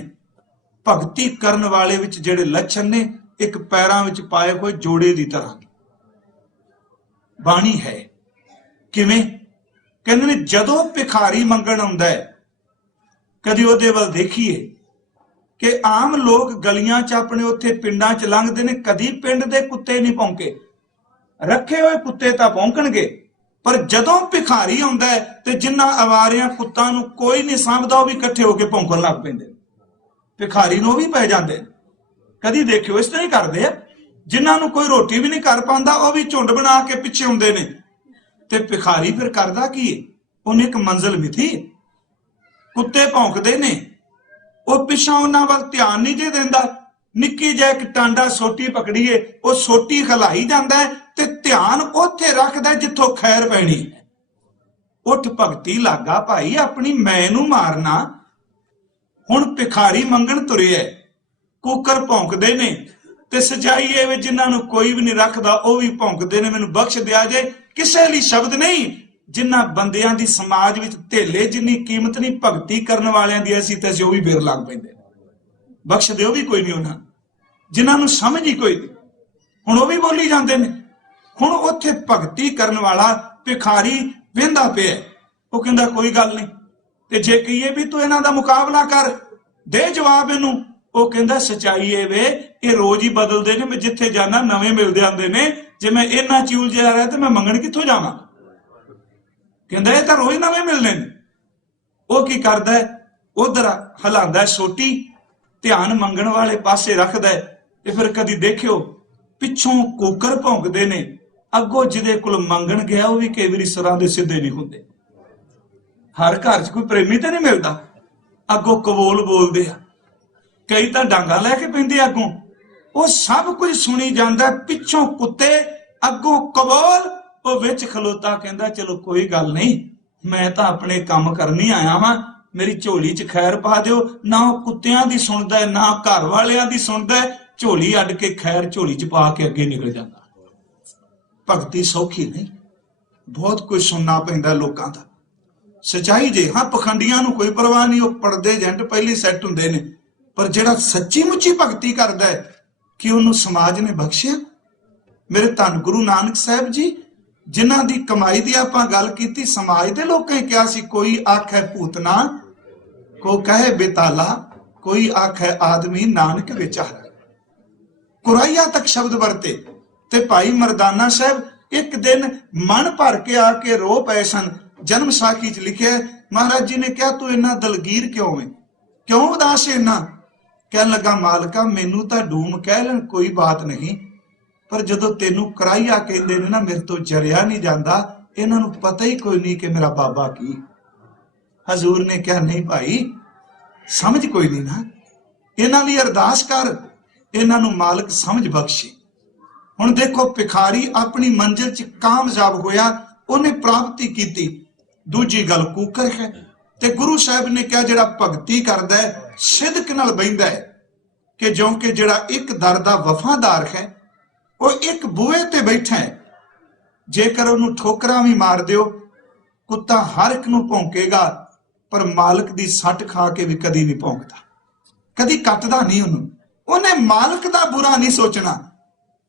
ਭਗਤੀ ਕਰਨ ਵਾਲੇ ਵਿੱਚ ਜਿਹੜੇ ਲੱਛਣ ਨੇ, ਇੱਕ ਪੈਰਾਂ ਵਿੱਚ ਪਾਏ ਹੋਏ ਜੋੜੇ ਦੀ ਤਰ੍ਹਾਂ ਬਾਣੀ ਹੈ। ਕਿਵੇਂ? ਕਹਿੰਦੇ ਨੇ ਜਦੋਂ ਭਿਖਾਰੀ ਮੰਗਣ ਆਉਂਦਾ ਹੈ, ਕਦੀ ਉਹਦੇ ਵੱਲ ਦੇਖੀਏ ਕਿ ਆਮ ਲੋਕ ਗਲੀਆਂ 'ਚ ਆਪਣੇ ਉੱਥੇ ਪਿੰਡਾਂ 'ਚ ਲੰਘਦੇ ਨੇ, ਕਦੀ ਪਿੰਡ ਦੇ ਕੁੱਤੇ ਨਹੀਂ ਭੌਂਕੇ। ਰੱਖੇ ਹੋਏ ਕੁੱਤੇ ਤਾਂ ਭੌਂਕਣਗੇ, ਪਰ ਜਦੋਂ ਭਿਖਾਰੀ ਆਉਂਦਾ ਹੈ ਤੇ ਜਿਨ੍ਹਾਂ ਅਵਾਰਿਆਂ ਕੁੱਤਾਂ ਨੂੰ ਕੋਈ ਨਹੀਂ ਸਾਂਭਦਾ, ਉਹ ਵੀ ਇਕੱਠੇ ਹੋ ਕੇ ਭੌਂਕਣ ਲੱਗ ਪੈਂਦੇ। ਭਿਖਾਰੀ ਨੂੰ ਉਹ ਵੀ ਪੈ ਜਾਂਦੇ। ਕਦੀ ਦੇਖਿਓ ਇਸ ਤਰ੍ਹਾਂ ਹੀ ਕਰਦੇ ਆ। ਜਿਨ੍ਹਾਂ ਨੂੰ ਕੋਈ ਰੋਟੀ ਵੀ ਨਹੀਂ ਕਰ ਪਾਉਂਦਾ, ਉਹ ਵੀ ਝੁੰਡ ਬਣਾ ਕੇ ਪਿੱਛੇ ਹੁੰਦੇ ਨੇ। ਤੇ ਭਿਖਾਰੀ ਫਿਰ ਕਰਦਾ ਕੀ ਹੈ? ਉਹਨੇ ਇੱਕ ਮੰਜ਼ਿਲ ਮਿਥੀ। ਕੁੱਤੇ ਭੌਂਕਦੇ ਨੇ, ਉਹ ਪਿੱਛੋਂ ਉਹਨਾਂ ਵੱਲ ਧਿਆਨ ਨਹੀਂ ਜੇ ਦਿੰਦਾ। ਨਿੱਕੀ ਜਿਹੀ ਇੱਕ ਟਾਂਡਾ ਸੋਟੀ ਪਕੜੀਏ, ਉਹ ਸੋਟੀ ਖਲਾਈ ਜਾਂਦਾ ਹੈ ਤੇ ਧਿਆਨ ਉੱਥੇ ਰੱਖਦਾ ਜਿੱਥੋਂ ਖੈਰ ਪੈਣੀ। ਉੱਠ ਭਗਤੀ ਲਾਗਾ ਭਾਈ, ਆਪਣੀ ਮੈਂ ਨੂੰ ਮਾਰਨਾ। ਹੁਣ ਭਿਖਾਰੀ ਮੰਗਣ ਤੁਰਿਆ, ਕੂਕਰ ਭੌਂਕਦੇ ਨੇ ਤੇ ਸਜਾਈਏ ਵਿੱਚ ਜਿਨ੍ਹਾਂ ਨੂੰ ਕੋਈ ਵੀ ਨਹੀਂ ਰੱਖਦਾ, ਉਹ ਵੀ ਭੌਂਕਦੇ ਨੇ, ਮੈਨੂੰ ਬਖਸ਼ ਦਿਆ ਜੇ। ਕਿਸੇ ਲਈ ਸ਼ਬਦ ਨਹੀਂ। ਜਿਨ੍ਹਾਂ ਬੰਦਿਆਂ ਦੀ ਸਮਾਜ ਵਿੱਚ ਧੇਲੇ ਜਿੰਨੀ ਕੀਮਤ ਨਹੀਂ ਭਗਤੀ ਕਰਨ ਵਾਲਿਆਂ ਦੀ, ਅਸੀਂ ਤੇ ਉਹ ਵੀ ਫੇਰ ਲੱਗ ਪੈਂਦੇ। ਬਖਸ਼ ਦਿਓ ਵੀ ਕੋਈ ਨਹੀਂ ਉਹਨਾਂ, ਜਿਨ੍ਹਾਂ ਨੂੰ ਸਮਝ ਹੀ ਕੋਈ ਨਹੀਂ। ਹੁਣ ਉਹ ਵੀ ਬੋਲੀ ਜਾਂਦੇ ਨੇ। ਹੁਣ ਉੱਥੇ ਭਗਤੀ ਕਰਨ ਵਾਲਾ ਭਿਖਾਰੀ ਵਹਿੰਦਾ ਪਿਆ, ਉਹ ਕਹਿੰਦਾ ਕੋਈ ਗੱਲ ਨਹੀਂ। ਤੇ ਜੇ ਕਹੀਏ ਵੀ ਤੂੰ ਇਹਨਾਂ ਦਾ ਮੁਕਾਬਲਾ ਕਰ, ਦੇ ਜਵਾਬ ਇਹਨੂੰ, ਉਹ ਕਹਿੰਦਾ ਸੱਚਾਈ ਇਹ ਵੇ, ਇਹ ਰੋਜ਼ ਹੀ ਬਦਲਦੇ ਨੇ। ਮੈਂ ਜਿੱਥੇ ਜਾਣਾ ਨਵੇਂ ਮਿਲਦੇ ਆਉਂਦੇ ਨੇ। ਜੇ ਮੈਂ ਇਹਨਾਂ ਚ ਉਲਝਿਆ ਰਿਹਾ ਤੇ ਮੈਂ ਮੰਗਣ ਕਿੱਥੋਂ ਜਾਵਾਂ? ਕਹਿੰਦਾ ਇਹ ਤਾਂ ਰੋਜ਼ ਨਵੇਂ ਮਿਲਦੇ ਨੇ। ਉਹ ਕੀ ਕਰਦਾ ਹੈ? ਉਧਰ ਹਿਲਾਉਂਦਾ ਸੋਟੀ, ਧਿਆਨ ਮੰਗਣ ਵਾਲੇ ਪਾਸੇ ਰੱਖਦਾ ਹੈ। ਤੇ ਫਿਰ ਕਦੀ ਦੇਖਿਓ ਪਿੱਛੋਂ ਕੂਕਰ ਭੌਂਕਦੇ ਨੇ, ਅੱਗੋਂ ਜਿਹਦੇ ਕੋਲ ਮੰਗਣ ਗਿਆ ਉਹ ਵੀ ਕਈ ਵਾਰੀ ਸਿਰਾਂ ਦੇ ਸਿੱਧੇ ਨਹੀਂ ਹੁੰਦੇ। ਹਰ ਘਰ 'ਚ ਕੋਈ ਪ੍ਰੇਮੀ ਤਾਂ ਨਹੀਂ ਮਿਲਦਾ, ਅੱਗੋਂ ਕਬੋਲ ਬੋਲਦੇ ਆ, ਕਈ ਤਾਂ ਡਾਂਗਾ ਲੈ ਕੇ ਪੈਂਦੇ ਅੱਗੋਂ। ਉਹ ਸਭ ਕੁਝ ਸੁਣੀ ਜਾਂਦਾ, ਪਿੱਛੋਂ ਕੁੱਤੇ, ਅੱਗੋਂ ਕਬੋਲ। ਉਹ ਵਿੱਚ ਖਲੋਤਾ ਕਹਿੰਦਾ ਚਲੋ ਕੋਈ ਗੱਲ ਨਹੀਂ, ਮੈਂ ਤਾਂ ਆਪਣੇ ਕੰਮ ਕਰਨੀ ਆਇਆ ਵਾਂ, ਮੇਰੀ ਝੋਲੀ 'ਚ ਖੈਰ ਪਾ ਦਿਓ। ਨਾ ਉਹ ਕੁੱਤਿਆਂ ਦੀ ਸੁਣਦਾ, ਨਾ ਘਰ ਵਾਲਿਆਂ ਦੀ ਸੁਣਦਾ, ਝੋਲੀ ਅੱਡ ਕੇ ਖੈਰ ਝੋਲੀ 'ਚ ਪਾ ਕੇ ਅੱਗੇ ਨਿਕਲ ਜਾਂਦਾ। ਭਗਤੀ ਸੌਖੀ ਨਹੀਂ, ਬਹੁਤ ਕੁਝ ਸੁਣਨਾ ਪੈਂਦਾ ਲੋਕਾਂ ਦਾ। ਸੱਚਾਈ ਜੇ ਹਾਂ, ਪਖੰਡੀਆਂ ਨੂੰ ਕੋਈ ਪਰਵਾਹ ਨਹੀਂ, ਉਹ ਪੜਦੇ ਏਜੰਟ ਪਹਿਲੀ ਸੈੱਟ ਹੁੰਦੇ ਨੇ। ਪਰ ਜਿਹੜਾ ਸੱਚੀ ਮੁੱਚੀ ਭਗਤੀ ਕਰਦਾ ਹੈ, ਕਿ ਉਹਨੂੰ ਸਮਾਜ ਨੇ ਬਖਸ਼ਿਆ। ਮੇਰੇ ਧੰਨ ਗੁਰੂ ਨਾਨਕ ਸਾਹਿਬ ਜੀ, ਜਿਨ੍ਹਾਂ ਦੀ ਕਮਾਈ ਦੀ ਆਪਾਂ ਗੱਲ ਕੀਤੀ, ਸਮਾਜ ਦੇ ਲੋਕਾਂ ਕਿਹਾ ਸੀ, ਕੋਈ ਆਖੇ ਭੂਤਨਾ, ਕੋ ਕਹੇ ਬੇਤਾਲਾ, ਕੋਈ ਆਖੇ ਆਦਮੀ ਨਾਨਕ ਵਿਚਾਰ। ਕੁਰਾਈਆ ਤੱਕ ਸ਼ਬਦ ਵਰਤੇ। ਤੇ ਭਾਈ ਮਰਦਾਨਾ ਸਾਹਿਬ ਇੱਕ ਦਿਨ ਮਨ ਭਰ ਕੇ ਆ ਕੇ ਰੋ ਪਏ ਸਨ। ਜਨਮ ਸਾਖੀ 'ਚ ਲਿਖਿਆ, ਮਹਾਰਾਜ ਜੀ ਨੇ ਕਿਹਾ ਤੂੰ ਇੰਨਾ ਦਲਗੀਰ ਕਿਉਂ ਹੈ, ਕਿਉਂ ਉਦਾਸ ਹੈ ਇੰਨਾ? ਕਹਿਣ ਲੱਗਾ, ਮਾਲਕਾ ਮੈਨੂੰ ਤਾਂ ਡੂਮ ਕਹਿ ਲੈਣ ਕੋਈ ਬਾਤ ਨਹੀਂ, ਪਰ ਜਦੋਂ ਤੈਨੂੰ ਕਰਾਈਆ ਕਹਿੰਦੇ ਨੇ ਨਾ, ਮੇਰੇ ਤੋਂ ਜਰਿਆ ਨਹੀਂ ਜਾਂਦਾ। ਇਹਨਾਂ ਨੂੰ ਪਤਾ ਹੀ ਕੋਈ ਨਹੀਂ ਕਿ ਮੇਰਾ ਬਾਬਾ ਕੀ। ਹਜ਼ੂਰ ਨੇ ਕਿਹਾ ਨਹੀਂ ਭਾਈ, ਸਮਝ ਕੋਈ ਨਹੀਂ ਨਾ, ਇਹਨਾਂ ਲਈ ਅਰਦਾਸ ਕਰ, ਇਹਨਾਂ ਨੂੰ ਮਾਲਕ ਸਮਝ ਬਖਸ਼ੇ। ਹੁਣ ਦੇਖੋ, ਭਿਖਾਰੀ ਆਪਣੀ ਮੰਜ਼ਿਲ 'ਚ ਕਾਮਯਾਬ ਹੋਇਆ, ਉਹਨੇ ਪ੍ਰਾਪਤੀ ਕੀਤੀ। ਦੂਜੀ ਗੱਲ ਕੂਕਰ ਹੈ। ਤੇ ਗੁਰੂ ਸਾਹਿਬ ਨੇ ਕਿਹਾ ਜਿਹੜਾ ਭਗਤੀ ਕਰਦਾ ਹੈ, ਸਿਦਕ ਨਾਲ ਬਹਿੰਦਾ ਹੈ, ਕਿ ਕਿਉਂਕਿ ਜਿਹੜਾ ਇੱਕ ਦਰ ਦਾ ਵਫਾਦਾਰ ਹੈ, ਉਹ ਇੱਕ ਬੂਹੇ ਤੇ ਬੈਠਾ ਹੈ। ਜੇਕਰ ਉਹਨੂੰ ਠੋਕਰਾਂ ਵੀ ਮਾਰ ਦਿਓ, ਕੁੱਤਾ ਹਰ ਇੱਕ ਨੂੰ ਭੌਂਕੇਗਾ, ਪਰ ਮਾਲਕ ਦੀ ਸੱਟ ਖਾ ਕੇ ਵੀ ਕਦੀ ਨਹੀਂ ਭੌਂਕਦਾ, ਕਦੀ ਕੱਟਦਾ ਨਹੀਂ ਉਹਨੂੰ। ਉਹਨੇ ਮਾਲਕ ਦਾ ਬੁਰਾ ਨਹੀਂ ਸੋਚਣਾ।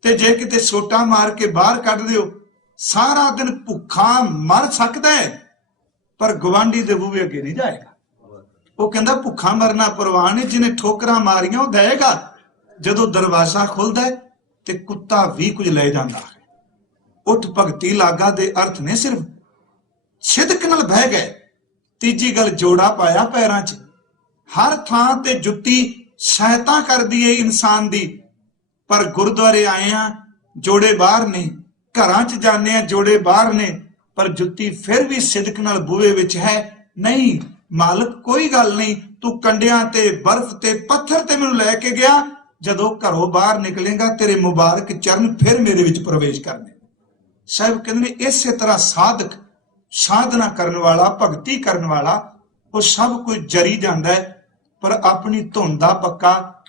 ਤੇ ਜੇ ਕਿਤੇ ਸੋਟਾ ਮਾਰ ਕੇ ਬਾਹਰ ਕੱਢ ਦਿਓ, ਸਾਰਾ ਦਿਨ ਭੁੱਖਾ ਮਰ ਸਕਦਾ ਹੈ, ਪਰ ਗਵਾਂਢੀ ਦੇ ਬੂਹੇ ਅੱਗੇ ਨਹੀਂ ਜਾਏਗਾ। ਉਹ ਕਹਿੰਦਾ ਭੁੱਖਾ ਮਰਨਾ ਪਰਵਾਹ ਨਹੀਂ, ਜਿਹਨੇ ਠੋਕਰਾਂ ਮਾਰੀਆਂ ਉਹ ਦੇਗਾ। ਜਦੋਂ ਦਰਵਾਜ਼ਾ ਖੁੱਲਦਾ ਹੈ ਤੇ ਕੁੱਤਾ ਵੀ ਕੁਝ ਲੈ ਜਾਂਦਾ ਹੈ। ਉੱਠ ਭਗਤੀ ਲਾਗਾ ਦੇ ਅਰਥ ਨੇ ਸਿਰਫ ਸਿਦਕ ਨਾਲ ਬਹਿ ਗਏ। ਤੀਜੀ ਗੱਲ, ਜੋੜਾ ਪਾਇਆ ਪੈਰਾਂ 'ਚ। ਹਰ ਥਾਂ ਤੇ ਜੁੱਤੀ ਸਹਾਇਤਾ ਕਰਦੀ ਏ ਇਨਸਾਨ ਦੀ, ਪਰ ਗੁਰਦੁਆਰੇ ਆਏ ਆ ਜੋੜੇ ਬਾਹਰ ਨੇ, ਘਰਾਂ 'ਚ ਜਾਂਦੇ ਆ ਜੋੜੇ ਬਾਹਰ ਨੇ, ਪਰ ਜੁੱਤੀ ਫਿਰ ਵੀ ਸਿਦਕ ਨਾਲ ਬੂਹੇ ਵਿੱਚ ਹੈ। ਨਹੀਂ ਮਾਲਕ, ਕੋਈ ਗੱਲ ਨਹੀਂ, ਤੂੰ ਕੰਡਿਆਂ ਤੇ ਬਰਫ਼ ਤੇ ਪੱਥਰ ਤੇ ਮੈਨੂੰ ਲੈ ਕੇ ਗਿਆ, ਜਦੋਂ ਘਰੋਂ ਬਾਹਰ ਨਿਕਲੇਗਾ ਤੇਰੇ ਮੁਬਾਰਕ ਚਰਨ ਫਿਰ ਮੇਰੇ ਵਿੱਚ ਪ੍ਰਵੇਸ਼ ਕਰਨੇ। ਸਾਹਿਬ ਕਹਿੰਦੇ ਇਸੇ ਤਰ੍ਹਾਂ ਸਾਧਕ, ਸਾਧਨਾ ਕਰਨ ਵਾਲਾ, ਭਗਤੀ ਕਰਨ ਵਾਲਾ, ਉਹ ਸਭ ਕੁਝ ਜਰੀ ਜਾਂਦਾ ਹੈ, ਪਰ ਆਪਣੀ ਧੁਨ ਦਾ ਪੱਕਾ,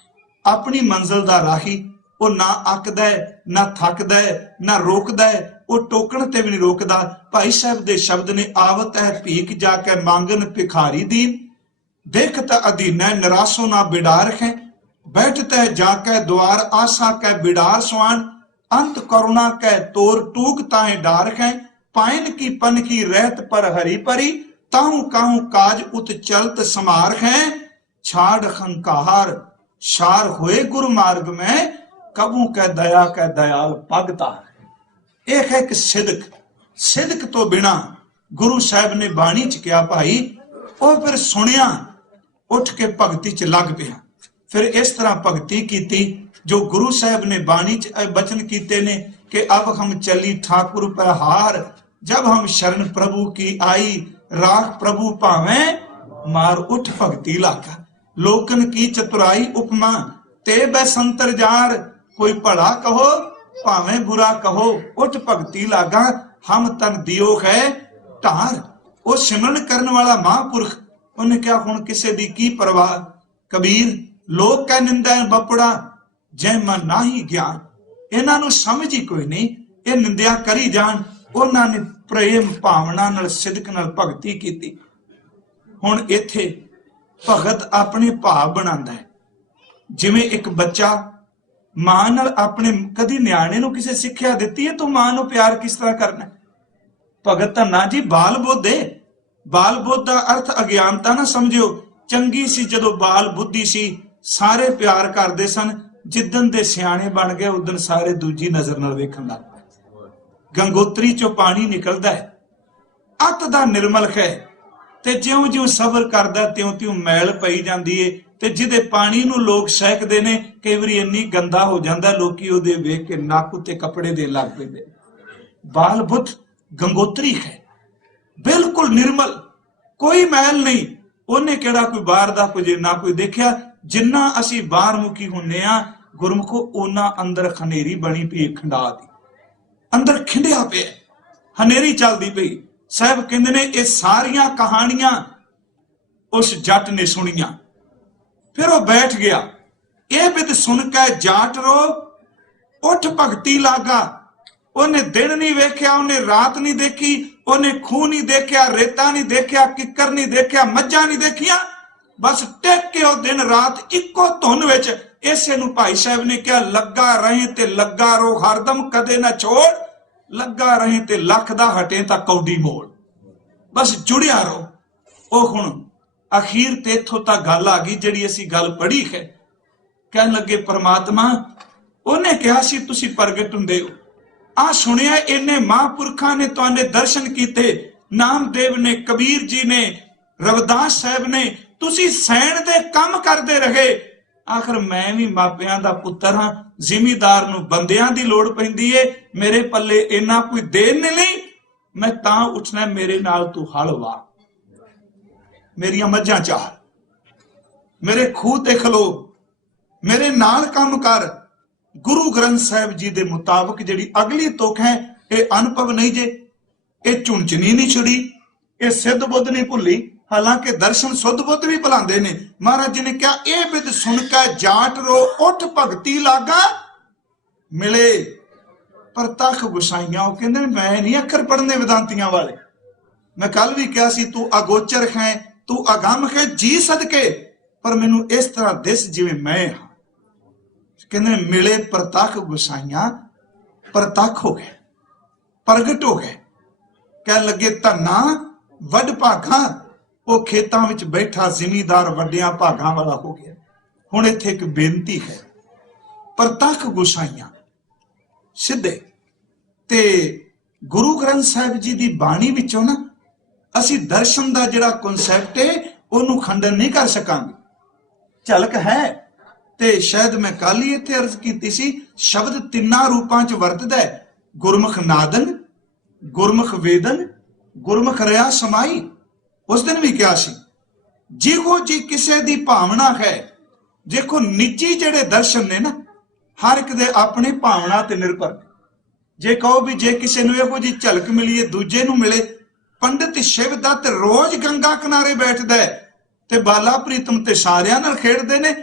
ਆਪਣੀ ਮੰਜ਼ਿਲ ਦਾ ਰਾਹੀ, ਉਹ ਨਾ ਅੱਕਦਾ ਹੈ, ਨਾ ਥੱਕਦਾ ਹੈ, ਨਾ ਰੋਕਦਾ ਹੈ। ਉਹ ਟੋਕਣ ਤੇ ਵੀ ਨਹੀਂ ਰੋਕਦਾ। ਭਾਈ ਸਾਹਿਬ ਦੇ ਸ਼ਬਦ ਨੇ, ਆਵਤ ਹੈ ਭੀਖ ਜਾ ਕੇ ਮੰਗਨ ਭਿਖਾਰੀ ਦੀਨ, ਦੇਖਤ ਅਧੀਨੈ ਨਿਰਾਸੋ ਨਾ ਬਿਡਾਰ ਹੈ, बैठत है जाकै द्वार आशा कै बिडार स्वान, अंत करुणा कै तोर टूक ताहे डार है, पायन की पन की रहत पर हरी परी, ताहू काहू काज उत चलत समार है, छाड़ खंकार शार होए गुरु मार्ग में, कबू कै दयाल पगता है। एक है कि सिदक तो बिना गुरु साहब ने बाणी च क्या भाई, वो फिर सुनिया उठ के भगती च लग पिया। फिर इस तरह भगती की जो गुरु साहब ने बाणी च बचन कीते ने कि अब हम चली ठाकुर पे हार, जब हम शरण प्रभु की आई, राख प्रभु भावे मार उठ भगती लागा। लोकन की चतुराई उपमा ते बैसंतर जार, कोई भला कहो भावे बुरा कहो, उठ भगती लागा। हम तन दियो है ढार। वो सिमरन करने वाला महापुरख, उन्हें क्या हुण किसे दी की परवाह। कबीर लोक कह निंदा बपड़ा, जै मन नाही ज्ञान। इन्हां नूं समझ ही कोई नहीं, ये निंदिया करी जान। उन्हां ने प्रेम भावना नाल सिदक नाल भगती कीती। हुण इत्थे भगत अपने भाव बनांदा है, जिवें एक बच्चा मां नाल अपने, कदी नियाणे नूं किसे सिक्ख्या दित्ती है तूं मां नूं प्यार किस तरह करना। भगत तां ना जी बाल बुद्ध है। बाल बुद्ध दा अर्थ अज्ञानता ना समझियो। चंगी सी जदों बाल बुद्धि सी, सारे प्यार करते सन। जिदन दे सियाणे बन गए उदन सारे दूजी नजर नाल वेखण लग पए। गंगोत्री चों पानी निकलदा है, अत दा निर्मल है, ते ज्यों ज्यों सबर करदा त्यों त्यों मैल पई जांदी है। ते जिहदे पानी नूं लोग सहकदे ने, कई वारी इन्नी गंदा हो जांदा लोकी उहदे वेख के नक उत्ते कपड़े देण लग पैंदे। बाल बुद्ध गंगोत्री है, बिल्कुल निर्मल, कोई मैल नहीं। ਉਹਨੇ ਕਿਹੜਾ ਕੋਈ ਬਾਹਰ ਦਾ ਕੁਝ ਨਾ ਕੋਈ ਦੇਖਿਆ। ਜਿੰਨਾ ਅਸੀਂ ਬਾਹਰ ਮੁਖੀ ਹੁੰਨੇ ਆ ਗੁਰਮੁਖੋ, ਉਹਨਾਂ ਅੰਦਰ ਖਨੇਰੀ ਬਣੀ ਪਈ, ਖੰਡਾ ਦੀ ਅੰਦਰ ਖਿੰਡਿਆ ਪਿਆ, ਹਨੇਰੀ ਚੱਲਦੀ ਪਈ। ਸਾਹਿਬ ਕਹਿੰਦੇ ਨੇ ਇਹ ਸਾਰੀਆਂ ਕਹਾਣੀਆਂ ਉਸ ਜੱਟ ਨੇ ਸੁਣੀਆਂ। ਫਿਰ ਉਹ ਬੈਠ ਗਿਆ। ਇਹ ਬਿਦ ਸੁਣ ਕੇ ਜਾਟ ਰੋ ਉੱਠ ਭਗਤੀ ਲਾਗਾ। ਉਹਨੇ ਦਿਨ ਨਹੀਂ ਵੇਖਿਆ, ਉਹਨੇ ਰਾਤ ਨਹੀਂ ਦੇਖੀ, ਉਹਨੇ ਖੂਹ ਨਹੀਂ ਦੇਖਿਆ, ਰੇਤਾ ਨਹੀਂ ਦੇਖਿਆ, ਕਿੱਕਰ ਨਹੀਂ ਦੇਖਿਆ, ਮੱਝਾਂ ਨਹੀਂ ਦੇਖੀਆਂ। बस टेक के ओ दिन रात इको धुन विच। इसे नूं भाई साहब ने कहा, लगा रहे ते लगा रो हरदम कदे ना छोड़, लगा रहे ते लख दा हटे तां कौडी मोड़। बस जुड़िया रहो। ओ हुण अखीर ते इत्थों तां गल आ गई जिहड़ी असीं गल पढ़ी है। कहण लगे परमात्मा उहने कहा सी तुसीं प्रगट हुंदे हो। आ सुनिया इन्ने महापुरखां ने तुहाडे दर्शन कीते, नामदेव ने, कबीर जी ने, रविदास साहब ने, तुसी सैन दे कम करते रहे। आखिर मैं भी मापियां दा पुत्तर हाँ, जिमीदार नूं बंदियां दी लोड़ पैंदी है, मेरे पल्ले इन्ना कोई देन नहीं, मैं तां उठना मेरे नाल तू हल वा, मेरियां मझां चार, मेरे खूह ते खलो, मेरे नाल काम कर। गुरु ग्रंथ साहिब जी दे मुताबिक जिहड़ी अगली तुक है, ये अनुभव नहीं जे, ये झुंझनी नहीं छुड़ी, ये सिद्ध बुद्ध नहीं भुली। हालांकि दर्शन सुध बुद्ध भी भुलांदे ने। महाराज जी ने कहा, ए बिद सुन के जाट रो उठ भगती लागा, मिले परतख गुसाइयां। वो कहंदे मैं नहीं अखर पढ़ने वेदांतियां वाले। मैं कल भी कहा सी तू अगोचर है, तू अगम है, जी सदके, पर मैनू इस तरह दिस जिवें मैं हां। कहंदे मिले परतख गुसाइयां, परतख हो गए, प्रगट हो गए। कह लगे धना वड भागा, वो खेतां विच बैठा जिमीदार वड्डियां भागां वाला हो गया। हुण इत्थे एक बेनती है, परतख गुसाइयां सिद्धे ते गुरु ग्रंथ साहिब जी दी बाणी विचों ना असीं दर्शन दा जिहड़ा कॉन्सैप्ट है ओनू खंडन नहीं कर सकांगे। झलक है ते शायद मैं कल ही इत्थे अर्ज कीती सी, शब्द तिन्ना रूपां च वरतदा है, गुरमुख नादन, गुरमुख वेदन, गुरमुख रहा समाई। उस दिन भी क्या सी, जिहो जी किसे दी भावना है। देखो निजी जेड़े दर्शन ने ना, हर एक दे अपनी भावना ते निर्भर। जे कहो भी जे किसी नूं इहो जी झलक मिली है दूजे नूं मिले। पंडित शिव दत्त रोज गंगा किनारे बैठदा है ते बाला प्रीतम ते सारियां नाल खेडदे ने।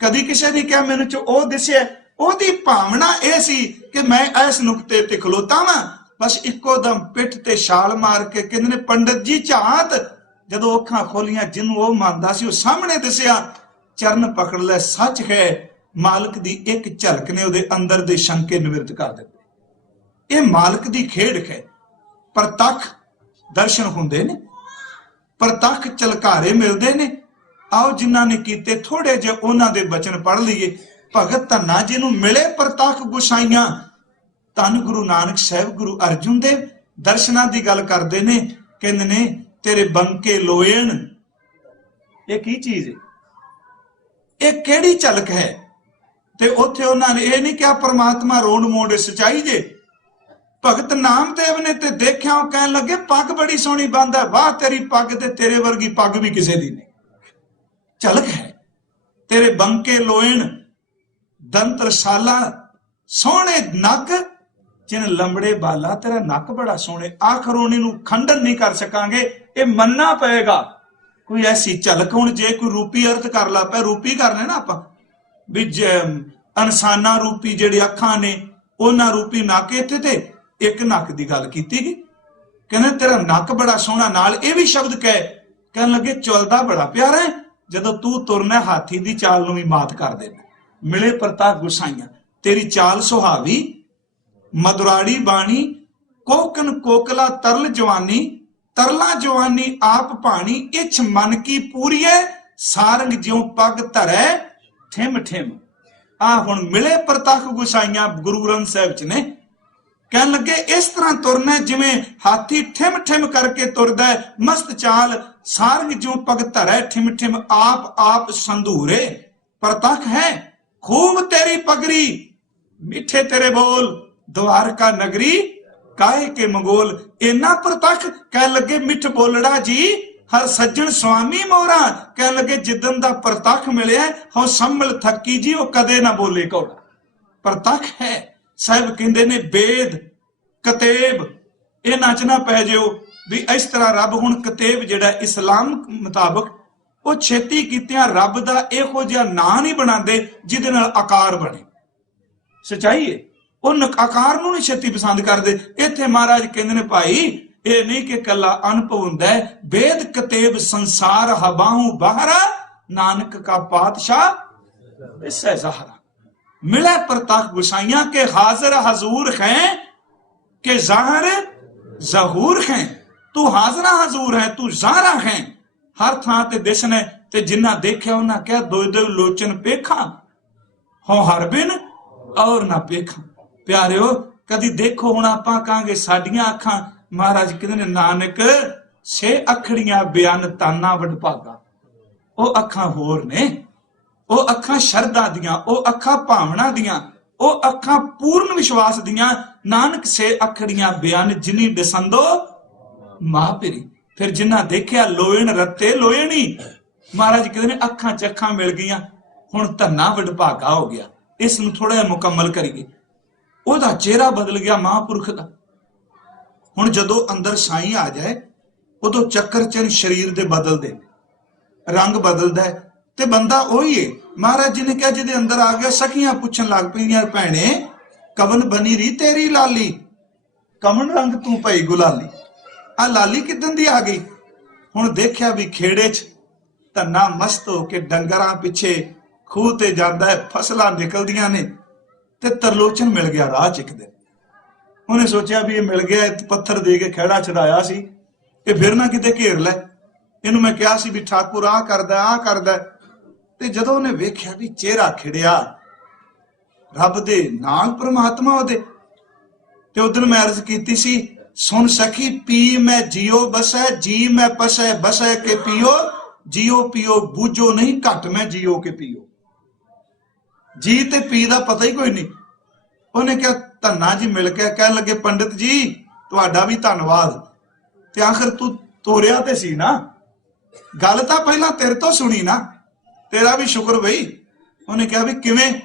कदी किसी ने कहा मैनूं च ओह दिसिया, ओहदी भावना यह सी कि मैं इस नुकते ते खलोता वां बस इको दम पिठ ते छाल मार के कहंदे ने पंडित जी झात। जदों अखां खोलियां जिन्हों वो मानदा सी, वो सामने दिसिया, चरण पकड़ ले, सच है मालिक दी एक झलक ने उहदे अंदर दे शंके निवृत्त कर दित्ते। ये मालिक दी खेड़ है। प्रतख दर्शन हुंदे ने, प्रतख झलकारे मिलते ने। आओ जिन्हां ने कीते थोड़े जे उन्हां दे बचन पढ़ लीए। भगत धन्ना जिन्हों मिले प्रतख गुसाइयां, धन गुरु नानक साहब गुरु अर्जुन देव दर्शनां दी गल करदे ने, कहंदे ने तेरे बंके लोएण। ये की चीज है, ये केड़ी झलक है? ते उत्थे उन्हां ने ये नहीं कहा परमात्मा रोण मोड़ सचाई जे। भगत नामदेव ने ते देखिया, कहन लगे पग बड़ी सोहनी बंद है, वाह तेरी पग ते तेरे वर्गी पग भी किसे दी नहीं। झलक है तेरे बंके लोएण, दंत रसाला, सोहने नक, जिन लंबड़े बाला, तेरा नक बड़ा सोहने। आखिर उन्हीं नूं खंडन नहीं कर सकांगे, ये मनना पएगा। कोई ऐसी झलक, हुण जे कोई रूपी अर्थ कर ला पे, रूपी करने ना आपां भी इंसाना रूपी जिहड़ी अखां ने, उन्हां रूपी नक इत्थे ते एक नक दी गल कीती गई। कहने तेरा नक बड़ा सोहना, नाल ये भी शब्द कहे, कहन लगे चलदा बड़ा प्यारा है, जदों तू तुरना हाथी दी चाल नूं भी मात कर देना। मिले प्रताप गुसाइयां, तेरी चाल सुहावी, मधुराड़ी बाणी, कोकन कोकला तरल जवानी, तरला जवानी आप भाणी, इछ मन की पूरी है, सारंग ज्यों पग धरै ठिम ठिम। आ हुण मिले प्रताप गुसाइयां गुरु ग्रंथ साहिब च ने, कहन लगे इस तरह तुरना जिवें हाथी ठिम ठिम करके तुरदा है, मस्त चाल, सारंग ज्यों पग धरै ठिम ठिम, आप संधूरे। प्रतख है खूब तेरी पगड़ी, मीठे तेरे बोल, द्वारका नगरी काहे के मंगोल। इना प्रतख, कह लगे मिठ बोलड़ा जी हर सज्जन स्वामी मोरा। कह लगे जिदन दा प्रतख मिले हो संभल थकी जी, वो कदे ना बोले घोड़ा। प्रतख है साहब कहंदे ने बेद कतेब, इन्हां च ना पै जिओ भी इस तरह रब हुण कतेब जिहड़ा इस्लाम मुताबक वो छेती कीतियां रब दा इहो जिहा नां नहीं बनांदे जिहदे नाल आकार बने। सच्चाई है, उन आकार नूं नहीं छेती पसंद करदे। इत्थे महाराज कहंदे ने भाई ये नहीं कि कला अनुभव हुंदा है, वेद कतेब संसार हबाहू बहरा, नानक का पातशाह इससे ज़हरा। मिले प्रताप गुसाइयां के हाजिर हजूर हैं के ज़ाहिर ज़हूर हैं। तू हाजरा हजूर है, तू ज़ाहरा है, हर थां ते दिसने। ते जिन्ना देखिया उन्हां कहा दो दो लोचन पेखा हो हर बिन और ना पेखा। प्यारिओ कदी देखो हुण आपां कहांगे साडियां अखां, महाराज कहंदे ने नानक छे अखड़ियां बयान ताना वडभागा। ओ अखां होर ने, ओ अखां शरदा दियां, ओ अखां भावना दियां, ओ अखां पूर्ण विश्वास दियां। नानक छे अखड़ियां बयान जिनी दसंदो महापिरी। फिर जिन्ना देखिया लोएण रत्ते लोएणी। महाराज कहते ने अखां च अखां मिल गईयां, हुण धन्ना वडभागा हो गया। इस नूं थोड़ा जिहा मुकम्मल करिए। ओहदा चेहरा बदल गया महापुरख दा। हुण जदों अंदर साईं आ जाए उदों चक्कर चिन्ह शरीर दे बदलदे, रंग बदलदा है ते बंदा ओही है। महाराज जी ने कहा जिहदे अंदर आ गया, सखियां पुछण लग पईयां भैणे कवन बनी री तेरी लाली, कवन रंग तू पई गुलाली। आ लाली किदन दी आ गई। हुण देखिया भी खेड़े च धन्ना मस्त हो के डंगरां पिछे खूह ते जांदा है, फसलां निकलदियां ने ते तरलोचन मिल गया राह च। एक दिन उन्हें सोचा भी ये मिल गया, पत्थर दे के खेड़ा छड़ाया सी, ये फिर ना किते घेर लै। इनू मैं कहा सी भी ठाकुर आ करदा। ते जदों उन्हें वेख्या भी चेहरा खिड़िया रब दे नाल परमात्मा ओदे, ते उधर मैं अर्ज कीती सी सुन सखी पी मैं जियो बसै, जी मैं पसै बसै के पियो, जियो पियो बूझो नहीं घट मैं जियो के पियो। जी ते पी दा पता ही कोई नहीं। उन्हें क्या धन्ना जी मिल के कह लगे पंडित जी तुहाडा भी धन्नवाद, ते आखिर तू तोरिया ते सी ना, गल तां पहला तेरे तो सुनी ना, तेरा भी शुक्र बई। उन्हें कहा भी किवें,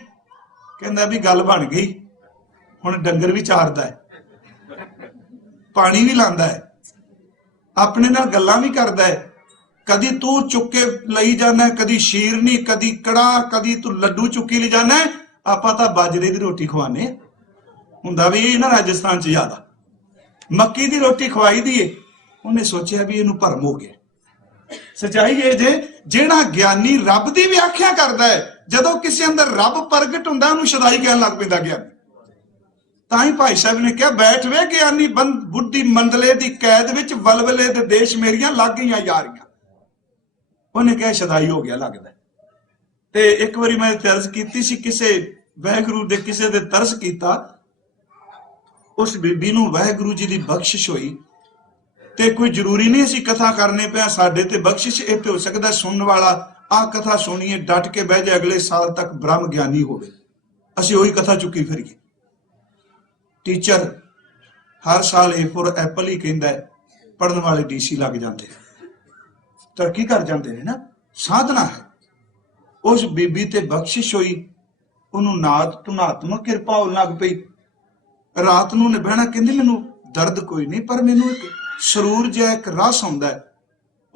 कहंदा भी गल बन गई, हुण डंगर भी चारदा है, पानी भी लांदा है, अपने नाल गल्लां भी करदा है। कदी तू चुके लई जाना, कदी शीरनी, कदी कड़ा, कदी तू लड्डू चुकी ले जाना। आपां तां बाजरे दी रोटी खवाने, हुंदा भी ना राजस्थान च ज्यादा। मक्की दी रोटी खवाई दी है। उन्हें सोचा भी इनू भरम हो गया। सच्चाई है जे जेड़ा ज्ञानी रब की व्याख्या करता है, जदों किसी अंदर रब प्रगट हुंदा उन्हें शदाई कहन लग पैंदा ज्ञानी। तां ही भाई साहब ने कहा, बैठ वे ज्ञानी बुढ़ी मंदले दी कैद विच वलवले दे देश मेरियां लग गईयां यारियां। उन्हें कहा शदाई हो गया लगदा। ते एक बारी मैं तरस कीती सी, किसे वाहिगुरू दे किसे दे तरस कीता, उस बीबी नूं वाहिगुरू जी दी बख्शिश होई। ते कोई जरूरी नहीं असीं कथा करने पे साडे ते बख्शिश इह हो सकदा सुनने वाला आ कथा सुनिए डट के बह जाए, अगले साल तक ब्रह्म ज्ञानी होवे, असीं ओही कथा चुकी फिरीए। टीचर हर साल ए फॉर एप्पल ही कहंदा है, पढ़न वाले DC लग जाते हैं, तरक्की कर जाते हैं ना, साधना है। उस बीबी ते बख्शिश हुई, उन्होंने नात धुनात्मक किरपा होने लग पई। रात नूं ने बहना, कहंदी मैनू दर्द कोई नहीं, पर मैनू एक सरूर जिहा एक रस आउंदा है।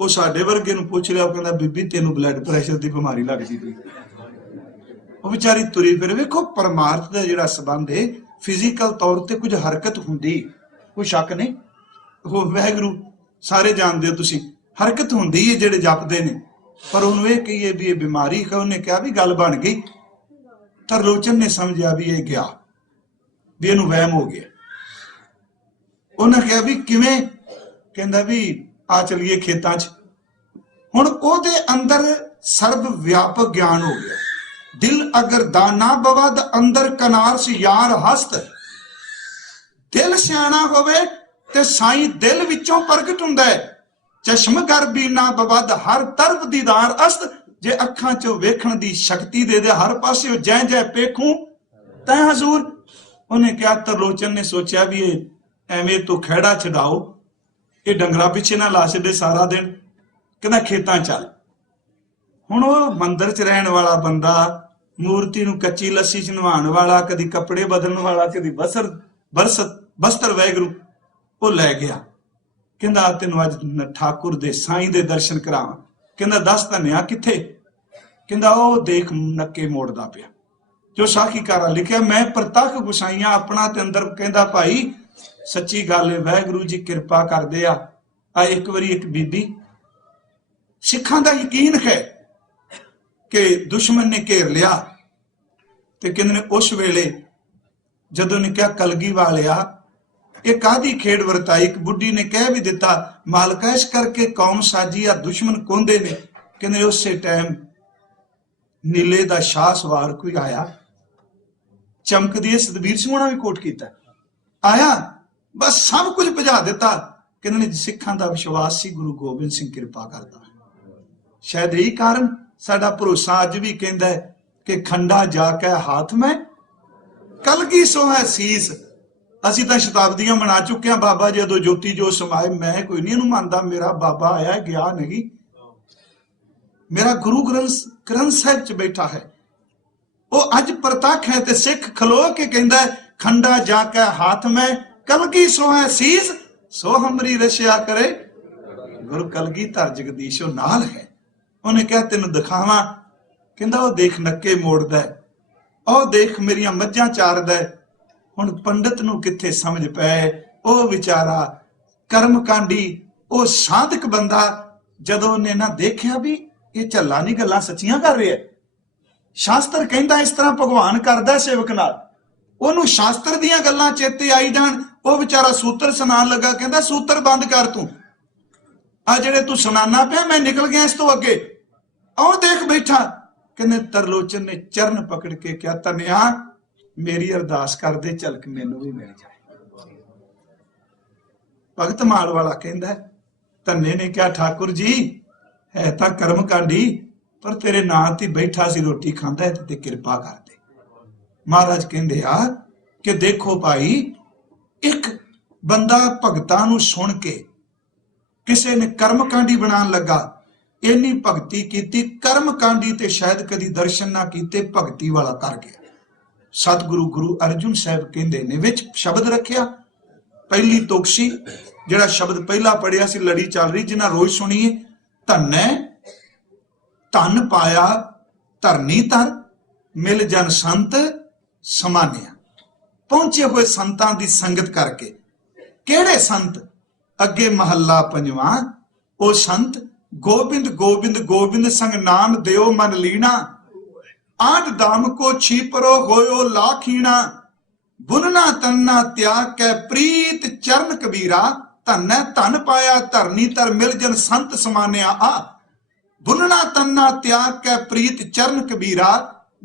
वो साडे वर्गे नूं पुछ लिया, कहंदा बीबी तैनूं ब्लड प्रैशर की बीमारी लगदी पई। वो बेचारी तुरी फिर। वेखो परमार्थ का जिहड़ा संबंध है, फिजिकल तौर पर कुछ हरकत होंदी, कोई शक नहीं। वो वाहिगुरू सारे जानते हो तुसीं, हरकत होंदी है जिहड़े जपदे ने, पर उन्होंने ये कहिए भी ये बीमारी है। उन्हें कहा भी गल बन गई। तरलोचन ने समझा भी ये गया, भी इहनूं वहम हो गया। उन्हें कहा भी किवें? कहंदा भी आ चलिए खेतां च। हुण ओहदे अंदर सर्व व्यापक ज्ञान हो गया। दिल अगर दाना बवद अंदर कनार यार हस्त। दिल सियाणा होवे ते साईं दिल विचों प्रगट हुंदा है। चश्म कर बीना बवद हर तरफ दीदार अस्त। जे अखां चों वेखण दी शक्ति दे दे हर पासे जै जै पेखूं तै हजूर। उन्हें क्या तरलोचन ने सोचा भी एवें तो खैड़ा छडाओ, ये डंगरा पिछे ना ला छे सारा दिन। कहना खेतां चल। हुण ओह मंदिर च रहण वाला बंदा, मूर्ति नूं कच्ची लस्सी च नवाण वाला, कदी कपड़े बदलण वाला, कदी बस्तर वाहिगुरू वो लै गया। कहंदा तैनूं अज ठाकुर दे साईं दे दर्शन करावां। कहंदा दस धनिया किथे? कहंदा ओह देख नक्के मोड़दा पिया। जो साखीकारा लिखिया, मैं प्रतख गुसाइयां अपना ते अंदर। कहंदा भाई सच्ची गल है, वाहिगुरू जी किरपा करदे आ। एक बारी एक बीबी, सिखां दा यकीन है कि दुश्मन ने घेर लिया, ते कहंदे ने उस वेले जदों ने कहा कलगी वालिया ये कादी खेड़ वरताई। एक बुढ़ी ने कह भी दिता, मालका इस करके कौम साजी आ दुश्मन कोंदे ने। कहंदे उस टाइम नीले दा शाह सवार कोई आया, चमकदी सतबीर सिंह भी कोट किया, आया बस सब कुछ भजा दिता। कहंदे सिखां दा विश्वास सी, गुरु गोबिंद सिंह किरपा करदा। शायद यही कारण साडा भरोसा अज भी कहंदा है कि खंडा जाके हाथ में कलगी सो है सीस। असीं तां शताब्दियां मना चुके हैं। बाबा जी जो ज्योति जो समाए, मैं कोई नहीं इहनूं मानदा। मेरा बाबा आया गया नहीं, मेरा गुरु ग्रंथ साहिब च बैठा है। वो अज प्रतख है ते सिख खलो के कहंदा है खंडा जाके हाथ में कलगी सो है सीस। सो हमरी रशिया करे गुरु कलगी धर जगदीशो नाल है। उन्हें कहा तेन दिखावा। कहंदा वो देख नक्के मोड़दा है, ओ देख मेरिया मज्जां चारदा है। हुण पंडित नूं किथे समझ पै, ओ विचारा कर्म कांडी, ओ साधक बंदा जदों उन्हें ना देखिया भी ये झल्ला नहीं गल्लां सच्चियां कर रहा है। शास्त्र कहंदा इस तरह भगवान करदा सेवक नाल, ओनू शास्त्र दीयां गल्लां चेते आई जाण। ओ विचारा सूत्र सुनाण लगा, कहंदा सूत्र बंद कर तू, आ जिहड़े तू सुनाना पिया मैं निकल गया इस तो अगे। आओ देख बैठा। कहने तरलोचन ने चरण पकड़ के क्या तनिया मेरी अरदास कर दे, झलक मैनू भी मिल जाए। भगत माल वाला कहंदा धन्ने ने क्या ठाकुर जी है तां कर्म कांडी, पर तेरे नां ते बैठा सी रोटी खांदा है ते किरपा कर दे। महाराज कहंदे आ कि देखो भाई, एक बंदा भगतां नूं सुन के किसी ने कर्म कांडी बनान लगा, इन्नी भगती की, कर्म कांडी ते शायद कदी दर्शन ना कीते, भगती वाला कर गया। सतगुरु गुरु अर्जुन साहब कहंदे ने विच शब्द रखिया, पहली तुकसी जिहड़ा शब्द पहला पढ़िया सी, लड़ी चल रही जिन्हां रोज सुनीए, धन्नै धन पाया धरनी तर मिल जन संत समानिया। पहुंचे हुए संतां दी संगत करके ਕਿਹੜੇ ਸੰਤ? ਅੱਗੇ ਮਹੱਲਾ ਪੰਜਵਾਂ। ਉਹ ਸੰਤ ਗੋਬਿੰਦ ਗੋਬਿੰਦ ਗੋਬਿੰਦ ਸੰਗ ਨਾਮ ਦਿਓ ਮਨ ਲੀਣਾ, ਆਠ दाम को छीपरो होयो लाखीना, बुनना तन्ना त्याग कै प्रीत चरण कबीरा, धन धन पाया धरनी तर मिल जन संत समान्या आ, बुनना तन्ना त्याग कै प्रीत चरण कबीरा,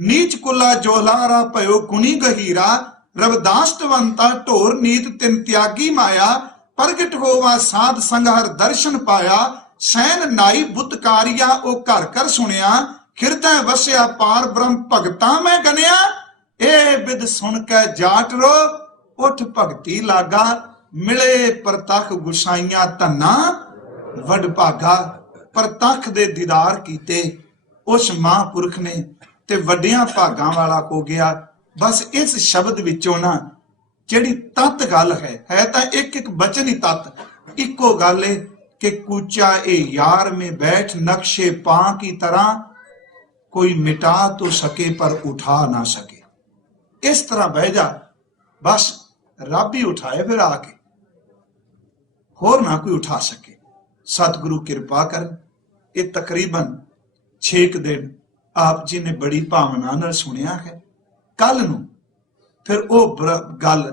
नीच कुला जोलारा भयो गुनी गहीरा, रविदासवंता ढोर नीत तिन त्यागी माया, प्रगट होवा साध संघहर दर्शन पाया, सैन नाई बुतकारिया ओ घर घर सुनिया, खिरदै वसिया पार ब्रह्म भगता मैं गनिया, ए बिद सुन कै जाट रो उठ भगती लागा, मिले परतख गुसाइया धन्ना वड भागा। परतख दे दीदार कीते उस महापुरख ने ते वड्डियां भागां वाला हो गया। बस इस शब्द विचों ना जिहड़ी तत गल है तां एक एक बचन ही तत, इको गल है कि कूचा ए यार में बैठ नक्शे पां की तरह, कोई मिटा तो सके पर उठा ना सके। इस तरह बह जा, बस रब ही उठाए फिर आके, होर ना कोई उठा सके। सतगुरु कृपा कर। ये तकरीबन 6 दिन आप जी ने बड़ी भावना नाल सुनिया है। कल नूं फिर वो गल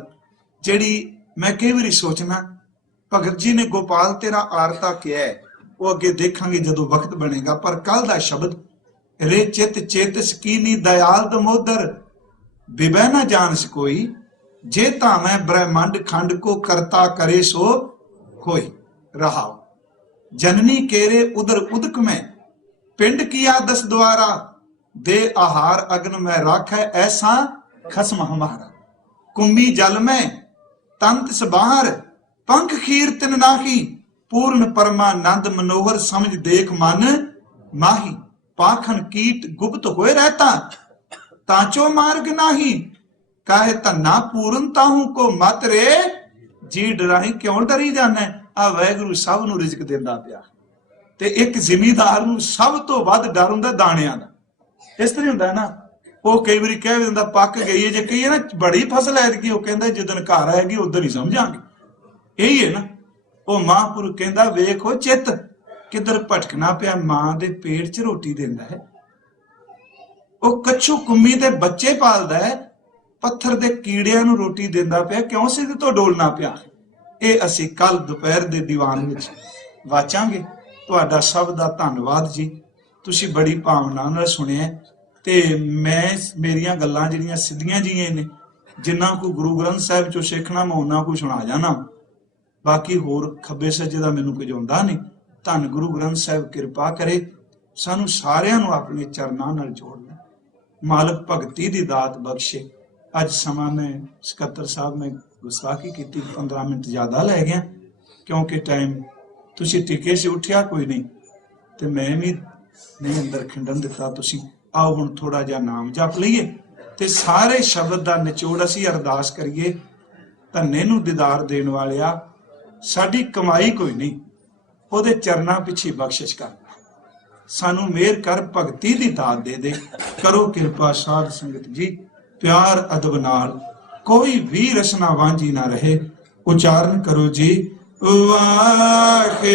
जिहड़ी मैं कई बारी सोचना, भगत जी ने गोपाल तेरा आरता किया है, वो अगे देखांगे जदों वक्त बनेगा। पर कल दा शब्द रे चित चेतस कीनी दयाल दमोदर, बिबह न जानस कोई, जे मैं ब्रह्मांड खंड को करता करे सो कोई। रहा जननी केरे उदर उदक में, पिंड किया 10 द्वारा, दे आहार अग्न में राखै ऐसा खसम हमारा, कुंभी जल में तंत सबाहर, पंख खीर तिन नाही, पूर्ण परमानंद मनोहर समझ देख मन माही, पाखन कीट गुप्त होए रहता, ताचो मार्ग नाही, काहे धन्ना पूर्ण ताहू को मत रे, जी डराही क्यों डरी जाना। आ वाहिगुरू सब नूं रिजक दिंदा पिया, ते एक जिमीदार नूं सब तो वध डर हुंदा दाणियां दा। इस तरह हुंदा ना, वो कई बारी कह दिंदा पक गई है, जे कही ना बड़ी फसल ऐतकी, वो कहंदा जिदन घर आएगी उधर ही समझांगे। यही है ना, वो महापुरुष कहंदा वेखो चित किधर भटकना पिया, मां दे पेट च रोटी देंदा है, वो कच्छू कुम्मी दे बच्चे पालदा है, पत्थर दे कीड़ियां नूं रोटी देंदा पिया, क्यों सिद्ध तो डोलना पिया। ये असीं कल दोपहर दे दीवान विच वाचांगे। तुहाडा सब दा धन्नवाद जी, तुसीं बड़ी भावना नाल सुनिया, ते मैं मेरियां गल्लां जिहड़ियां सिद्धियां जिहियां ने, जिन्ना को गुरु ग्रंथ साहिब चों सिੱਖਣਾ मैं उन्ना को सुणा जाना, बाकी होर खब्बे सज्जे दा मैनूं कुछ आउंदा नहीं। धन गुरु ग्रंथ साहिब कृपा करे, सानू सारियां नूं अपने चरनां नाल जोड़ ले, मालक भगती दी दात बख्शे। अज समा मैं सकत्तर साहब में गुस्ताखी की 15 मिनट ज्यादा लै गया, क्योंकि टाइम तुसीं टिके से उठिया कोई नहीं, तो मैं भी नहीं अंदर खिंडन दिता। तुसीं आओ हुण थोड़ा जिहा नाम जप लईए, ते सारे शब्द दा निचोड़ असीं अरदास करिए। धन्ने नूं दीदार देण वालिया, साडी कमाई कोई नहीं, ਉਹਦੇ ਚਰਨਾਂ ਪਿੱਛੇ ਬਖਸ਼ਿਸ਼ ਕਰ, ਸਾਨੂੰ ਮਿਹਰ ਕਰ, ਭਗਤੀ ਦੀ ਦਾਤ ਦੇ ਦੇ। ਕਰੋ ਕਿਰਪਾ ਸਾਧ ਸੰਗਤ ਜੀ, ਪਿਆਰ ਅਦਬ ਨਾਲ, ਕੋਈ ਵੀ ਰਸਨਾ ਵਾਂਝੀ ਨਾ ਰਹੇ। ਉਚਾਰਨ ਕਰੋ ਜੀ, ਵਾਹਿਗੁਰੂ